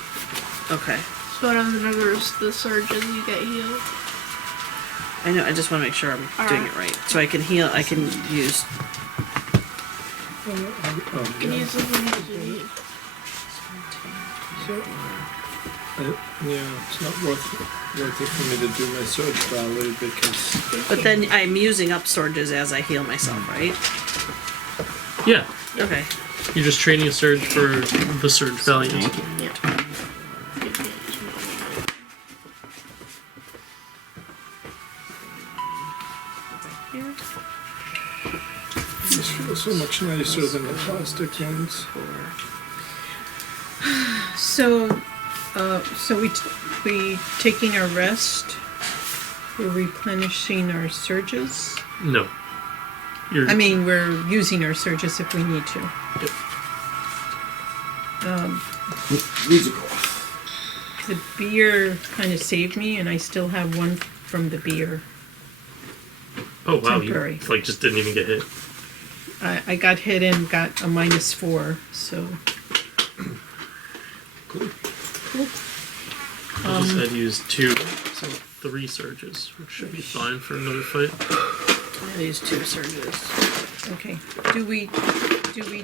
Okay. so whatever the surges you get healed. I know. I just want to make sure I'm doing it right. So I can heal. I can use. You can use as many as you need. Yeah, it's not worth it for me to do my surge value because But then I'm using up surges as I heal myself, right? Yeah, Okay. you're just trading a surge for the surge value. Yep. Here. this feels so much nicer than the plastic ones. So we taking our rest. We're replenishing our surges. No. You're, I mean, we're using our surges if we need to. These are cool. The beer kind of saved me, and I still have 1 from the beer. oh wow, temporary. you like just didn't even get hit. I got hit and got a -4, so Cool. I just had used 2, so 3 surges, which should be fine for another fight. I use 2 surges. okay. Do we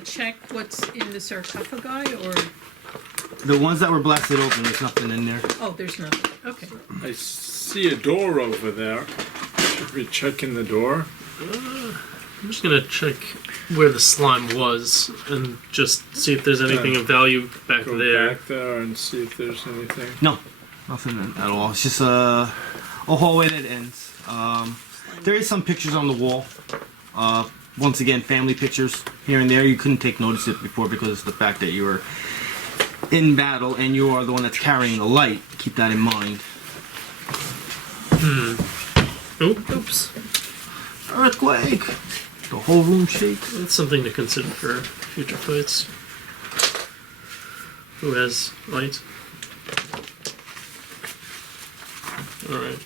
check what's in the sarcophagi, or The ones that were blasted open, there's nothing in there. oh, there's nothing. Okay. I see a door over there. Should we check in the door? I'm just gonna check where the slime was and just see if there's anything of value back Go there. back there and see if there's anything. No, nothing at all. It's just a hallway that ends. There is some pictures on the wall. Once again, family pictures here and there. You couldn't take notice of it before because of the fact that you were in battle and you are the one that's carrying the light. Keep that in mind. Oh, Oops. Earthquake! The whole room shakes. that's something to consider for future fights. Who has light? Alright.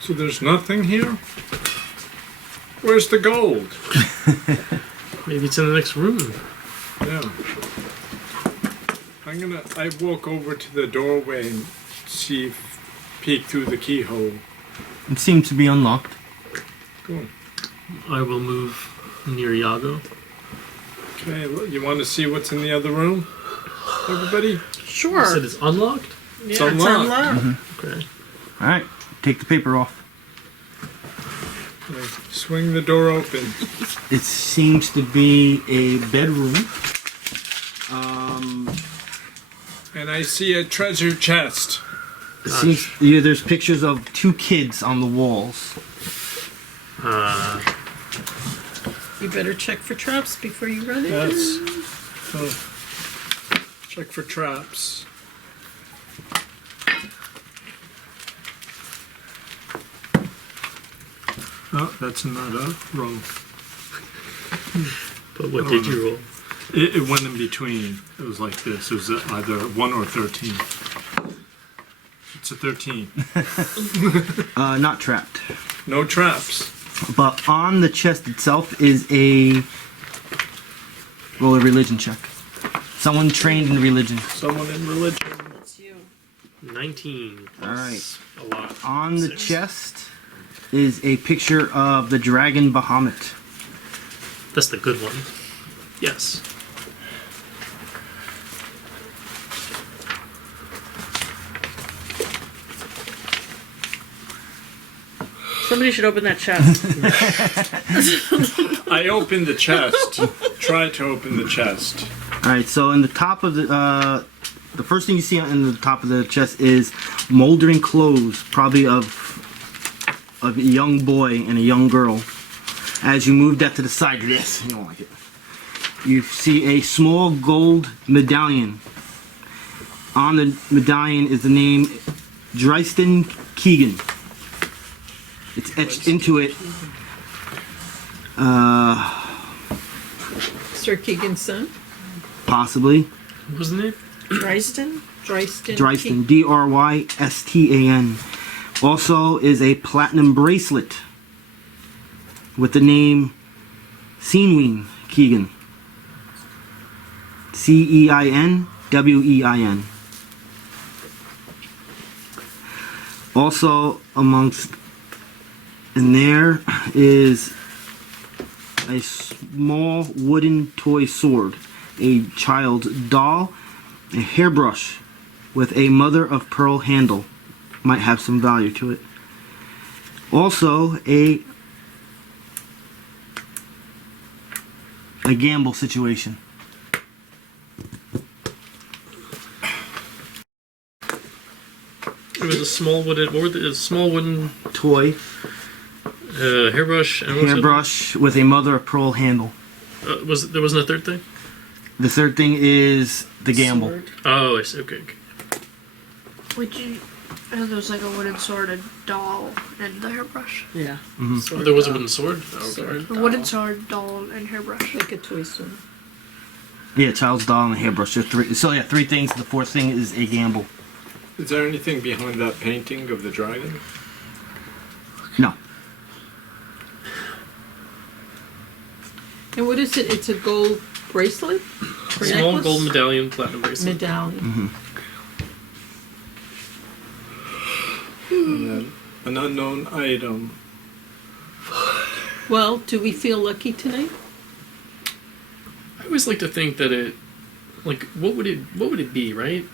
So there's nothing here? Where's the gold? Maybe it's in the next room. Yeah. I walk over to the doorway and peek through the keyhole. It seemed to be unlocked. Cool. I will move near Yago. Okay, well, you want to see what's in the other room? Everybody? You Sure. said it's unlocked? Yeah, It's unlocked. Okay. All right, take the paper off. Okay, swing the door open. It seems to be a bedroom. And I see a treasure chest. It seems, yeah, there's pictures of 2 kids on the walls. You better check for traps before you run in. Yes. Oh. Check for traps. Oh, that's not a roll. But what did you roll? It went in between. It was like this. It was either 1 or 13. It's a 13. Not trapped. No traps. But on the chest itself is a roll a religion check. Someone trained in religion. Someone in religion. It's you. 19. All right. Plus a lot. On the 6. chest is a picture of the dragon Bahamut. That's the good one. Yes. Somebody should open that chest. I opened the chest. Try to open the chest. All right. So in the top of the first thing you see in the top of the chest is moldering clothes, probably of a young boy and a young girl. As you move that to the side, yes, you don't like it. You see a small gold medallion. On the medallion is the name Dryston Keegan. It's etched into it. Sir Keegan's son? Possibly. What was the name? Dryston? Dryston. Drystan. Also is a platinum bracelet with the name Ceinwein Keegan. Ceinwein. Also amongst in there is a small wooden toy sword, a child's doll, a hairbrush with a mother of pearl handle. Might have some value to it. Also a gamble situation. It was a small wooden. What were the small wooden Toy, hairbrush? And what was the other hairbrush with a mother of pearl handle. one? There wasn't a third thing? The third thing is the gamble. Sword. Oh, I see. Okay. Would you? There was like a wooden sword, a doll, and the hairbrush. Yeah. Mm-hmm. Oh, there was a wooden sword. Oh, okay. Sword, A wooden doll. sword, doll, and hairbrush. Like a toy sword. Yeah, child's doll and a hairbrush. There's 3. So yeah, 3 things. The 4th thing is a gamble. Is there anything behind that painting of the dragon? No. And what is it? It's a gold bracelet? Or Small necklace? gold medallion, platinum bracelet. Medallion. And then an unknown item. Well, do we feel lucky tonight? I always like to think that it, like, what would it be, right?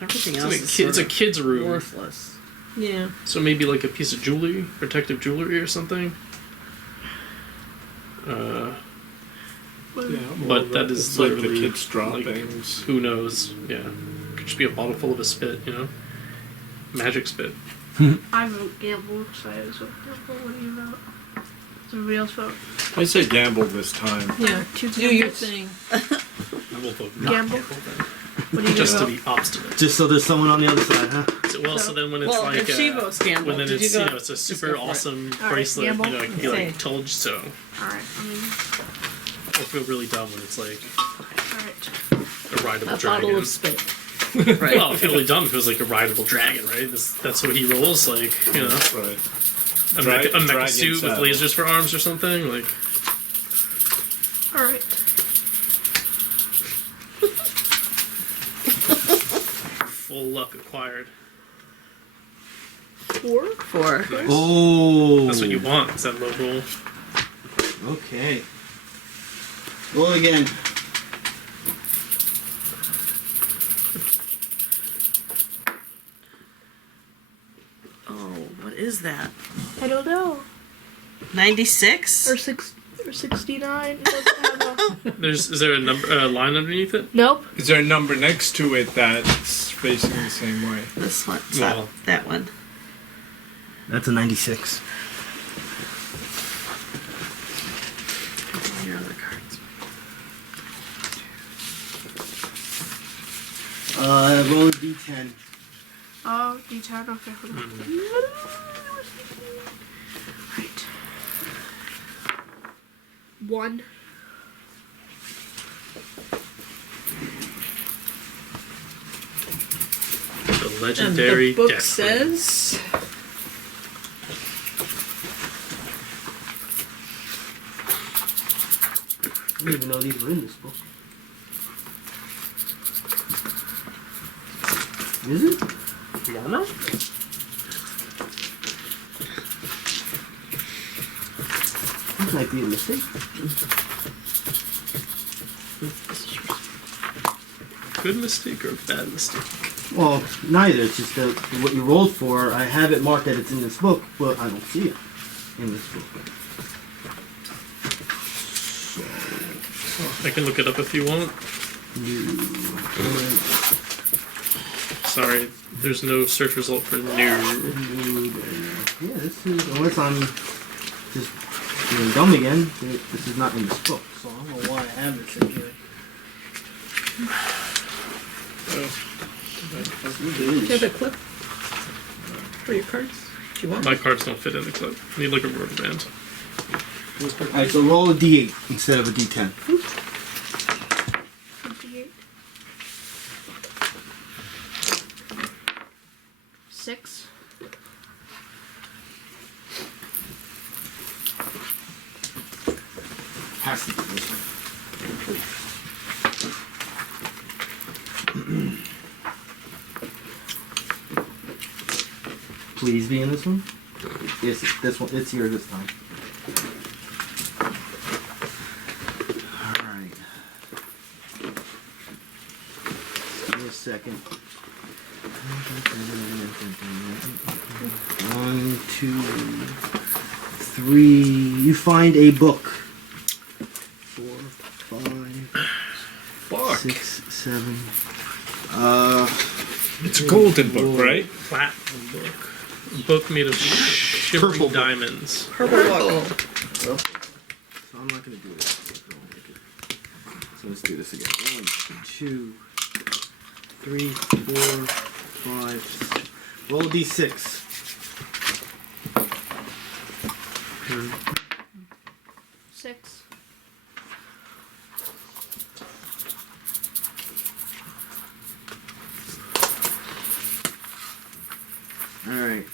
Everything It's, else like is it's a kid's room, worthless. Yeah. so maybe like a piece of jewelry, protective jewelry or something. Yeah, But or that is it's like the literally, kids' like, droppings. Who knows? Yeah, could just be a bottle full of a spit, you know, magic spit. I vote gamble, so I was vote gamble. What do you vote? Does everybody else vote? I say gamble this time. Yeah. Two Do your gambles. thing. I will vote not Gamble? then. What do you Just to vote? be obstinate. Just so there's someone on the other side, huh? So then when it's Well, like if she votes gamble, when then did it's you go? it's a Just super go for it. awesome All right, bracelet, gamble. you know, it can be Say. like told you so. Alright, I mean, Or feel really dumb when it's like alright. a rideable A dragon. bottle of spit. Right. Well, I feel really dumb if it was like a rideable dragon, right? That's what he rolls, like, you know, Right. a Dragon mecha suit with saddle. lasers for arms or something, like. Alright. Full luck acquired. 4. 4. Oh. That's what you want. Is that low roll? Okay. Roll again. Oh, what is that? I don't know. 96? Or 69. It doesn't have a... Is there a line underneath it? Nope. Is there a number next to it that's facing the same way? This one. No. That one. That's a 96. Your other cards. Roll a d10. Oh, D10. Okay, hold on. Right. 1. The And legendary the book death says. I didn't even know these were in this book. Is it? Lana? This might be a mistake. Good mistake or bad mistake? Well, neither. It's just that what you rolled for, I have it marked that it's in this book, but I don't see it in this book. I can look it up if you want. Sorry, there's no search result for new. Yeah, this is, unless I'm just being dumb again, this is not in this book, so I don't know why I have this in here. Do you have a clip for your cards? Do you want My cards don't fit in the clip. I need like a rubber band. Alright, so roll a d8 instead of a d10. 28. 6. Has to be this one. Please be in this one. Yes, this one. It's here this time. All right. Give me a second. 1, 2, 3. You find a book. 4, 5, 6, 7. It's a golden book, right? Platinum book. A book made of shivering Purple book. diamonds. purple? Well, so I'm not going to do this. So let's do this again. 1, 2, 3, 4, 5. 6. Roll d6. 6. Alright.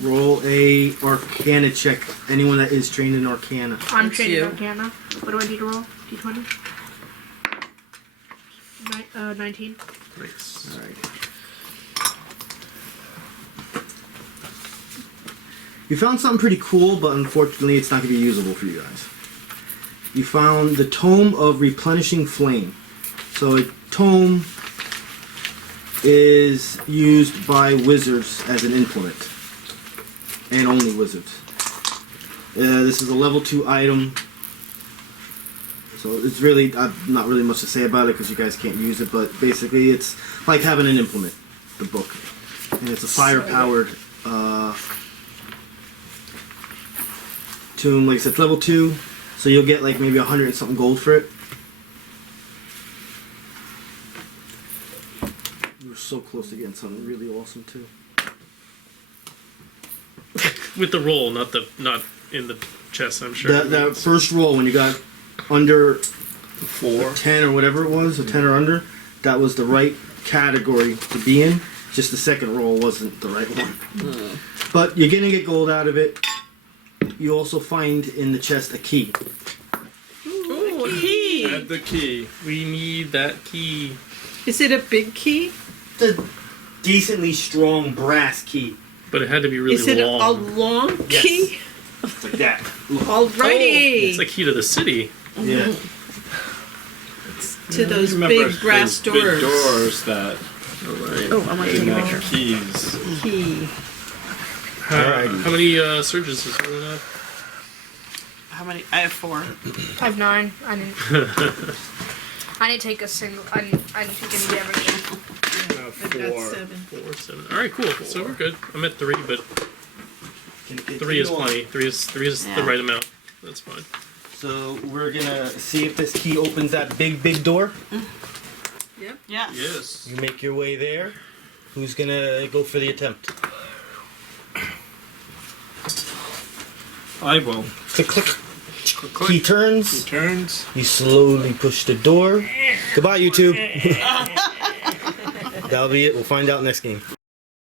Roll a Arcana check. Anyone that is trained in Arcana. I'm That's trained you. in Arcana. What do I need to roll? D20? 19. Nice. Alright. You found something pretty cool, but unfortunately it's not going to be usable for you guys. You found the Tome of Replenishing Flame. So a tome is used by wizards as an implement. And only wizards. This is a level 2 item. So it's really, not really much to say about it because you guys can't use it, but basically it's like having an implement, the book. And it's a fire-powered tomb. Like I said, it's level 2, so you'll get like maybe 100 and something gold for it. You were so close to getting something really awesome too. With the roll, not in the chest, I'm sure. That first roll when you got under 4. 10 or whatever it was, a 10 or under, that was the right category to be in. Just the second roll wasn't the right one. But you're gonna get gold out of it. You also find in the chest a key. Ooh, a key! Add the key. We need that key. Is it a big key? It's a decently strong brass key. but it had to be really Is it a long. long Yes. key? It's like that. Alrighty. It's the key to the city. Yeah. To those Remember big brass those big doors. doors that Oh, I want to take didn't a have picture. keys. Key. How many surges does everyone have? How many? I have 4. I have 9. I didn't take a single. I didn't take any damage. I've got 7. 4, 7. All right, cool. So we're good. I'm at 3, but 3 is plenty. 3 is the Yeah. right amount. That's fine. So we're gonna see if this key opens that big door. Yep. Yeah. Yes. You make your way there. Who's gonna go for the attempt? I will. Click, click. Click, Key click. He turns. turns. You slowly push the door. Goodbye, YouTube. That'll be it. We'll find out next game.